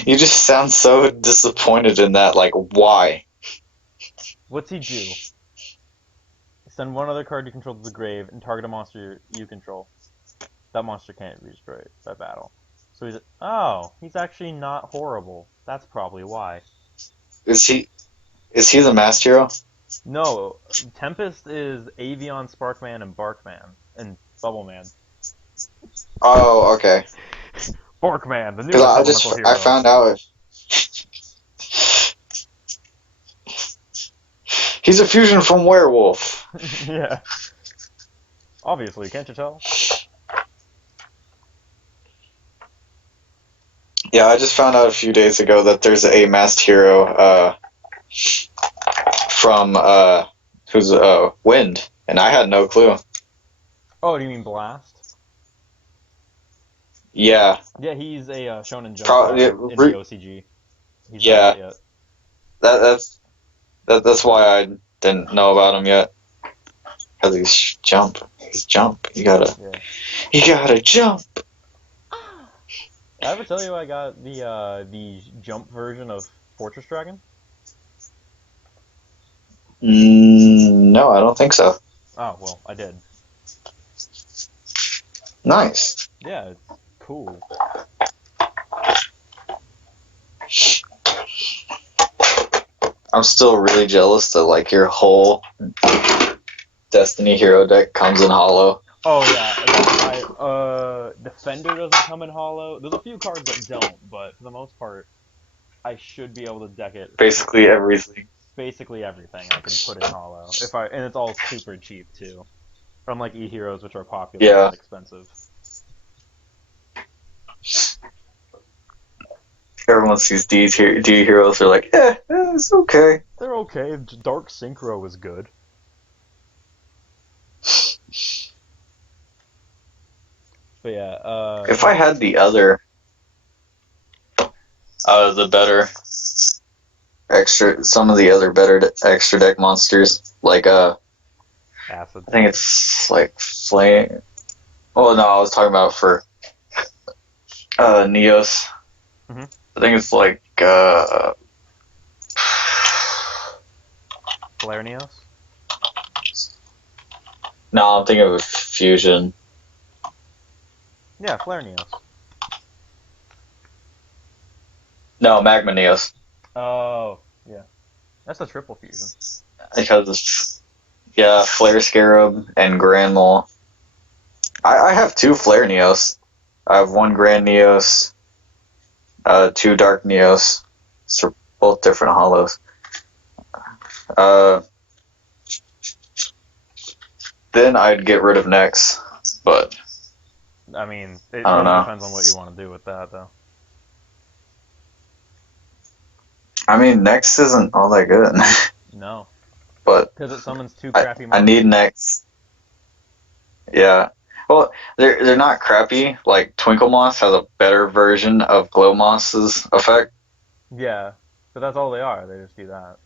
You just sound so disappointed in that, like, why? What's he do? Send one other card you control to the grave and target a monster you control. That monster can't be destroyed by battle. So he's actually not horrible. That's probably why. Is he the masked hero? No, Tempest is Avion, Sparkman, and Barkman, and Bubbleman. Oh, okay. Barkman, the new elemental hero. I found out he's a fusion from Werewolf. Yeah. Obviously, can't you tell? Yeah, I just found out a few days ago that there's a masked hero from who's Wind, and I had no clue. Oh, do you mean Blast? Yeah. Yeah, he's a Shonen Jump in the OCG. He's yeah. not yet. That's why I didn't know about him yet. Cause he's jump. You gotta jump. Did I ever tell you I got the jump version of Fortress Dragon? No, I don't think so. Oh, well, I did. Nice. Yeah, it's cool. I'm still really jealous that like your whole Destiny hero deck comes in hollow. Oh yeah, Defender doesn't come in hollow. There's a few cards that don't, but for the most part, I should be able to deck it for Basically everything. basically everything I can put in hollow. And it's all super cheap too. Unlike E heroes, which are popular Yeah. but expensive. Everyone sees D heroes. They're like, it's okay. They're okay. Dark Synchro is good. But yeah, If I had the other, the better some of the other better extra deck monsters, like acid. I think it's like flame. Oh no, I was talking about for Neos. Mm-hmm. I think it's like Flare Neos? no, I'm thinking of Fusion. Yeah, Flare Neos. No, Magma Neos. Oh, yeah. That's a triple fusion. Because yeah, Flare Scarab and Grand Mole. I have two Flare Neos. I have one Grand Neos, two Dark Neos. So both different hollows. Then I'd get rid of Nex, but I mean, it I don't really know. depends on what you want to do with that, though. I mean, Nex isn't all that good. No. But Because it summons two crappy I monsters. need Nex. Yeah. Well, they're not crappy. Like Twinkle Moss has a better version of Glow Moss's effect. Yeah, but that's all they are. They just do that.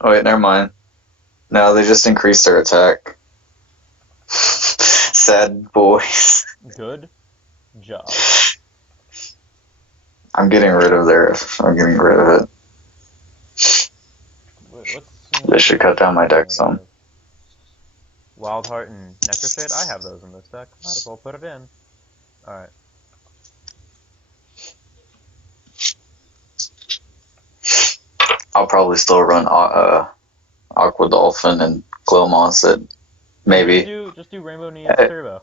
Oh wait, never mind. No, they just increased their attack. Sad boys. Good job. I'm getting rid of it. This should cut down my deck some. Wild Heart and Nectar Shade? I have those in this deck. Might as well put it in. Alright. I'll probably still run Aqua Dolphin and Glow Moss at maybe. Just do Rainbow Neos Turbo.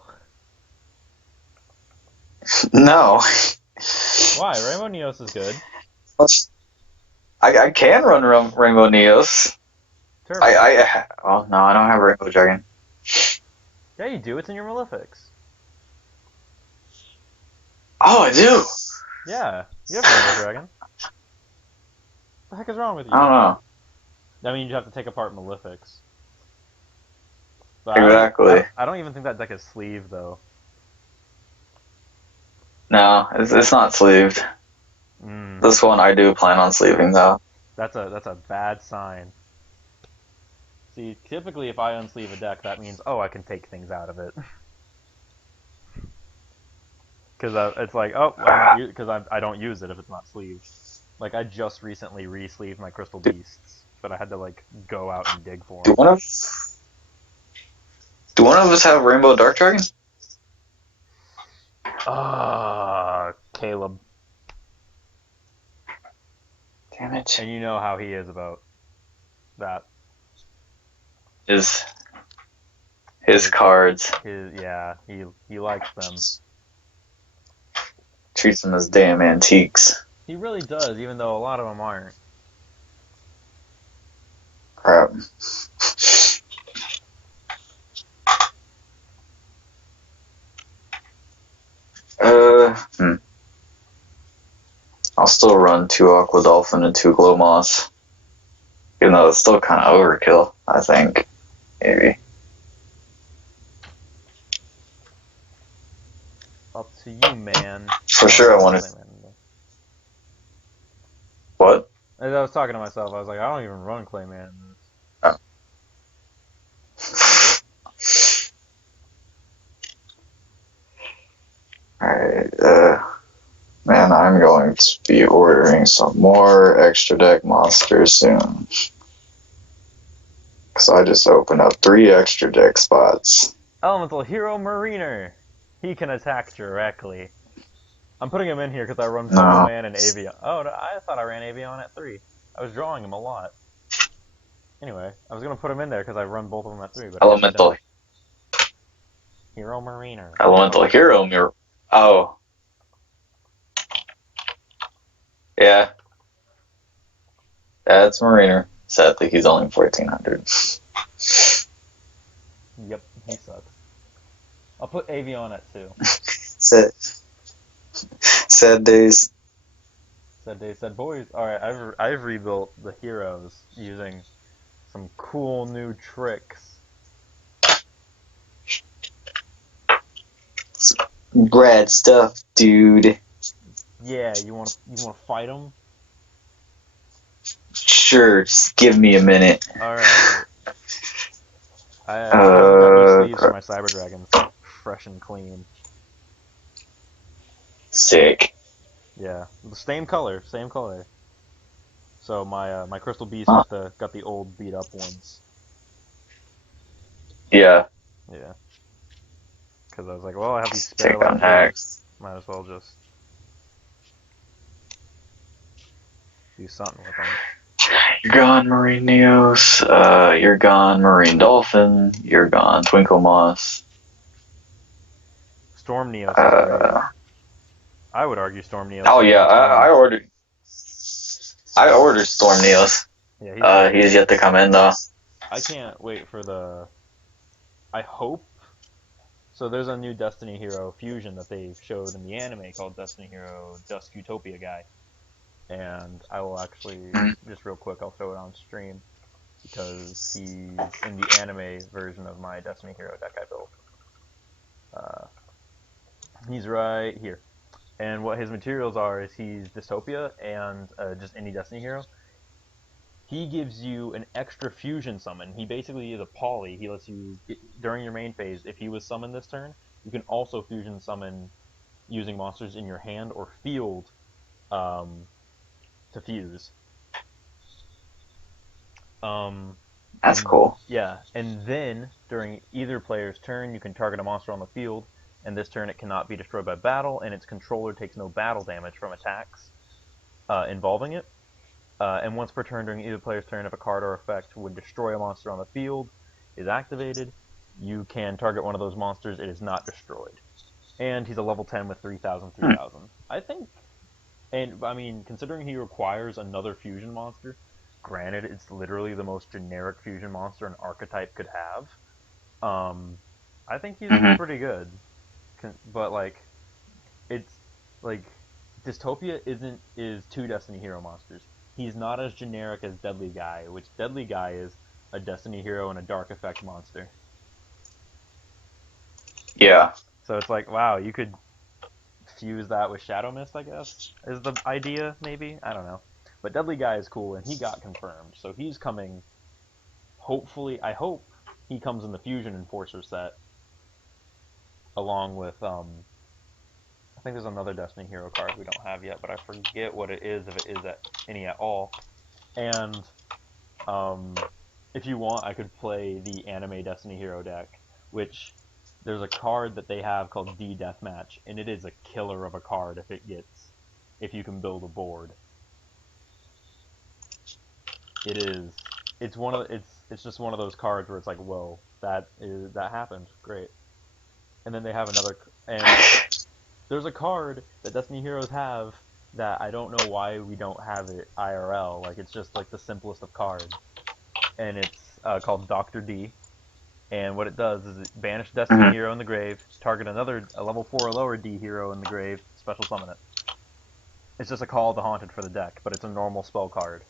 No. Why? Rainbow Neos is good. I can run Rainbow Neos. Turbo. Oh no, I don't have Rainbow Dragon. Yeah, you do. It's in your Malefics. Oh, I do. Yeah, you have Rainbow Dragon. What the heck is wrong with you? I don't know. I mean, you have to take apart Malefics. But Exactly. I don't even think that deck is sleeved, though. No, it's not sleeved. This one I do plan on sleeving, though. That's a bad sign. See, typically if I unsleeve a deck, that means, oh, I can take things out of it. Because it's like, oh, because I don't use it if it's not sleeved. Like, I just recently re-sleeved my Crystal Beasts, but I had to, like, go out and dig for them. Do one of us have Rainbow Dark Dragon? Caleb. Damn it. And you know how he is about that. His cards. Yeah, he likes them. Treats them as damn antiques. He really does, even though a lot of them aren't. Crap. I'll still run 2 Aqua Dolphin and 2 Glow Moss. Even though it's still kind of overkill, I think. Maybe. Up to you, man. For sure I want to... What? As I was talking to myself, I was like, I don't even run Clayman in this. Alright, man, I'm going to be ordering some more extra deck monsters soon. Because I just opened up 3 extra deck spots. Elemental Hero Mariner! He can attack directly. I'm putting him in here because I run Single Man and Avion. Oh, no, I thought I ran Avion at 3. I was drawing him a lot. Anyway, I was going to put him in there because I run both of them at 3. But Elemental Hero Mariner. Elemental Hero Mirror. Oh. Yeah, that's Mariner. Sadly, he's only 1400. Yep, he sucks. I'll put AV on it too. Sad, sad days. Said they said, boys. All right, I've rebuilt the heroes using some cool new tricks. Rad stuff, dude. Yeah, you want to fight them? Sure, just give me a minute. All right. I even got new sleeves for Crap. my Cyber Dragons, fresh and clean. Sick. Yeah, the same color, same color. So my Crystal Beast Huh. got the old beat up ones. Yeah, Yeah, because I was like, well, I have these spare take on electros. hacks. Might as well just do something with them. You're gone, Marine Neos. You're gone, Marine Dolphin. You're gone, Twinkle Moss. Storm Neos is great. Uh, I would argue Storm Neos oh is yeah, level 20. I ordered. I ordered Storm Neos. Yeah, he's great. He's yet to come in though. I can't wait for the. I hope. So there's a new Destiny Hero fusion that they showed in the anime called Destiny Hero Dusk Utopia guy, and I will actually Mhm. just real quick I'll show it on stream because he's in the anime version of my Destiny Hero deck I built. Uh, he's right here. And what his materials are is he's Dystopia and just any Destiny hero. He gives you an extra fusion summon. He basically is a poly. He lets you, during your main phase, if he was summoned this turn, you can also fusion summon using monsters in your hand or field um, to fuse. Um, That's and cool. yeah, and then during either player's turn, you can target a monster on the field, and this turn it cannot be destroyed by battle, and its controller takes no battle damage from attacks involving it. And once per turn during either player's turn, if a card or effect would destroy a monster on the field is activated, you can target one of those monsters. It is not destroyed. And he's a level 10 with 3,000, Hmm. 3,000. I think, and I mean, considering he requires another fusion monster, granted, it's literally the most generic fusion monster an archetype could have. Um, I think he's Hmm. pretty good. But, like, it's like Dystopia is two Destiny hero monsters. He's not as generic as Deadly Guy, which Deadly Guy is a Destiny hero and a dark effect monster. Yeah. So it's like, wow, you could fuse that with Shadow Mist, I guess, is the idea, maybe? I don't know. But Deadly Guy is cool and he got confirmed. So he's coming hopefully I hope he comes in the Fusion Enforcer set along with I think there's another Destiny hero card we don't have yet, but I forget what it is if it is any at all. And Um, if you want, I could play the anime Destiny Hero deck, which there's a card that they have called D Deathmatch, and it is a killer of a card if you can build a board. It is it's just one of those cards where it's like, whoa, that happened, great. And then they have another, and there's a card that Destiny Heroes have that I don't know why we don't have it IRL. Like it's just like the simplest of cards, and it's called Doctor D. And what it does is it banish Destiny Hmm. hero in the grave, target a level 4 or lower D hero in the grave, special summon it. It's just a Call of the Haunted for the deck, but it's a normal spell card.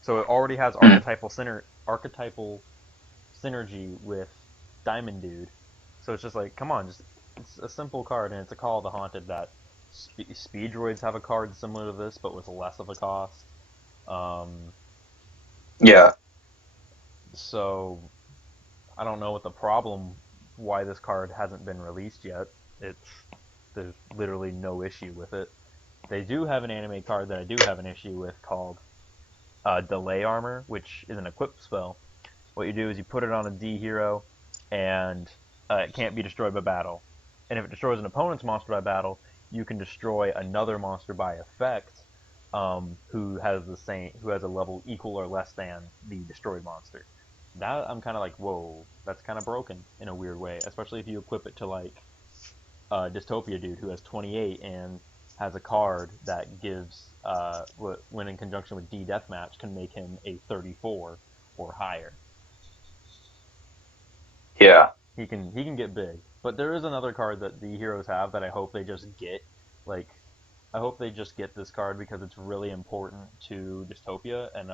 So it already has archetypal synergy with Diamond Dude. So it's just like, come on, just it's a simple card, and it's a Call of the Haunted that Speed Droids have a card similar to this, but with less of a cost. Um, Yeah. so I don't know what the problem why this card hasn't been released yet. It's there's literally no issue with it. They do have an anime card that I do have an issue with called Delay Armor, which is an equip spell. What you do is you put it on a D hero, and it can't be destroyed by battle. And if it destroys an opponent's monster by battle, you can destroy another monster by effect, who has a level equal or less than the destroyed monster. That I'm kind of like, whoa, that's kind of broken in a weird way, especially if you equip it to like Dystopia dude who has 28 and has a card that gives, when in conjunction with D Deathmatch, can make him a 34 or higher. Yeah. He can get big. But there is another card that the heroes have that I hope they just get. Like, I hope they just get this card because it's really important to Dystopia and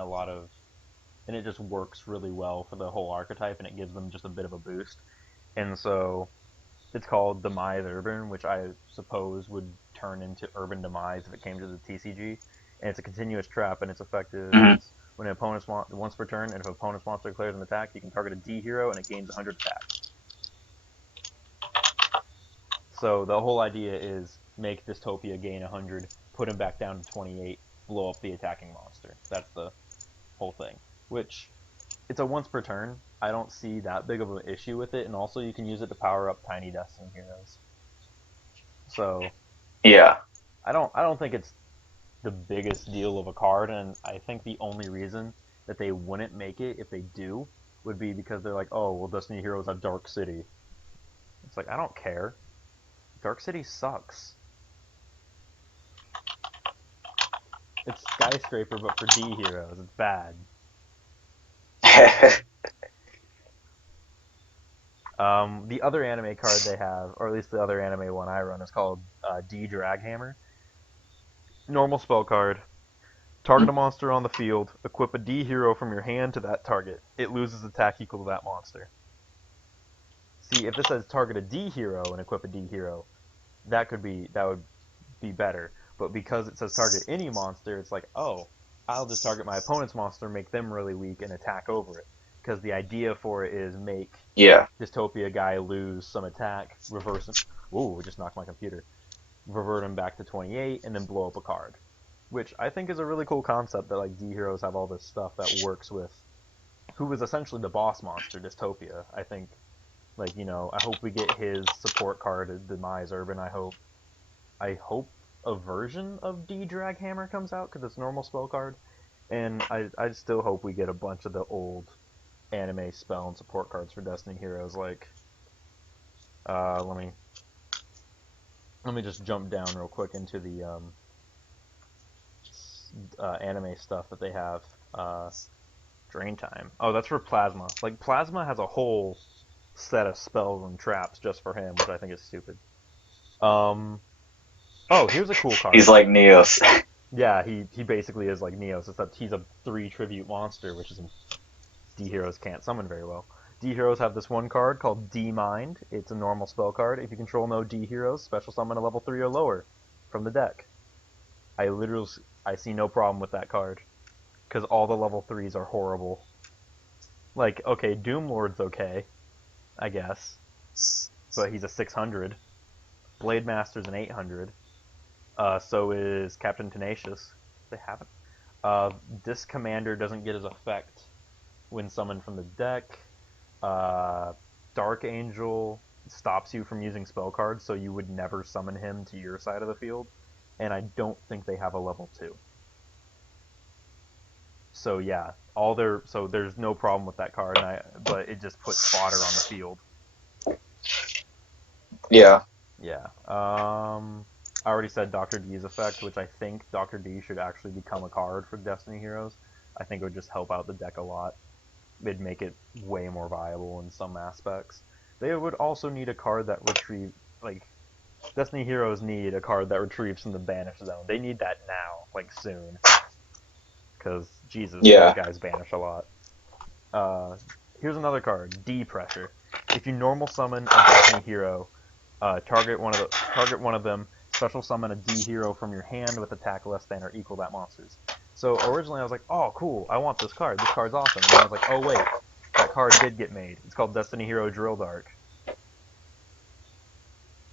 it just works really well for the whole archetype and it gives them just a bit of a boost. And so it's called Demise Urban, which I suppose would turn into Urban Demise if it came to the TCG. And it's a continuous trap, and its effective Hmm. is when an opponent's once per turn, and if an opponent's monster declares an attack, you can target a D hero and it gains 100 attack. So the whole idea is make Dystopia gain 100, put him back down to 28, blow up the attacking monster. That's the whole thing. Which it's a once per turn. I don't see that big of an issue with it, and also you can use it to power up Tiny Destiny heroes. So Yeah. I don't think it's the biggest deal of a card, and I think the only reason that they wouldn't make it if they do would be because they're like, oh well, Destiny heroes have Dark City. It's like I don't care. Dark City sucks. It's Skyscraper, but for D heroes. It's bad. The other anime card they have, or at least the other anime one I run, is called D Draghammer. Normal spell card. Target a monster on the field. Equip a D hero from your hand to that target. It loses attack equal to that monster. See, if this says target a D hero and equip a D hero, that would be better. But because it says target any monster, it's like, oh, I'll just target my opponent's monster, make them really weak, and attack over it. Because the idea for it is make Yeah. Dystopia guy lose some attack, reverse him. Ooh, it just knocked my computer. Revert him back to 28, and then blow up a card. Which I think is a really cool concept that like D heroes have all this stuff that works with who was essentially the boss monster, Dystopia. I think I hope we get his support card, Demise Urban. I hope a version of D Draghammer comes out because it's a normal spell card, and I still hope we get a bunch of the old anime spell and support cards for Destiny heroes. Like, let me just jump down real quick into the anime stuff that they have. Drain time. Oh, that's for Plasma. Like Plasma has a whole set of spells and traps just for him, which I think is stupid. Um. Oh, here's a cool He's card. like Neos. Yeah, he basically is like Neos, except he's a 3 tribute monster, which is D heroes can't summon very well. D heroes have this one card called D Mind. It's a normal spell card. If you control no D heroes, special summon a level 3 or lower from the deck. I literally I see no problem with that card because all the level 3s are horrible. Like, okay, Doom Lord's okay, I guess, but he's a 600. Blade Master's an 800. So is Captain Tenacious. They haven't. This commander doesn't get his effect when summoned from the deck. Uh, Dark Angel stops you from using spell cards, so you would never summon him to your side of the field. And I don't think they have a level 2. So yeah, so there's no problem with that card, but it just puts fodder on the field. Yeah. Yeah. I already said Dr. D's effect, which I think Dr. D should actually become a card for Destiny Heroes. I think it would just help out the deck a lot. It'd make it way more viable in some aspects. They would also need a card that like Destiny Heroes need a card that retrieves from the banish zone. They need that now, like soon, because Jesus, those Yeah. guys banish a lot. Uh, Here's another card, D Pressure. If you normal summon a Destiny hero, target one of them, special summon a D hero from your hand with attack less than or equal that monster's. So originally I was like, oh cool, I want this card. This card's awesome. And then I was like, oh wait, that card did get made. It's called Destiny Hero Drill Dark.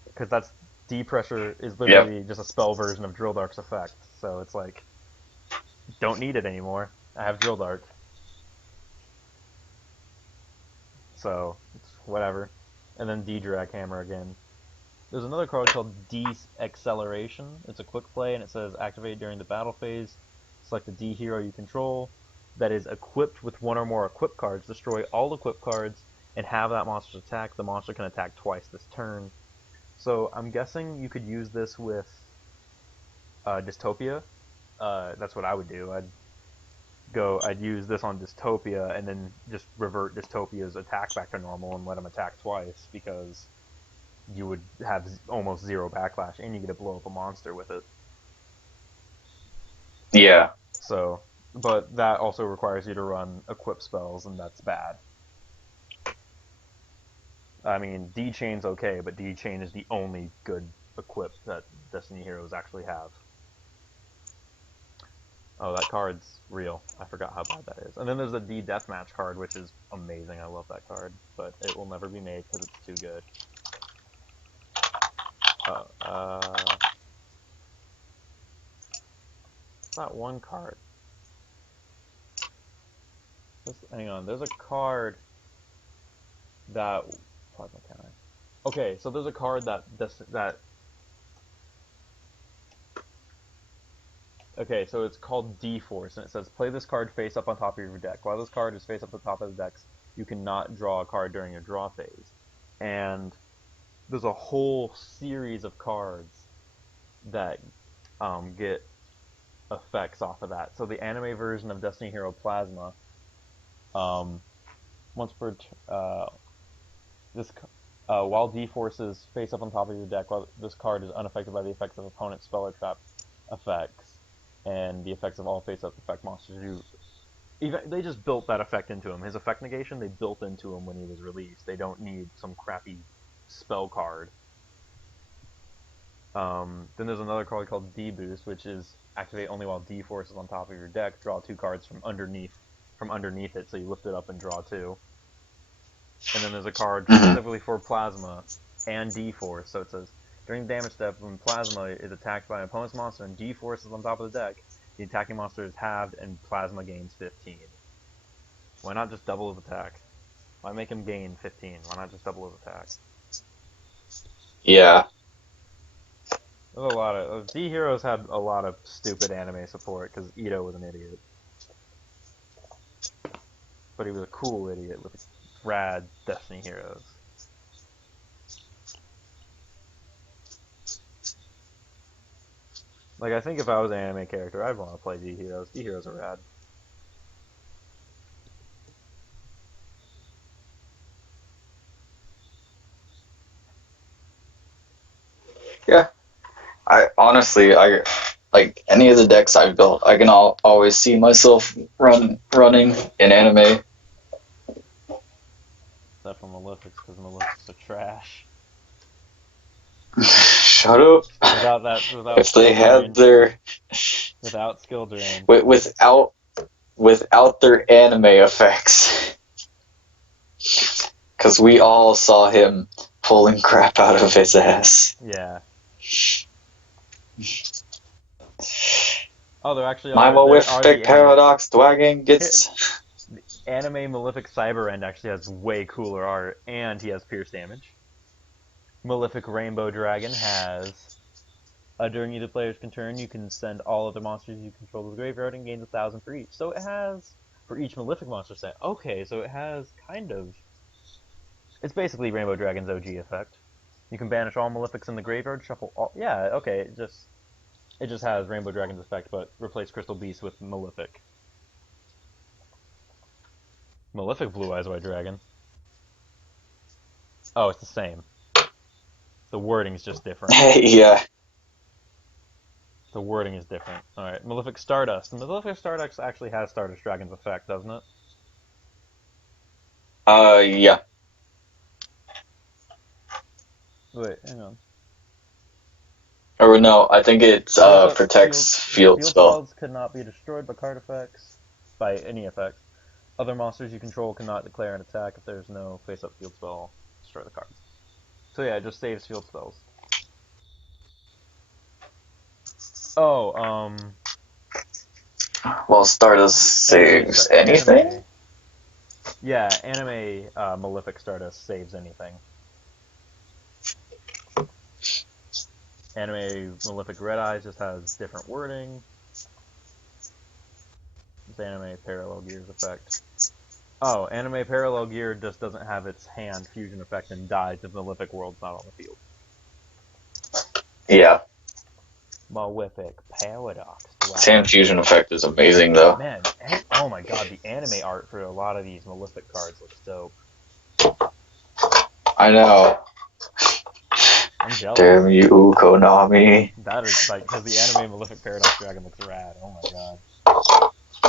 Because that's D Pressure is Yep. literally just a spell version of Drill Dark's effect. So it's like, don't need it anymore. I have Drill Dark. So it's whatever. And then D Drag Hammer again. There's another card called Acceleration. It's a quick play, and it says activate during the battle phase. Select the D hero you control that is equipped with one or more equip cards. Destroy all equip cards and have that monster's attack. The monster can attack twice this turn. So I'm guessing you could use this with Dystopia. That's what I would do. I'd use this on Dystopia and then just revert Dystopia's attack back to normal and let him attack twice because you would have almost zero backlash and you get to blow up a monster with it. Yeah. So, but that also requires you to run equip spells, and that's bad. I mean, D Chain's okay, but D Chain is the only good equip that Destiny heroes actually have. Oh, that card's real. I forgot how bad that is. And then there's the D Deathmatch card, which is amazing. I love that card, but it will never be made because it's too good. That one card. Hang on, there's a card that. Plasma can I? Okay, so there's a card that. Okay, so it's called D-Force, and it says play this card face up on top of your deck. While this card is face up on top of the deck, you cannot draw a card during your draw phase. And there's a whole series of cards that get effects off of that. So the anime version of Destiny Hero Plasma, once per while D-Force is face up on top of your deck, while this card is unaffected by the effects of opponent spell or trap effects, and the effects of all face-up effect monsters. They just built that effect into him. His effect negation, they built into him when he was released. They don't need some crappy spell card. Then there's another card called D-Boost, which is activate only while D-Force is on top of your deck. Draw 2 cards from underneath it, so you lift it up and draw 2. And then there's a card specifically for Plasma and D-Force, so it says, during the damage step, when Plasma is attacked by an opponent's monster and D-Force is on top of the deck, the attacking monster is halved and Plasma gains 15. Why not just double his attack? Why make him gain 15? Why not just double his attack? Yeah. There's a lot of D-Heroes had a lot of stupid anime support because Ito was an idiot. But he was a cool idiot with rad Destiny heroes. Like, I think if I was an anime character, I'd want to play D-Heroes. D-Heroes are rad. Yeah. I like any of the decks I've built. I can always see myself running in anime. Except for Malefics, because Malefics are trash. Shut up. Without if they had their without skill drain. Without their anime effects. Because we all saw him pulling crap out of his ass. Yeah. Oh, there actually are. My Malefic Paradox Dwagon gets. Anime Malefic Cyber End actually has way cooler art, and he has pierce damage. Malefic Rainbow Dragon has. During either player's turn, you can send all other monsters you control to the graveyard and gain 1,000 for each. So it has, for each Malefic monster set. Okay, so it has kind of. It's basically Rainbow Dragon's OG effect. You can banish all Malefics in the graveyard, shuffle all. Yeah, okay, it just has Rainbow Dragon's effect, but replace Crystal Beast with Malefic. Malefic Blue Eyes White Dragon. Oh, it's the same. The wording's just different. Yeah. The wording is different. Alright, Malefic Stardust. Malefic Stardust actually has Stardust Dragon's effect, doesn't it? Yeah. Wait, hang on. Or no, I think it protects field spell. Spells could not be destroyed by card effects, by any effect. Other monsters you control cannot declare an attack if there's no face-up field spell. Destroy the cards. So yeah, it just saves field spells. Oh, Well, Stardust saves anything? Anime. Yeah, anime Malefic Stardust saves anything. Anime Malefic Red Eyes just has different wording. It's Anime Parallel Gear's effect. Oh, Anime Parallel Gear just doesn't have its hand fusion effect and dies if the Malefic world's not on the field. Yeah. Malefic Paradox. Wow. Sand fusion effect is amazing though. Man, oh my god, the anime art for a lot of these Malefic cards looks dope. I know. I'm jealous. Damn you, Konami. That is like, because the anime Malefic Paradox Dragon looks rad. Oh my god.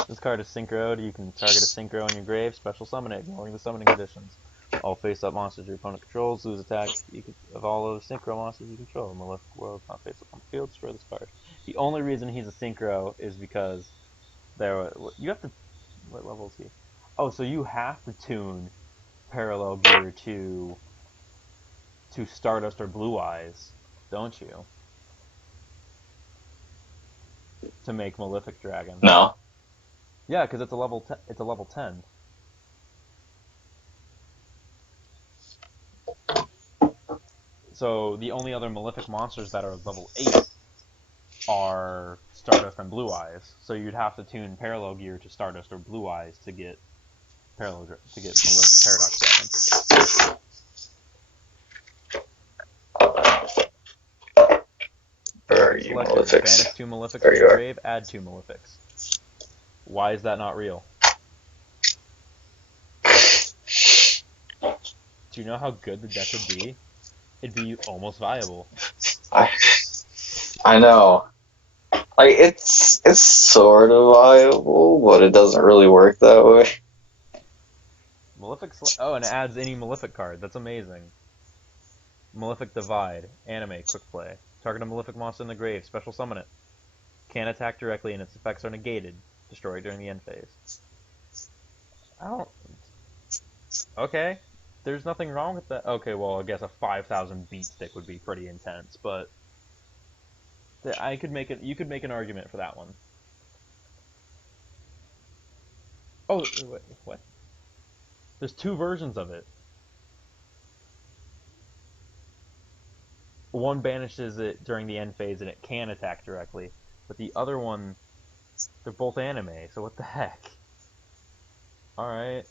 This card is synchroed. You can target a synchro in your grave, special summon it, ignoring the summoning conditions. All face-up monsters your opponent controls lose attack. Of all those synchro monsters you control, Malefic World not face-up on the field, destroy this card. The only reason he's a synchro is because you have to. What level is he? Oh, so you have to tune Parallel Gear to Stardust or Blue Eyes, don't you? To make Malefic Dragon. No. Yeah, because it's a level 10. So the only other Malefic monsters that are level 8 are Stardust and Blue Eyes. So you'd have to tune Parallel Gear to Stardust or Blue Eyes to get Malefic Paradox Dragon. Where are you, Selected. Malefics? Banish 2 Malefics There from you your are. grave, add 2 Malefics. Why is that not real? Do you know how good the deck would be? It'd be almost viable. I know. Like it's sort of viable, but it doesn't really work that way. Malefic. Oh, and it adds any Malefic card. That's amazing. Malefic Divide. Anime. Quick play. Target a Malefic monster in the grave. Special summon it. Can't attack directly and its effects are negated. Destroyed during the end phase. I don't... Okay. There's nothing wrong with that. Okay, well, I guess a 5,000 beat stick would be pretty intense, but... I could make it. You could make an argument for that one. Oh, wait, what? There's 2 versions of it. One banishes it during the end phase and it can attack directly, but the other one, they're both anime, so what the heck? Alright.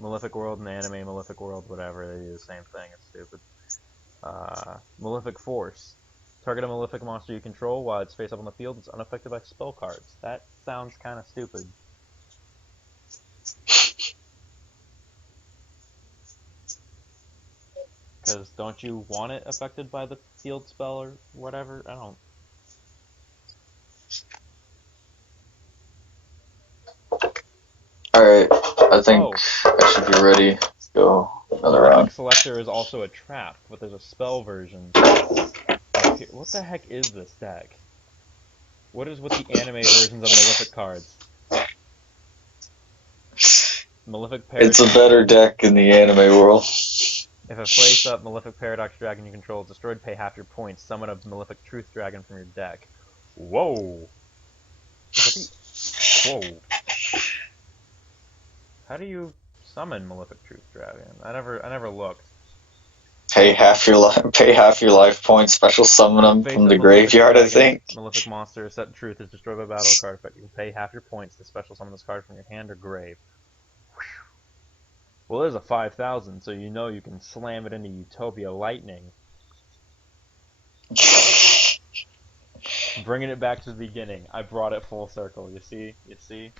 Malefic World and anime, Malefic World, whatever, they do the same thing, it's stupid. Malefic Force. Target a Malefic monster you control while it's face up on the field, it's unaffected by spell cards. That sounds kind of stupid. Because don't you want it affected by the field spell or whatever? I don't... Alright, I think I should be ready to go another Malefic round. Selector is also a trap, but there's a spell version. What the heck is this deck? What is with the anime versions of Malefic cards? Malefic Paradox. It's a better deck in the anime world. If a face-up Malefic Paradox Dragon you control is destroyed, pay half your points. Summon a Malefic Truth Dragon from your deck. Whoa! Whoa! How do you summon Malefic Truth Dragon? I never looked. Pay half your life points. Special summon them from the graveyard. I think. Malefic monster set truth is destroyed by battle card effect. You can pay half your points to special summon this card from your hand or grave. Well, there's a 5,000, so you know you can slam it into Utopia Lightning. Bringing it back to the beginning. I brought it full circle. You see? You see?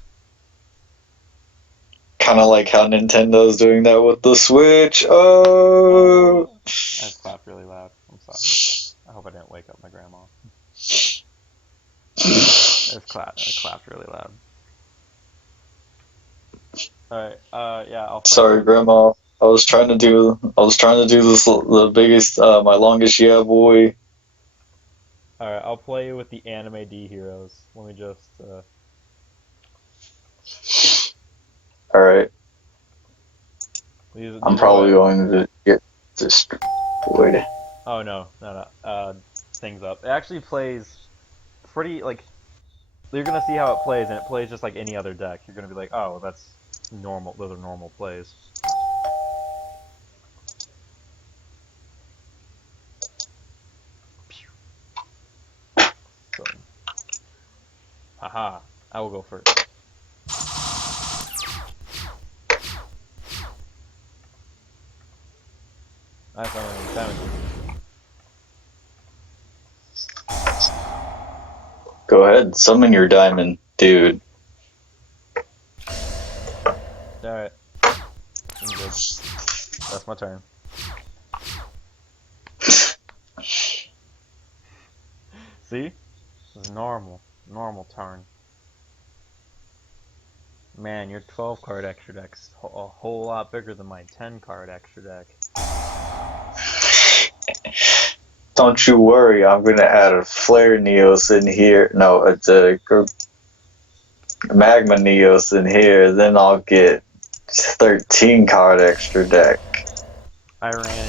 Kind of like how Nintendo's doing that with the Switch. Oh! I just clapped really loud. I'm sorry. I hope I didn't wake up my grandma. I clapped really loud. Alright, yeah, I'll play. Sorry, Grandma. I was trying to do this the biggest, my longest yeah, boy. Alright, I'll play with the anime D heroes. Let me just, Alright. These I'm probably going to get destroyed. Oh, no. Things up. It actually plays pretty, like, you're gonna see how it plays, and it plays just like any other deck. You're gonna be like, oh, that's normal, those are normal plays. Boom. Haha, I will go first. That's only damage. red, summon your diamond, dude. Alright. I'm good. That's my turn. See? It's normal. Normal turn. Man, your 12 card extra deck's a whole lot bigger than my 10 card extra deck. Don't you worry, I'm gonna add a Flare Neos in here. No, it's a Magma Neos in here, then I'll get 13 card extra deck. I ran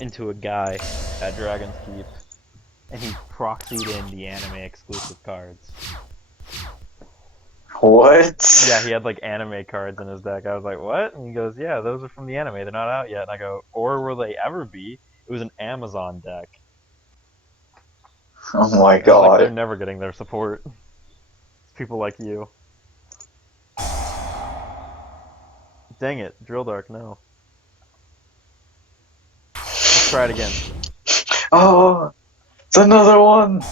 into a guy at Dragon's Keep, and he proxied in the anime exclusive cards. What? Yeah, he had like anime cards in his deck. I was like, what? And he goes, yeah, those are from the anime. They're not out yet. And I go, or will they ever be? It was an Amazon deck. Oh my I was like, they're god. never getting their support. It's people like you. Dang it, Drill Dark, no. Let's try it again. Oh, it's another one.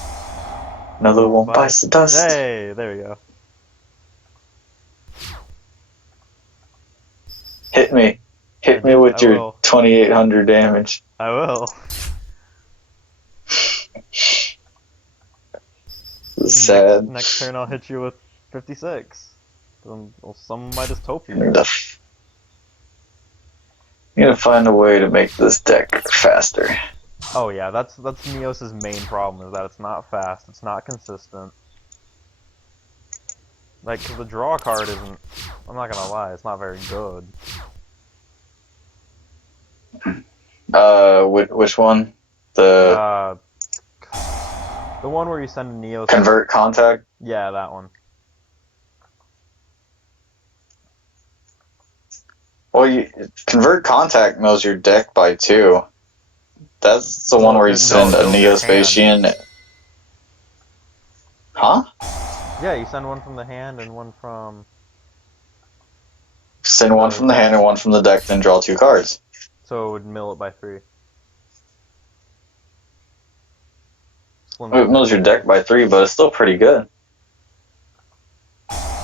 Another one Bye. bites the dust. Hey, there we go. Hit me. Hit me with your will. 2800 damage. I will. Sad. Next turn I'll hit you with 56. Well, some might just tope you. You need to find a way to make this deck faster. Oh yeah, that's Neos's main problem, is that it's not fast, it's not consistent. Like, 'cause the draw card isn't, I'm not gonna lie, it's not very good. Which one? The The one where you send a Neos... Convert Contact? Yeah, that one. Well, Convert Contact knows your deck by 2. That's the one where you send a Neospatian. Huh? Yeah, you send one from the hand and one from... Send one from the hand and one from the deck, then draw 2 cards. So it would mill it by 3. It mills your deck by 3, but it's still pretty good.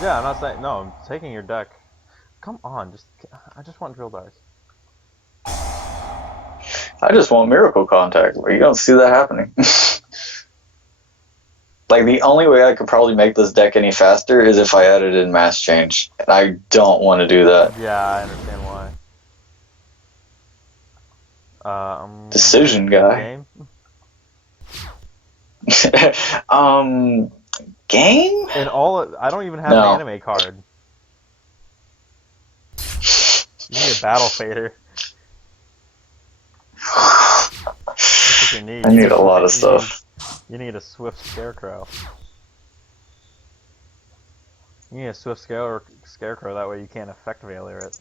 Yeah, I'm not saying... No, I'm taking your deck. Come on, I just want Drill Dark. I just want Miracle Contact, but you don't see that happening. Like, the only way I could probably make this deck any faster is if I added in Mass Change. And I don't want to do that. Yeah, I understand why. Decision guy. Game? Game? In all, I don't even have an anime card. You need a Battle Fader. That's what you need. I need a lot of stuff. You need a Swift Scarecrow. You need a Swift Scarecrow, that way you can't effect Veiler it.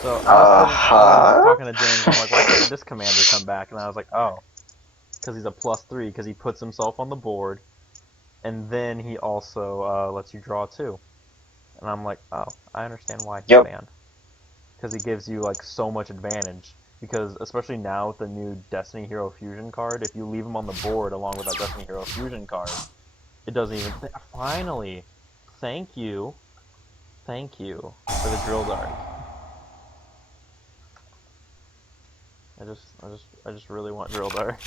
So I was talking to James, I'm like, why can't this commander come back? And I was like, oh, because he's a +3, because he puts himself on the board, and then he also lets you draw 2. And I'm like, oh, I understand why he's banned. Because he gives you like so much advantage. Because especially now with the new Destiny Hero Fusion card, if you leave him on the board along with that Destiny Hero Fusion card, it doesn't even... Finally! Thank you for the Drill Dark. I just really want Drill Dark.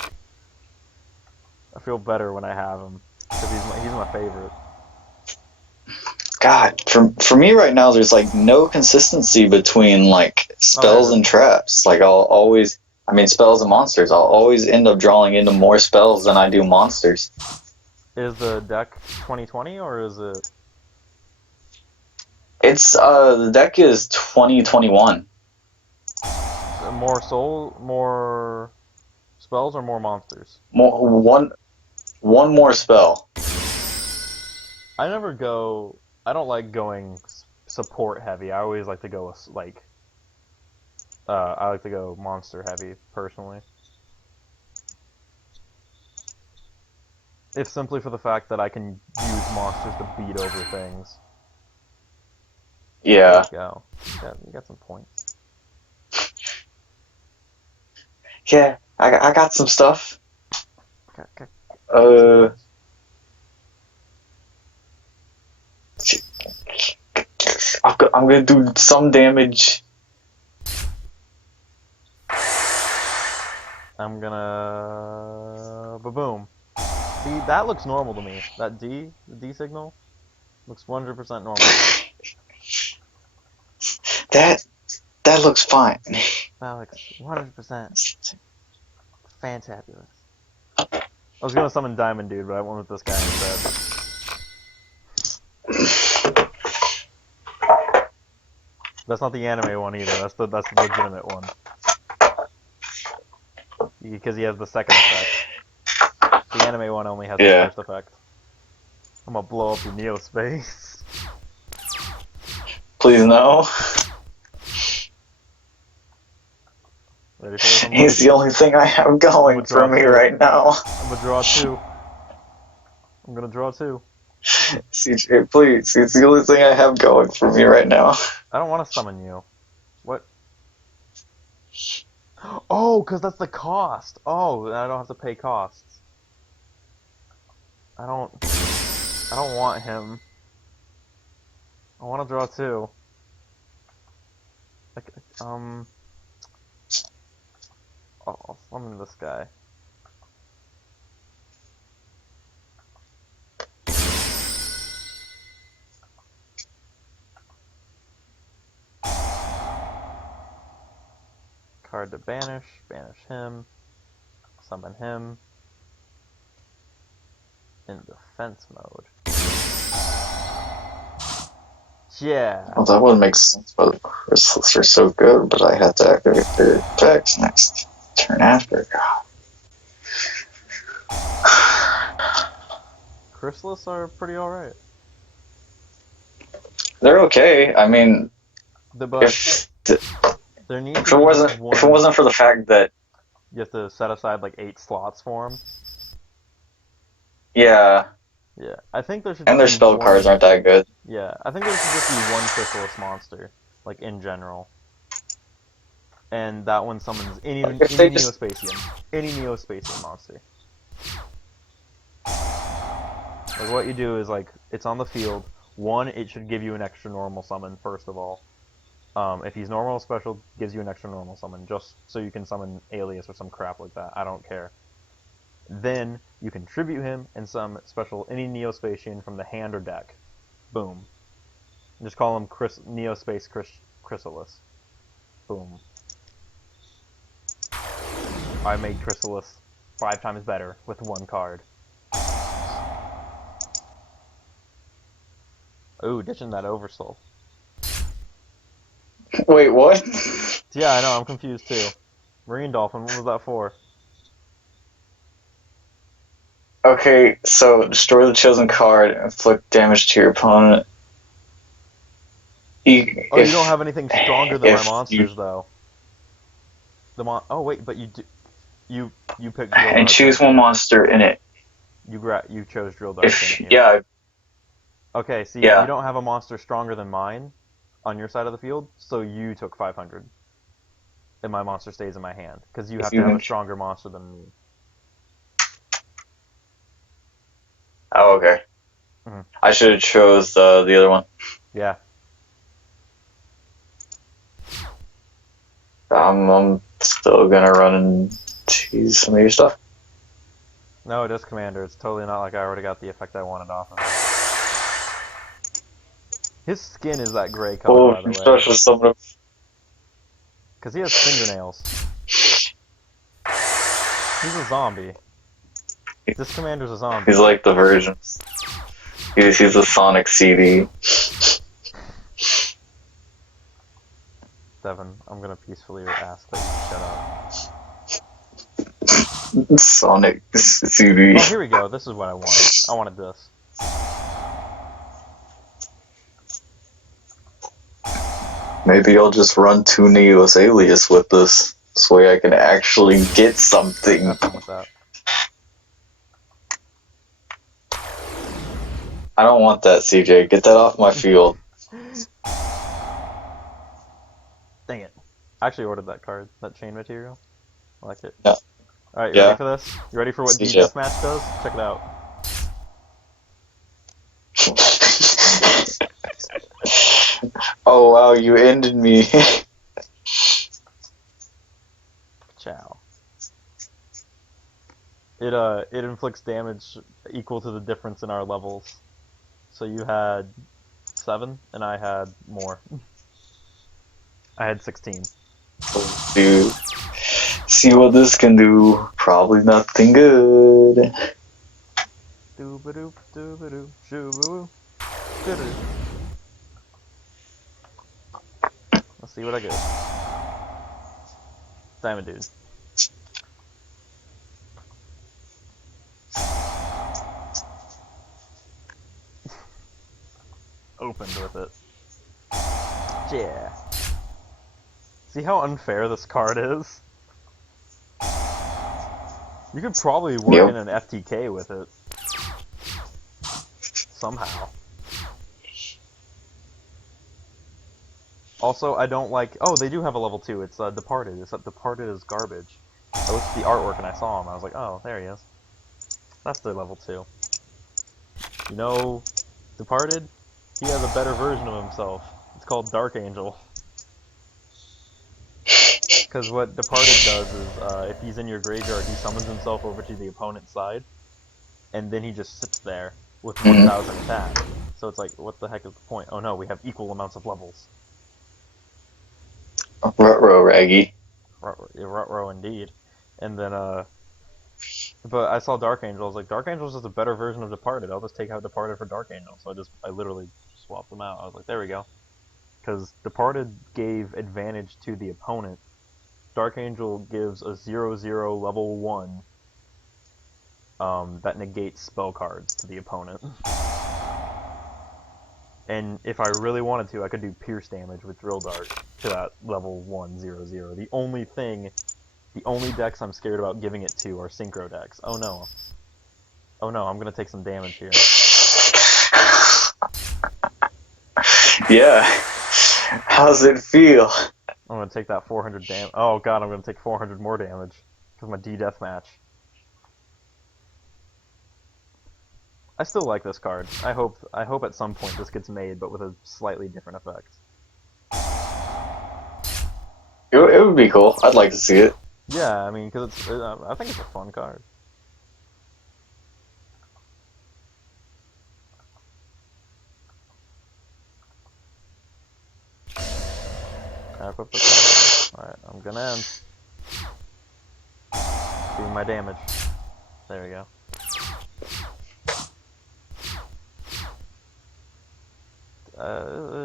I feel better when I have him, because he's my favorite. God, for me right now, there's like no consistency between like spells and traps. Like spells and monsters. I'll always end up drawing into more spells than I do monsters. Is the deck 2020 or is it? It's the deck is 2021. More spells or more monsters? One more spell. I don't like going support heavy. I always like to go I like to go monster heavy personally. if simply for the fact that I can use monsters to beat over things. There Yeah. you go. You got some points. Yeah, I got some stuff. Got some Uh, points. I'm gonna do some damage. I'm gonna boom. See, that looks normal to me. That the D signal, looks 100% normal. That looks fine. That looks 100% fantabulous. I was gonna summon Diamond Dude, but I went with this guy instead. That's not the anime one either. That's the legitimate one. Because he has the second effect. The anime one only has the Yeah. first effect. I'm gonna blow up your Neo space. Please no. Ready for this? He's the only thing I have going for me right now. I'm gonna draw two. I'm gonna draw two. CJ, please. He's the only thing I have going for me right now. I don't want to summon you. What? Oh, because that's the cost. Oh, I don't have to pay costs. I don't want him. I want to draw two. Like, I'll summon this guy. Card to banish. Banish him. Summon him. In defense mode. Yeah. Well, that wouldn't make sense, but crystals are so good, but I had to activate their attacks next turn after. Chrysalis are pretty alright. They're okay. I mean, But there needs if to be just one. if it wasn't for the fact that you have to set aside like 8 slots for them. yeah, Yeah, I think there should and just their be spell one. cards aren't that good. Yeah, I think there should just be one Chrysalis monster, like in general. And that one summons any Neospatian. Any Neospatian monster. Like what you do is like, it's on the field. One, it should give you an extra normal summon, first of all. If he's normal or special, gives you an extra normal summon, just so you can summon Alias or some crap like that. I don't care. Then you can tribute him and some special any Neospatian from the hand or deck. Boom. Just call him Neospace Chrysalis. Boom. I made Chrysalis 5 times better with one card. Ooh, ditching that Oversoul. Wait, what? Yeah, I know, I'm confused too. Marine Dolphin, what was that for? Okay, so destroy the chosen card, inflict damage to your opponent. You don't have anything stronger than my monsters, though. Oh wait, but you do. You picked Drill Dart. And choose one monster in it. You chose Drill Dart. Yeah. Okay, see, yeah. You don't have a monster stronger than mine on your side of the field, so you took 500. And my monster stays in my hand, because you have to have a stronger monster than me. Oh, okay. Mm-hmm. I should have chose the other one. Yeah. I'm still gonna run and choose some of your stuff. No, it is Commander. It's totally not like I already got the effect I wanted off of it. His skin is that gray color, by the way. Special summon. Because he has fingernails. He's a zombie. This Commander's a zombie. He's like the versions. He's a Sonic CD. Devin, I'm gonna peacefully ask that you shut up. Sonic CD. Oh, here we go. This is what I wanted. I wanted this. Maybe I'll just run 2 Neos Alias with this. This way I can actually get something. Have fun with that. I don't want that, CJ. Get that off my field. Dang it. I actually ordered that card, that chain material. I like it. Yeah. Alright, you ready Yeah. for this? You ready for what D CJ. Deathmatch does? Check it out. Oh wow, you ended me. Ciao. It inflicts damage equal to the difference in our levels. So you had 7, and I had more. I had 16. Oh, dude. See what this can do. Probably nothing good. Doobadoop, doobadoop, shooboo, doodoo. Let's see what I get. Diamond Dude. Opened with it. Yeah. See how unfair this card is? You could probably work in Yep. an FTK with it. Somehow. Also, I don't like... Oh, they do have a level 2. It's Departed. Except Departed is garbage. I looked at the artwork and I saw him. I was like, oh, there he is. That's their level 2. You know, Departed? He has a better version of himself. It's called Dark Angel. Because what Departed does is, if he's in your graveyard, he summons himself over to the opponent's side, and then he just sits there with Mm-hmm. 1,000 attack. So it's like, what the heck is the point? Oh no, we have equal amounts of levels. Ruh-roh, Raggy. Rutro indeed. And then, but I saw Dark Angel, I was like, Dark Angel is just a better version of Departed. I'll just take out Departed for Dark Angel. So I literally swapped them out. I was like, there we go. Because Departed gave advantage to the opponent. Dark Angel gives a 0/0 level 1 that negates spell cards to the opponent. And if I really wanted to, I could do pierce damage with Drill Dart to that level 1/0/0. The only decks I'm scared about giving it to are Synchro decks. Oh no. Oh no, I'm gonna take some damage here. Yeah. How's it feel? I'm gonna take that 400 damage. Oh god, I'm gonna take 400 more damage. Because my D Deathmatch. I still like this card. I hope at some point this gets made, but with a slightly different effect. It would be cool. I'd like to see it. Yeah, I mean, because I think it's a fun card. Alright, I'm gonna end. Do my damage. There we go.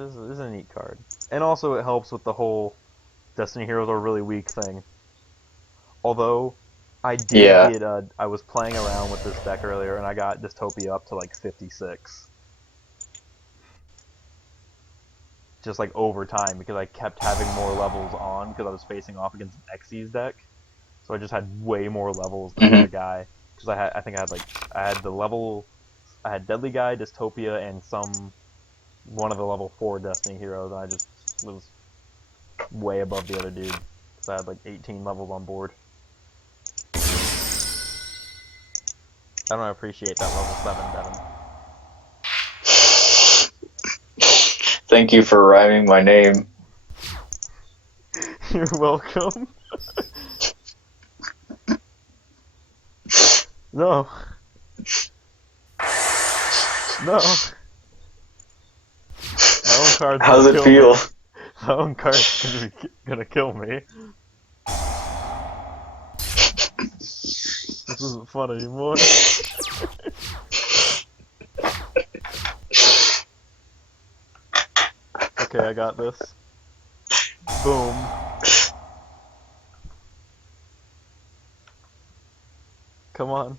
This is a neat card. And also it helps with the whole Destiny Heroes are really weak thing. Although, I did Yeah. get, I was playing around with this deck earlier and I got Dystopia up to like 56. Just like over time, because I kept having more levels on because I was facing off against an Xyz deck. So I just had way more levels than the Mm-hmm. other guy. Because I had Deadly Guy, Dystopia, and one of the level 4 Destiny heroes, and I just was way above the other dude. Because I had like 18 levels on board. I don't appreciate that level 7, Devin. Thank you for rhyming my name. You're welcome. No. No. My own card's How's gonna it kill feel? me. My own card's gonna kill me. This isn't fun anymore. Okay, I got this. Boom. Come on.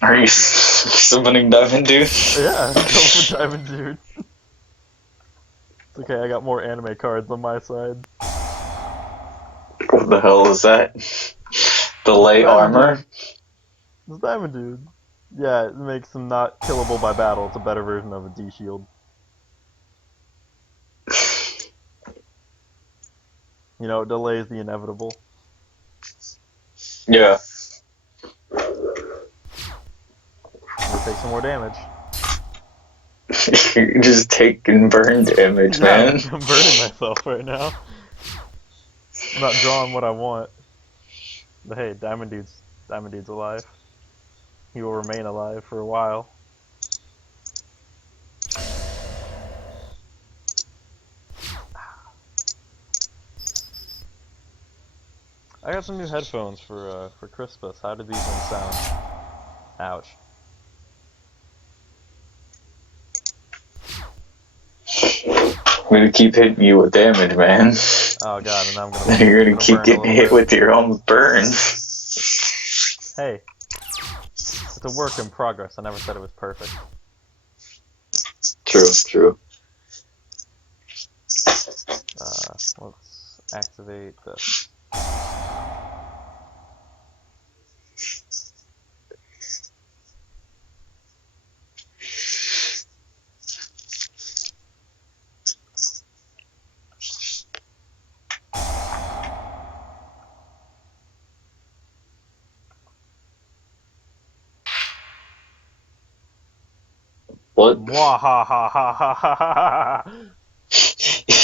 Are you summoning Diamond Dude? Yeah, go for Diamond Dude. It's okay, I got more anime cards on my side. What the hell is that? Delay Diamond armor? Dude. It's Diamond Dude. Yeah, it makes him not killable by battle. It's a better version of a D shield. You know, it delays the inevitable. Yeah. We'll take some more damage. You're just taking burn damage, Yeah, man. I'm burning myself right now. I'm not drawing what I want. But hey, Diamond Dude's alive. He will remain alive for a while. I got some new headphones for Christmas. How did these ones sound? Ouch. I'm gonna keep hitting you with damage, man. Oh god, and I'm You're gonna gonna keep burn a getting little hit bit. with your own burn. Hey, it's a work in progress. I never said it was perfect. True, true. Let's activate this. What? Mwahahahaha!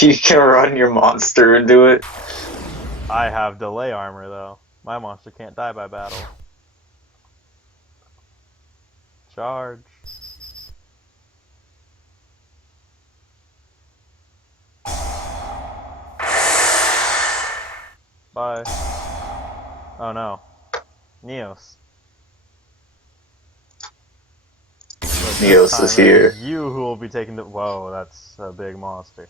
You can run your monster into it. I have delay armor though. My monster can't die by battle. Charge. Bye. Oh no. Neos. But this Neos is time it here. is you who will be taking the. Whoa, that's a big monster.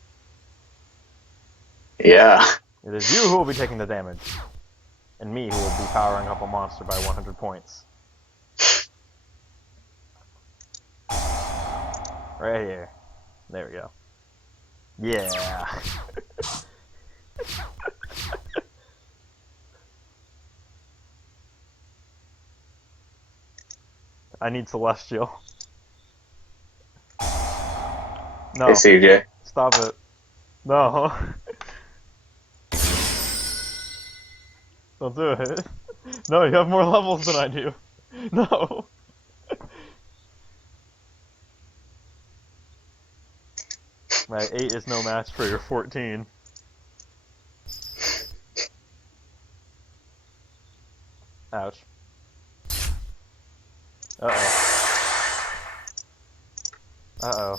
Yeah. It is you who will be taking the damage. And me who will be powering up a monster by 100 points. Right here. There we go. Yeah. I need Celestial. No. Hey, CJ. Stop it. No. Don't do it. No, you have more levels than I do. No. My 8 is no match for your 14. Ouch. Uh-oh. Uh-oh.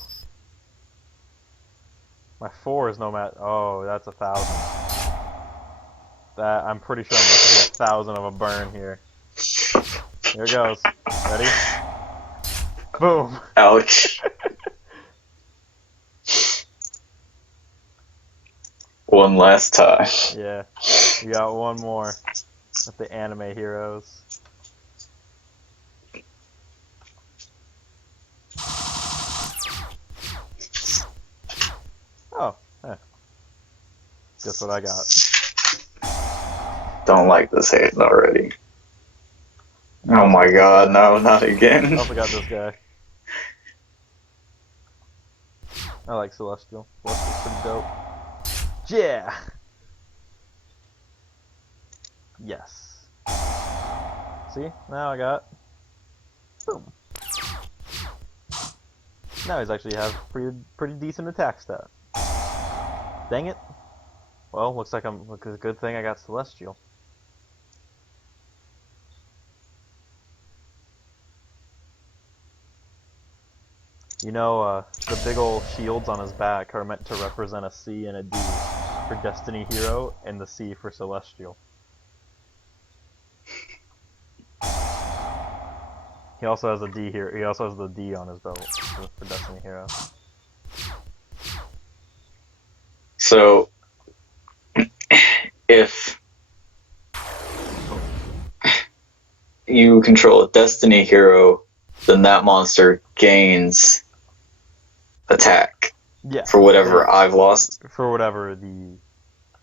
My 4 is no match. Oh, that's 1,000. That, I'm pretty sure I'm about to hit 1,000 of a burn here. Here it goes. Ready? Boom. Ouch. One last time. Yeah. We got one more. With the anime heroes. Oh, eh. Guess what I got? Don't like this hand already. I Oh also my got this god, guy. no, not I again. also got this guy. I like Celestial. Celestial's pretty dope. Yeah! Yes. See? Now I got... Boom. Now he's actually have pretty decent attack stat. Dang it. Well, looks like look, a good thing I got Celestial. You know, the big ol' shields on his back are meant to represent a C and a D for Destiny Hero, and the C for Celestial. He also has a D here. He also has the D on his belt for Destiny Hero. So, if you control a Destiny hero, then that monster gains attack Yeah. for whatever I've lost. For whatever the...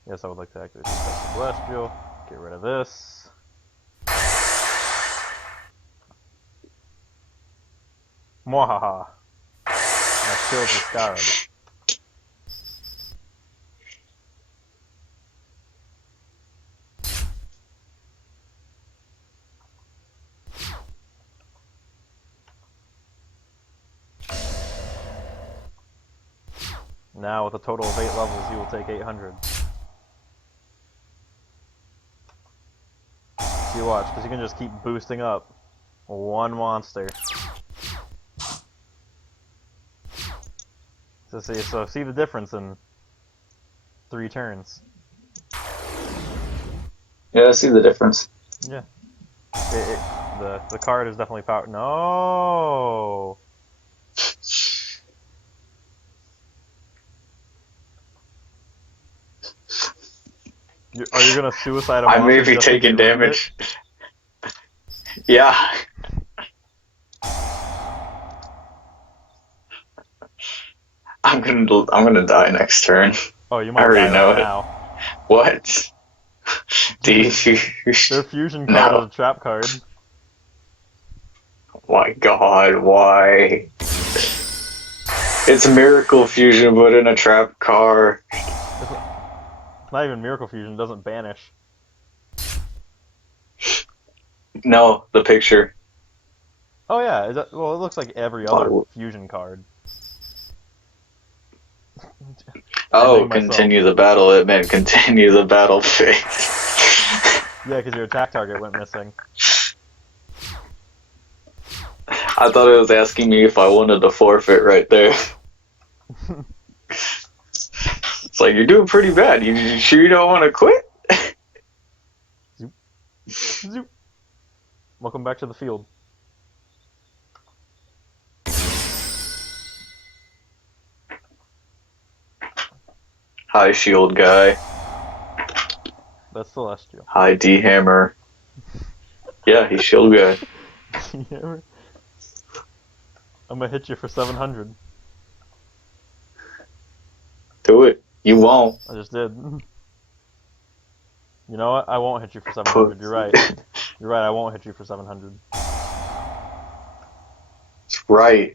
Yes, I would like to activate the Celestial. Get rid of this. Mwahaha. That kills the Scarab. Now, with a total of 8 levels, he will take 800. You watch, because you can just keep boosting up one monster. So see the difference in 3 turns. Yeah, I see the difference. Yeah. The card is definitely powered. No. Are you gonna suicide a I may monster be just to taking get rid of it? damage. Yeah. I'm gonna die next turn. Oh, you I might die already know right it. now. What? Their Defuse? fusion card is No. a trap card. My God, why? It's Miracle Fusion, but in a trap car. It's not even Miracle Fusion, it doesn't banish. No, the picture. Oh yeah, well it looks like every other Oh, fusion card. Ending myself. continue the battle. It meant continue the battle phase. Yeah, because your attack target went missing. I thought it was asking me if I wanted to forfeit right there. It's like, you're doing pretty bad. You sure you don't want to quit? Zoop. Zoop. Welcome back to the field. High shield guy. That's Celestial. High D hammer. Yeah, he's shield guy. I'm gonna hit you for 700. Do it. You won't. I just did. You know what? I won't hit you for 700. You're right. You're right, I won't hit you for 700. Right.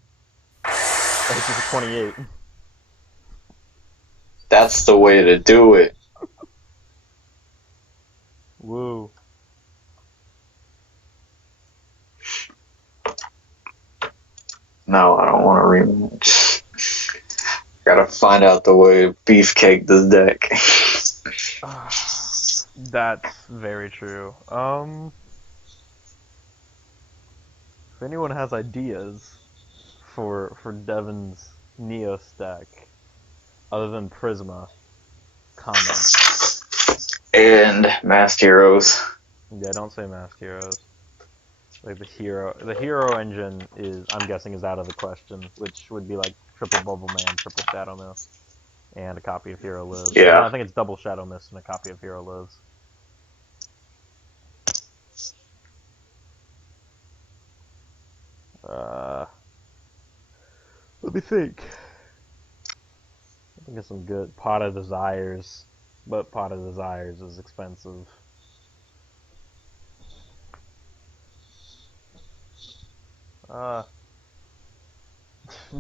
I hit you for 28. That's the way to do it. Woo. No, I don't want to rematch. Gotta find out the way to beefcake this deck. That's very true. If anyone has ideas for Devin's Neo stack, other than Prisma, comment. And Masked Heroes. Yeah, don't say Masked Heroes. Like the hero engine is, I'm guessing, is out of the question, which would be like triple Bubble Man, triple Shadow Mist, and a copy of Hero Lives. Yeah. No, I think it's double Shadow Mist and a copy of Hero Lives. Let me think. I think it's some good Pot of Desires, but Pot of Desires is expensive.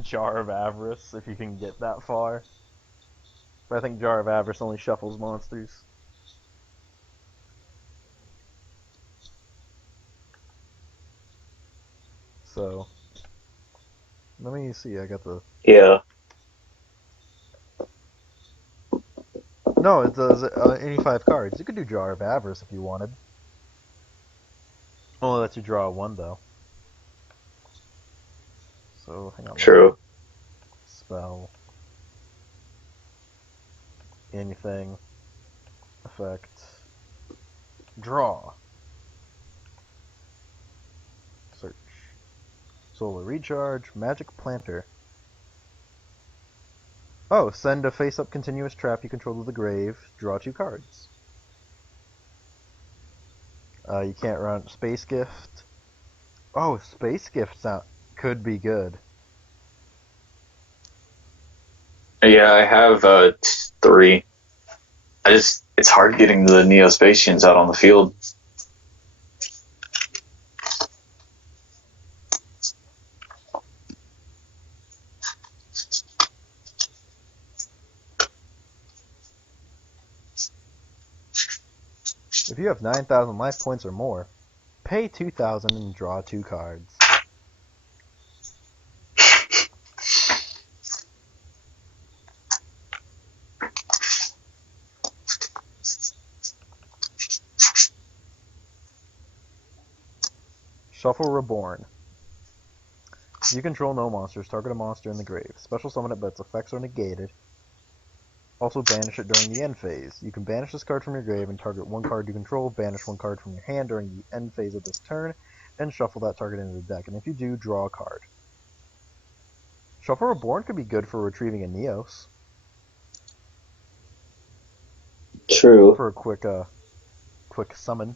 Jar of Avarice, if you can get that far. But I think Jar of Avarice only shuffles monsters. So, let me see, I got the... Yeah. No, it does any 5 cards. You could do Jar of Avarice if you wanted. Only lets you draw 1, though. So, hang on. True. Spell. Anything. Effect. Draw. Search. Solar Recharge. Magic Planter. Oh, send a face-up continuous trap you control to the grave. Draw 2 cards. You can't run Space Gift. Oh, Space Gift could be good. Yeah, I have 3. It's hard getting the Neospatians out on the field. If you have 9,000 life points or more, pay 2,000 and draw 2 cards. Shuffle Reborn. If you control no monsters, target a monster in the grave. Special summon it, but its effects are negated. Also banish it during the end phase. You can banish this card from your grave and target one card you control, banish one card from your hand during the end phase of this turn, and shuffle that target into the deck. And if you do, draw a card. Shuffle Reborn could be good for retrieving a Neos. True. For a quick summon.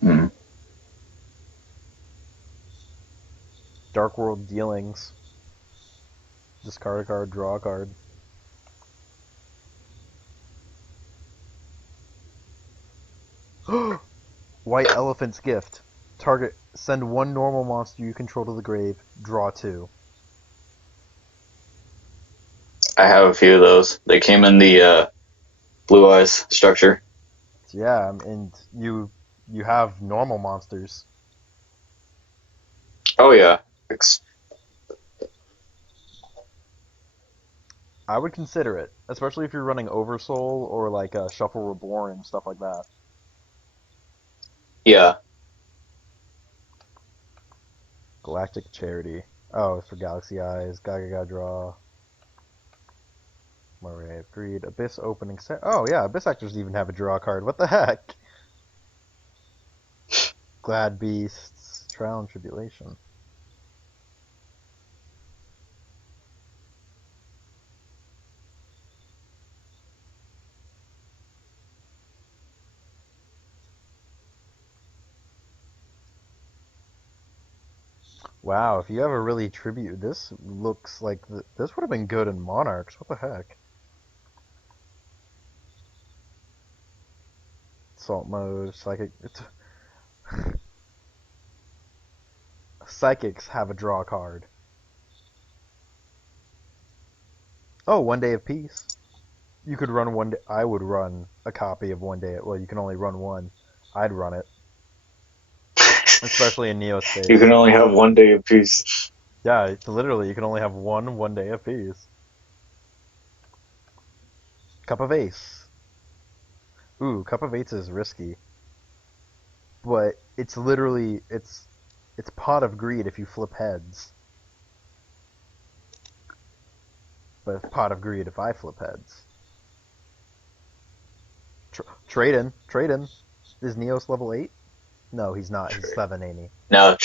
Hmm. Dark World Dealings. Discard a card, draw a card. White Elephant's Gift. Send one normal monster you control to the grave, draw 2. I have a few of those. They came in the Blue Eyes structure. Yeah, and you have normal monsters. Oh yeah. I would consider it, especially if you're running Oversoul or like Shuffle Reborn and stuff like that. Yeah. Galactic Charity. Oh, it's for Galaxy Eyes. Gaga Draw. Moray of Greed. Abyss Opening Set. Oh yeah, Abyss Actors even have a draw card. What the heck? Glad Beasts. Trial and Tribulation. Wow, if you ever really tribute, this looks like this would have been good in Monarchs. What the heck? Salt Mode, Psychic. Psychics have a draw card. Oh, One Day of Peace. You could run one. I would run a copy of One Day. Well, you can only run one. I'd run it, especially in Neo You space. can only have one day apiece. Yeah, it's literally you can only have one day of peace. Cup of Ace. Ooh, Cup of Ace is risky, but it's literally it's Pot of Greed if you flip heads, but it's Pot of Greed if I flip heads. Trade in. Is Neos level 8? No, he's not. He's 7, ain't he? No,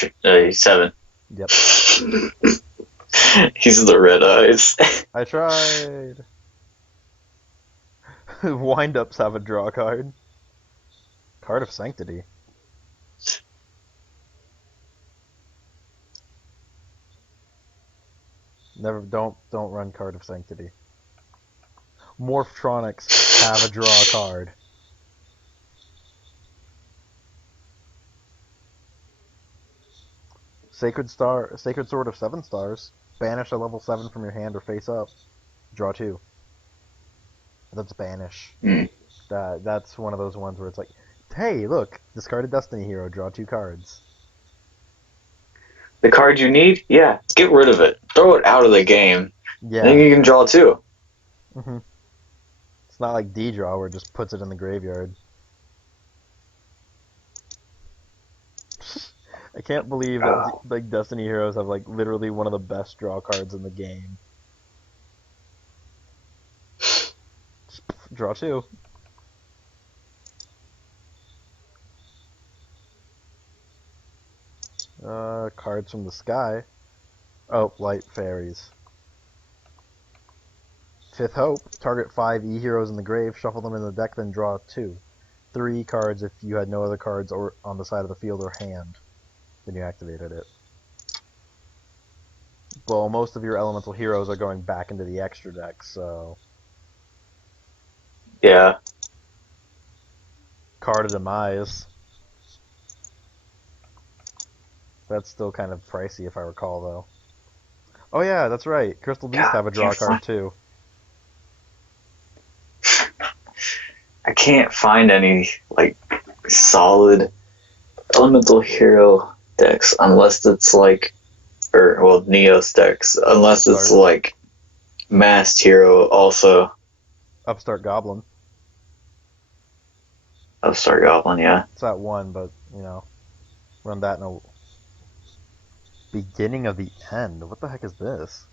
he's 7. Yep. He's the red eyes. I tried. Wind-ups have a draw card. Card of Sanctity. Never don't run Card of Sanctity. Morphtronics have a draw card. Sacred Sword of 7 stars. Banish a level 7 from your hand or face up. Draw 2. That's banish. Hmm. That's one of those ones where it's like, hey, look, discard a Destiny hero, draw 2 cards. The card you need? Yeah, get rid of it. Throw it out of the game. Then Yeah. you can draw 2. hmm It's not like D-draw where it just puts it in the graveyard. I can't believe that Oh. like Destiny heroes have like literally one of the best draw cards in the game. Just draw 2. Cards from the sky. Oh, light fairies. Fifth Hope. Target 5 E heroes in the grave. Shuffle them in the deck, then draw 2. 3 cards if you had no other cards or on the side of the field or hand. Then you activated it. Well, most of your elemental heroes are going back into the extra deck, so Yeah. Card of Demise. That's still kind of pricey if I recall, though. Oh yeah, that's right. Crystal Beast God, have a draw card too. I can't find any like solid elemental hero decks unless it's like, or well, Neos decks unless it's Upstart. like masked hero also. Upstart Goblin. Upstart Goblin, yeah. It's at one, but run that in a beginning of the end. What the heck is this?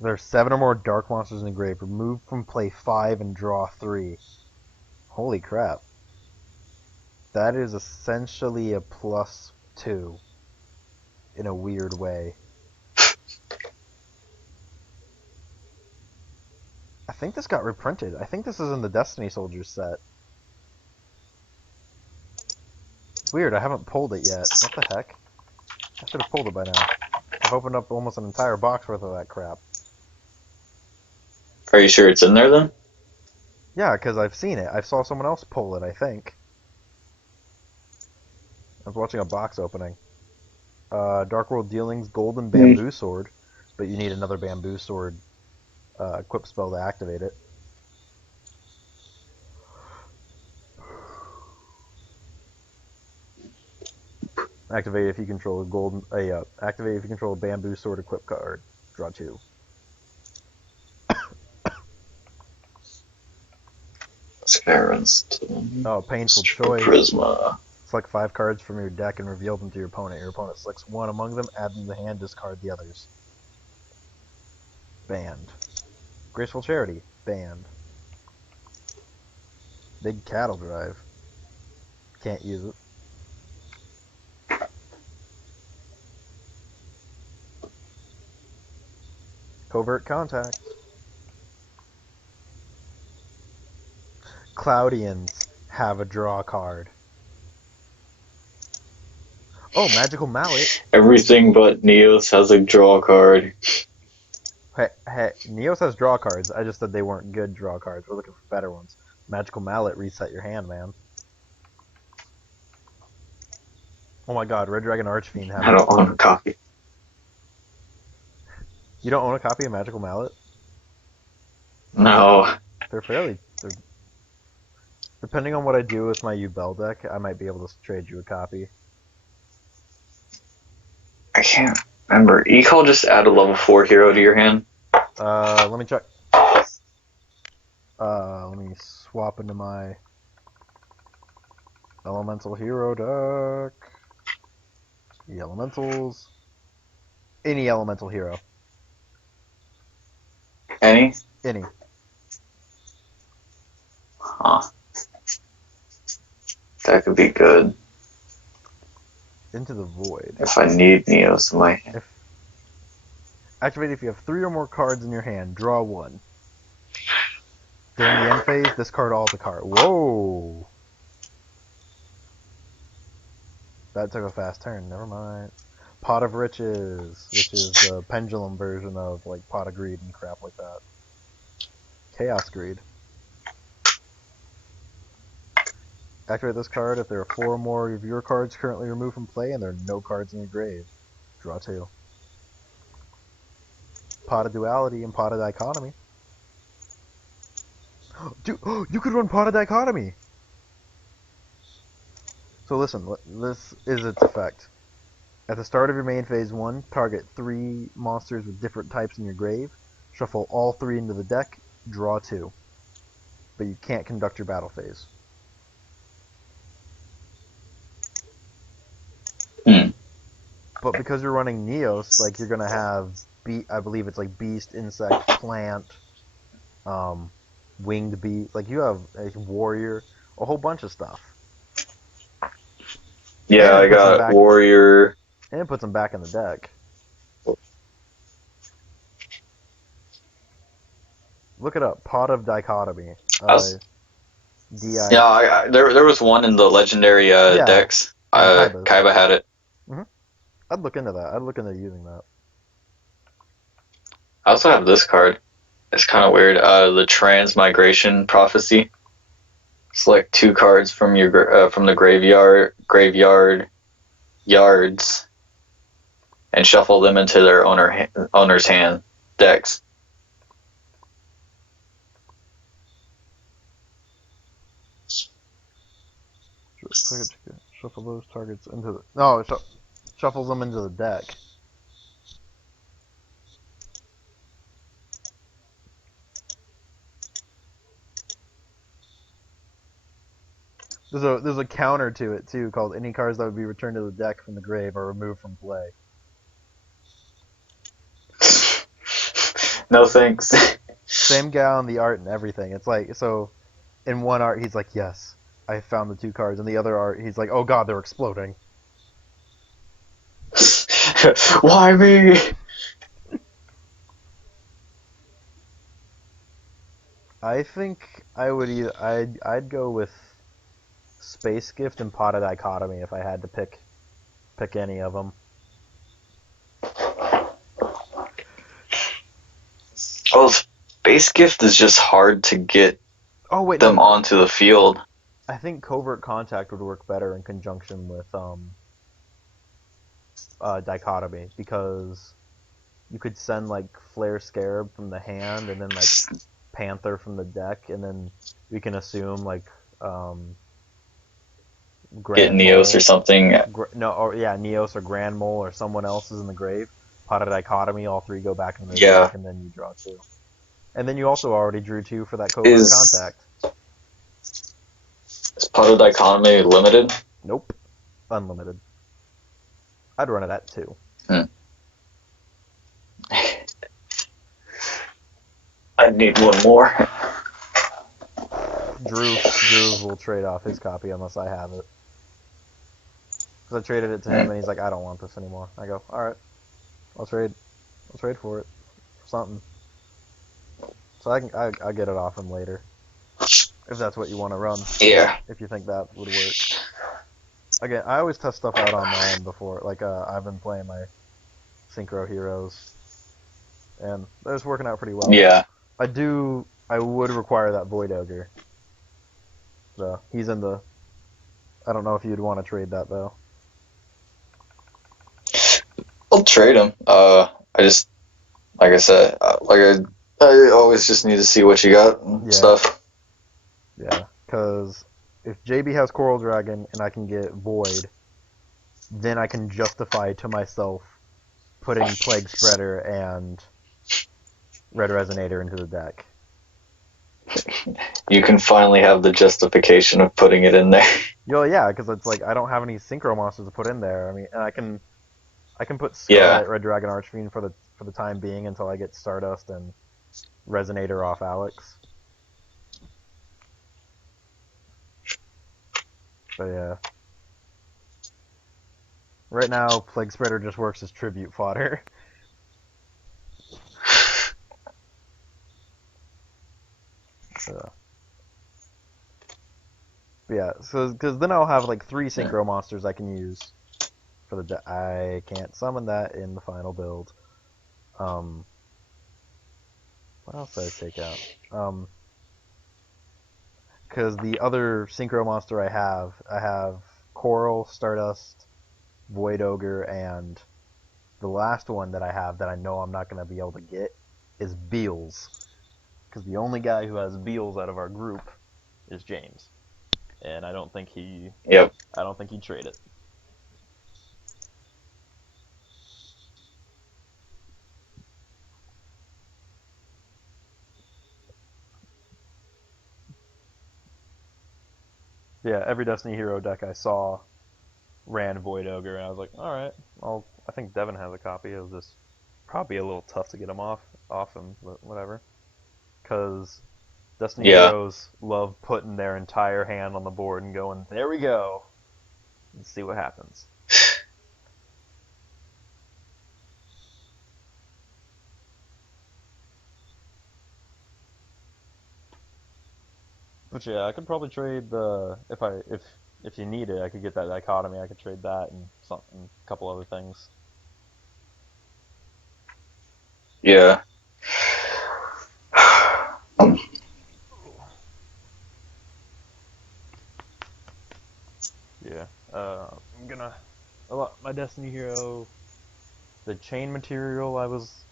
There are 7 or more dark monsters in the grave. Remove from play 5 and draw 3. Holy crap. That is essentially a +2 in a weird way. I think this got reprinted. I think this is in the Destiny Soldiers set. Weird, I haven't pulled it yet. What the heck? I should have pulled it by now. I've opened up almost an entire box worth of that crap. Are you sure it's in there then? Yeah, because I've seen it. I saw someone else pull it, I think. I was watching a box opening. Dark World Dealings, Golden Bamboo Sword, but you need another Bamboo Sword equip spell to activate it. Activate if you control activate if you control a Bamboo Sword equip card. Draw 2. Oh, Painful Choice. Prisma. Select 5 cards from your deck and reveal them to your opponent. Your opponent selects one among them, add them to the hand, discard the others. Banned. Graceful Charity. Banned. Big Cattle Drive. Can't use it. Covert Contact. Cloudians have a draw card. Oh, Magical Mallet. Everything but Neos has a draw card. Hey, Neos has draw cards. I just said they weren't good draw cards. We're looking for better ones. Magical Mallet, reset your hand, man. Oh my god, Red Dragon Archfiend have I don't own a copy. You don't own a copy of Magical Mallet? No. They're depending on what I do with my Ubel deck, I might be able to trade you a copy. I can't remember. Ecall just add a level 4 hero to your hand? Let me check. Let me swap into my Elemental Hero deck. The Elementals. Any Elemental Hero. Any? Any. Huh. That could be good. Into the Void. If I need Neos in my hand. Activate if you have 3 or more cards in your hand. Draw 1. During the end phase, discard all the cards. Whoa! That took a fast turn. Never mind. Pot of Riches, which is the pendulum version of like Pot of Greed and crap like that. Chaos Greed. Activate this card if there are 4 or more of your cards currently removed from play and there are no cards in your grave. Draw 2. Pot of Duality and Pot of Dichotomy. Dude, you could run Pot of Dichotomy! So listen, this is its effect. At the start of your main phase 1, target 3 monsters with different types in your grave. Shuffle all 3 into the deck. Draw 2. But you can't conduct your battle phase. But because you're running Neos, like you're gonna have I believe it's like Beast, Insect, Plant, Winged Beast. Like you have a Warrior, a whole bunch of stuff. Yeah, I got Warrior. And it puts them back in the deck. Look it up. Pot of Dichotomy. Yeah, there was one in the legendary decks. Kaiba had it. I'd look into that. I'd look into using that. I also have this card. It's kind of weird. The Transmigration Prophecy. Select 2 cards from your from the graveyard yards, and shuffle them into their owner's hand decks. Shuffle those targets into the... No, it shuffles them into the deck. There's a counter to it too called any cards that would be returned to the deck from the grave are removed from play. No thanks. Same guy on the art and everything. It's like, so in one art he's like, yes, I found the 2 cards. In the other art he's like, oh god, they're exploding. Why me? I think I would either I'd go with Space Gift and Pot of Dichotomy if I had to pick any of them. Well, Space Gift is just hard to get them onto the field. I think Covert Contact would work better in conjunction with Dichotomy, because you could send like Flare Scarab from the hand and then like Panther from the deck, and then we can assume like Get Neos or something. Neos or Grand Mole or someone else is in the grave. Pot of Dichotomy, all 3 go back in the deck, and then you draw 2. And then you also already drew 2 for that Covert Contact. Is Pot of Dichotomy limited? Nope. Unlimited. I'd run it at 2. I need one more. Drew will trade off his copy unless I have it. Because I traded it to him and he's like, I don't want this anymore. I go, alright. I'll trade for it. For something. So I'll get it off him later. If that's what you want to run. Yeah. If you think that would work. Again, I always test stuff out on my end before. Like, I've been playing my Synchro Heroes. And they're just working out pretty well. Yeah. I would require that Void Ogre. So, he's in the... I don't know if you'd want to trade that, though. I'll trade him. I just... Like I said, I always just need to see what you got and stuff. Yeah, because if JB has Coral Dragon and I can get Void, then I can justify to myself putting Plague Spreader and Red Resonator into the deck. You can finally have the justification of putting it in there. Yeah, because it's like I don't have any Synchro monsters to put in there. I mean, and I can put Scarlet Red Dragon Archfiend for the time being until I get Stardust and Resonator off Alex. But yeah. Right now, Plague Spreader just works as tribute fodder. Yeah, so because then I'll have like 3 Synchro monsters I can use for the I can't summon that in the final build. What else did I take out? Because the other Synchro monster I have Coral, Stardust, Void Ogre, and the last one that I have that I know I'm not going to be able to get is Beals. Because the only guy who has Beals out of our group is James. And I don't think he... Yep. I don't think he'd trade it. Yeah, every Destiny Hero deck I saw ran Void Ogre, and I was like, alright, I think Devin has a copy. It was just probably a little tough to get him off him, but whatever. Because Destiny Heroes love putting their entire hand on the board and going, there we go. Let's see what happens. But yeah, I could probably trade the if you need it, I could get that Dichotomy. I could trade that and a couple other things. Yeah. Yeah. I'm gonna my Destiny Hero the chain material I was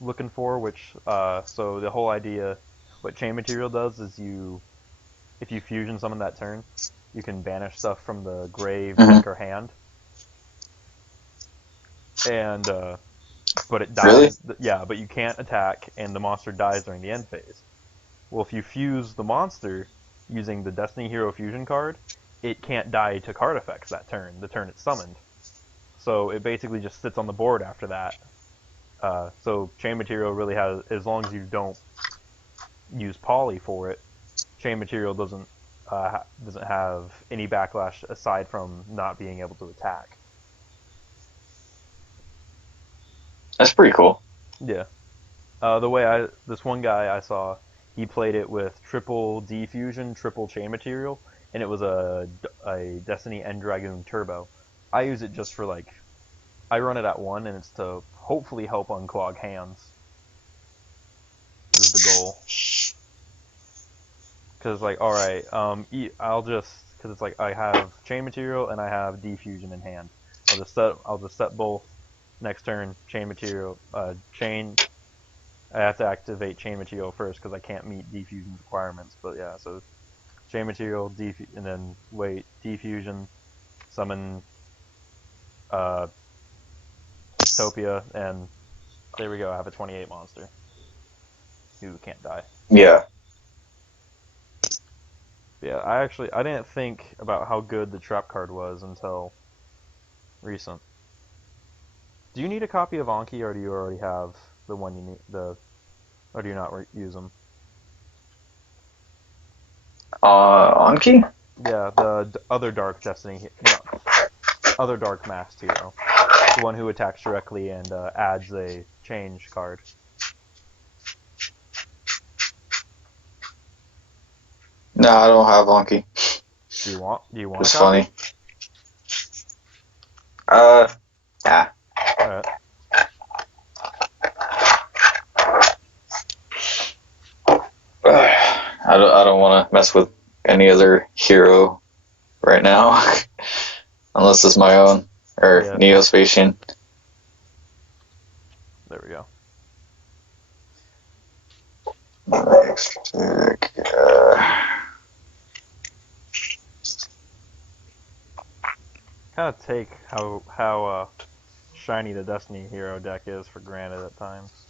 looking for, which so the whole idea, what chain material does is if you fusion summon that turn, you can banish stuff from the grave, Hmm. deck, or hand, and but it Really? dies. Yeah, but you can't attack, and the monster dies during the end phase. Well, if you fuse the monster using the Destiny Hero Fusion card, it can't die to card effects that turn, the turn it's summoned. So it basically just sits on the board after that. So chain material really has, as long as you don't use poly for it, chain material doesn't have any backlash aside from not being able to attack. That's pretty cool. Yeah. This one guy I saw, he played it with triple D fusion, triple chain material, and it was a Destiny End Dragoon Turbo. I use it just for like, I run it at 1, and it's to hopefully help unclog hands. Is the goal. Because like, all right, I'll just because it's like I have chain material and I have D fusion in hand. I'll just set both. Next turn, chain material, chain. I have to activate chain material first because I can't meet defusion requirements. But yeah, so chain material, and then wait, defusion, summon uh, Topia, and there we go. I have a 28 monster who can't die. Yeah. Yeah, I didn't think about how good the trap card was until recent. Do you need a copy of Anki, or do you already have the one you need? Or do you not use them? Anki? Yeah, the other Dark Destiny, no, other Dark Masked hero, the one who attacks directly and adds a change card. No, I don't have Anki. Do you want a Just copy? funny. Uh, yeah. All right. I don't want to mess with any other hero right now, unless it's my own or Yeah. Neospatian. There we go. Next deck. Kind of take how shiny the Destiny hero deck is for granted at times.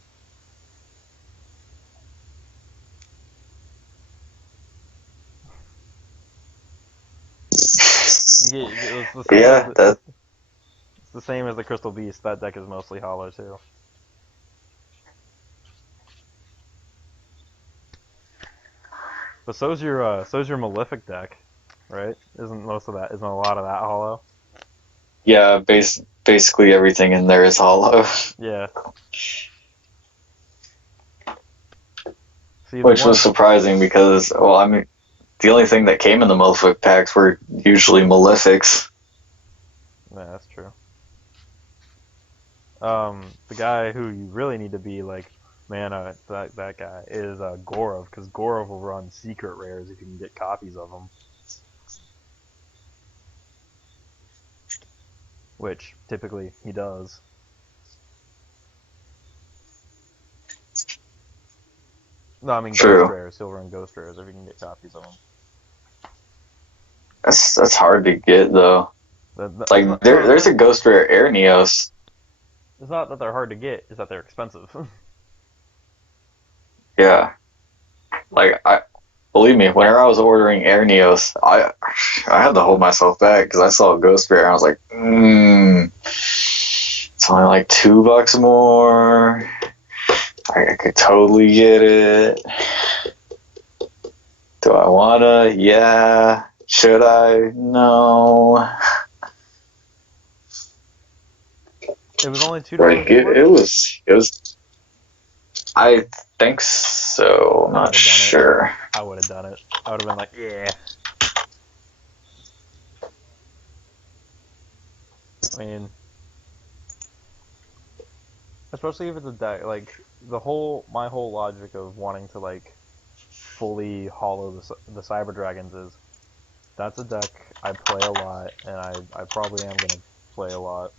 It's the same as Yeah, that. it's the same as the Crystal Beast. That deck is mostly hollow too. But so's your Malefic deck, right? Isn't a lot of that hollow? Yeah, basically everything in there is hollow, Yeah. See the which was one. surprising because, well, I mean, the only thing that came in the Malefic packs were usually Malefics. Yeah, that's true. The guy who you really need to be like, man, that guy is Gorov, because Gorov will run secret rares if you can get copies of them, which typically he does. No, I mean ghost True. rares. He'll run ghost rares if you can get copies of them. That's hard to get though. It's Like not no, there's a Ghost Rare Air Neos. it's not that they're hard to get. It's that they're expensive. Yeah. Like I believe me, whenever I was ordering Air Neos, I had to hold myself back because I saw a Ghost Rare and I was like, it's only like $2 more. I could totally get it. Do I wanna? Yeah. Should I? No. It was only $2 Like more. it was. I think so. I'm I not would have done it. sure. I would have done it. I would have been like, yeah. I mean, especially if it's a deck like my whole logic of wanting to like fully hollow the Cyber Dragons is that's a deck I play a lot, and I probably am gonna play a lot.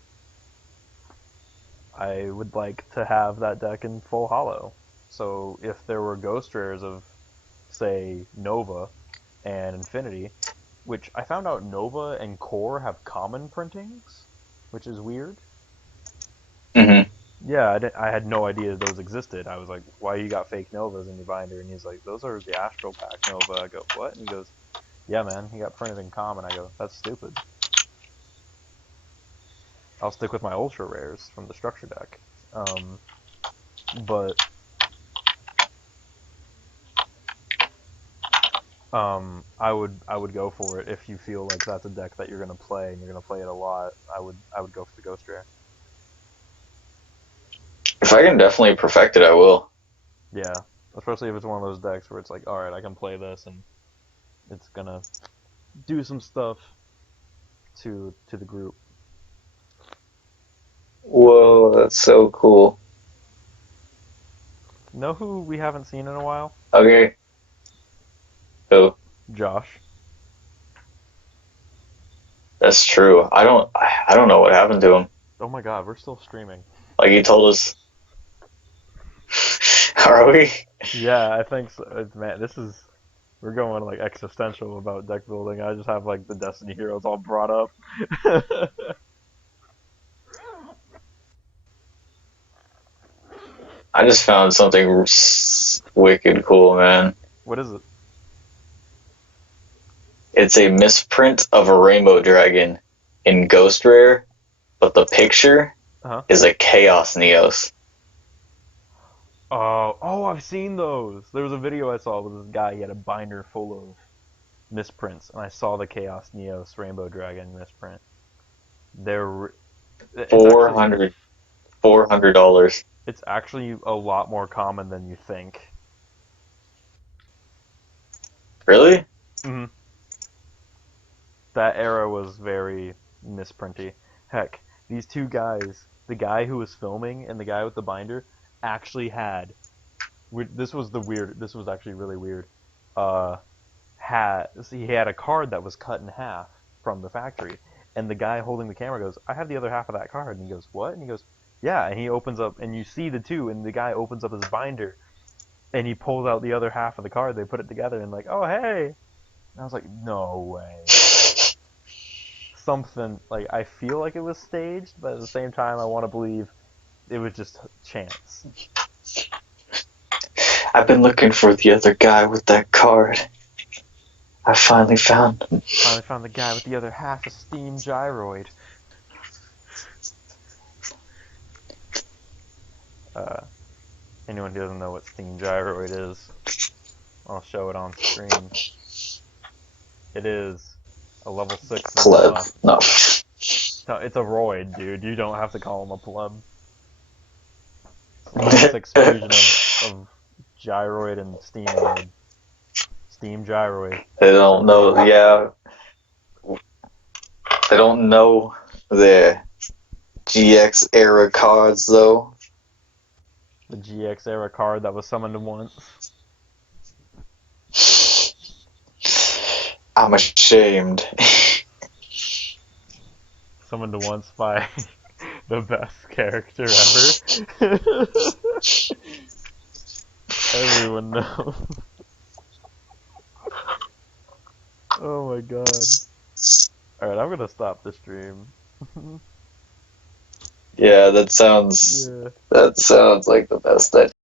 I would like to have that deck in full hollow. So if there were ghost rares of, say, Nova and Infinity, which I found out Nova and Core have common printings, which is weird. Hmm. Yeah, I had no idea those existed. I was like, why you got fake Novas in your binder? And he's like, those are the Astral Pack Nova. I go, what? And he goes, yeah, man, he got printed in common. I go, that's stupid. I'll stick with my ultra rares from the structure deck. But I would go for it if you feel like that's a deck that you're gonna play and you're gonna play it a lot. I would go for the Ghost Rare. If I can definitely perfect it, I will. Yeah, especially if it's one of those decks where it's like, all right, I can play this and it's gonna do some stuff to the group. Whoa, that's so cool. Know who we haven't seen in a while? Okay, so Josh. that's true. I don't know what happened to him. Oh my God, we're still streaming. Like he told us, are we? Yeah, I think so. Man, we're going like existential about deck building. I just have like the Destiny heroes all brought up. I just found something wicked cool, man. What is it? It's a misprint of a rainbow dragon in Ghost Rare, but the picture Huh? is a Chaos Neos. Oh, I've seen those. There was a video I saw with this guy. He had a binder full of misprints, and I saw the Chaos Neos Rainbow Dragon misprint. They're it's Four actually hundred, $400. it's actually a lot more common than you think. Really? Hmm. That era was very misprinty. Heck, these two guys, the guy who was filming and the guy with the binder, actually had. This was the weird. This was actually really weird. Uh, he had a card that was cut in half from the factory, and the guy holding the camera goes, "I have the other half of that card," and he goes, "What?" And he goes, "Yeah," and he opens up, and you see the two, and the guy opens up his binder, and he pulls out the other half of the card. They put it together, and like, "Oh hey," and I was like, "No way." Something like I feel like it was staged, but at the same time, I want to believe it was just chance. I've been looking for the other guy with that card. I finally found him. Finally found the guy with the other half of Steam Gyroid. Uh, Anyone who doesn't know what Steam Gyroid is, I'll show it on screen. It is a level 6 Pleb. vanilla. No. No, it's a roid, dude. You don't have to call him a pleb. It's a level 6 fusion of Gyroid and Steamoid. Steam Gyroid. They don't know. Yeah, they don't know the GX era cards though. The GX era card that was summoned once. I'm ashamed. Summoned once by the best character ever. Everyone knows. Oh my god. Alright, I'm gonna stop the stream. Yeah, Yeah. that sounds like the best idea.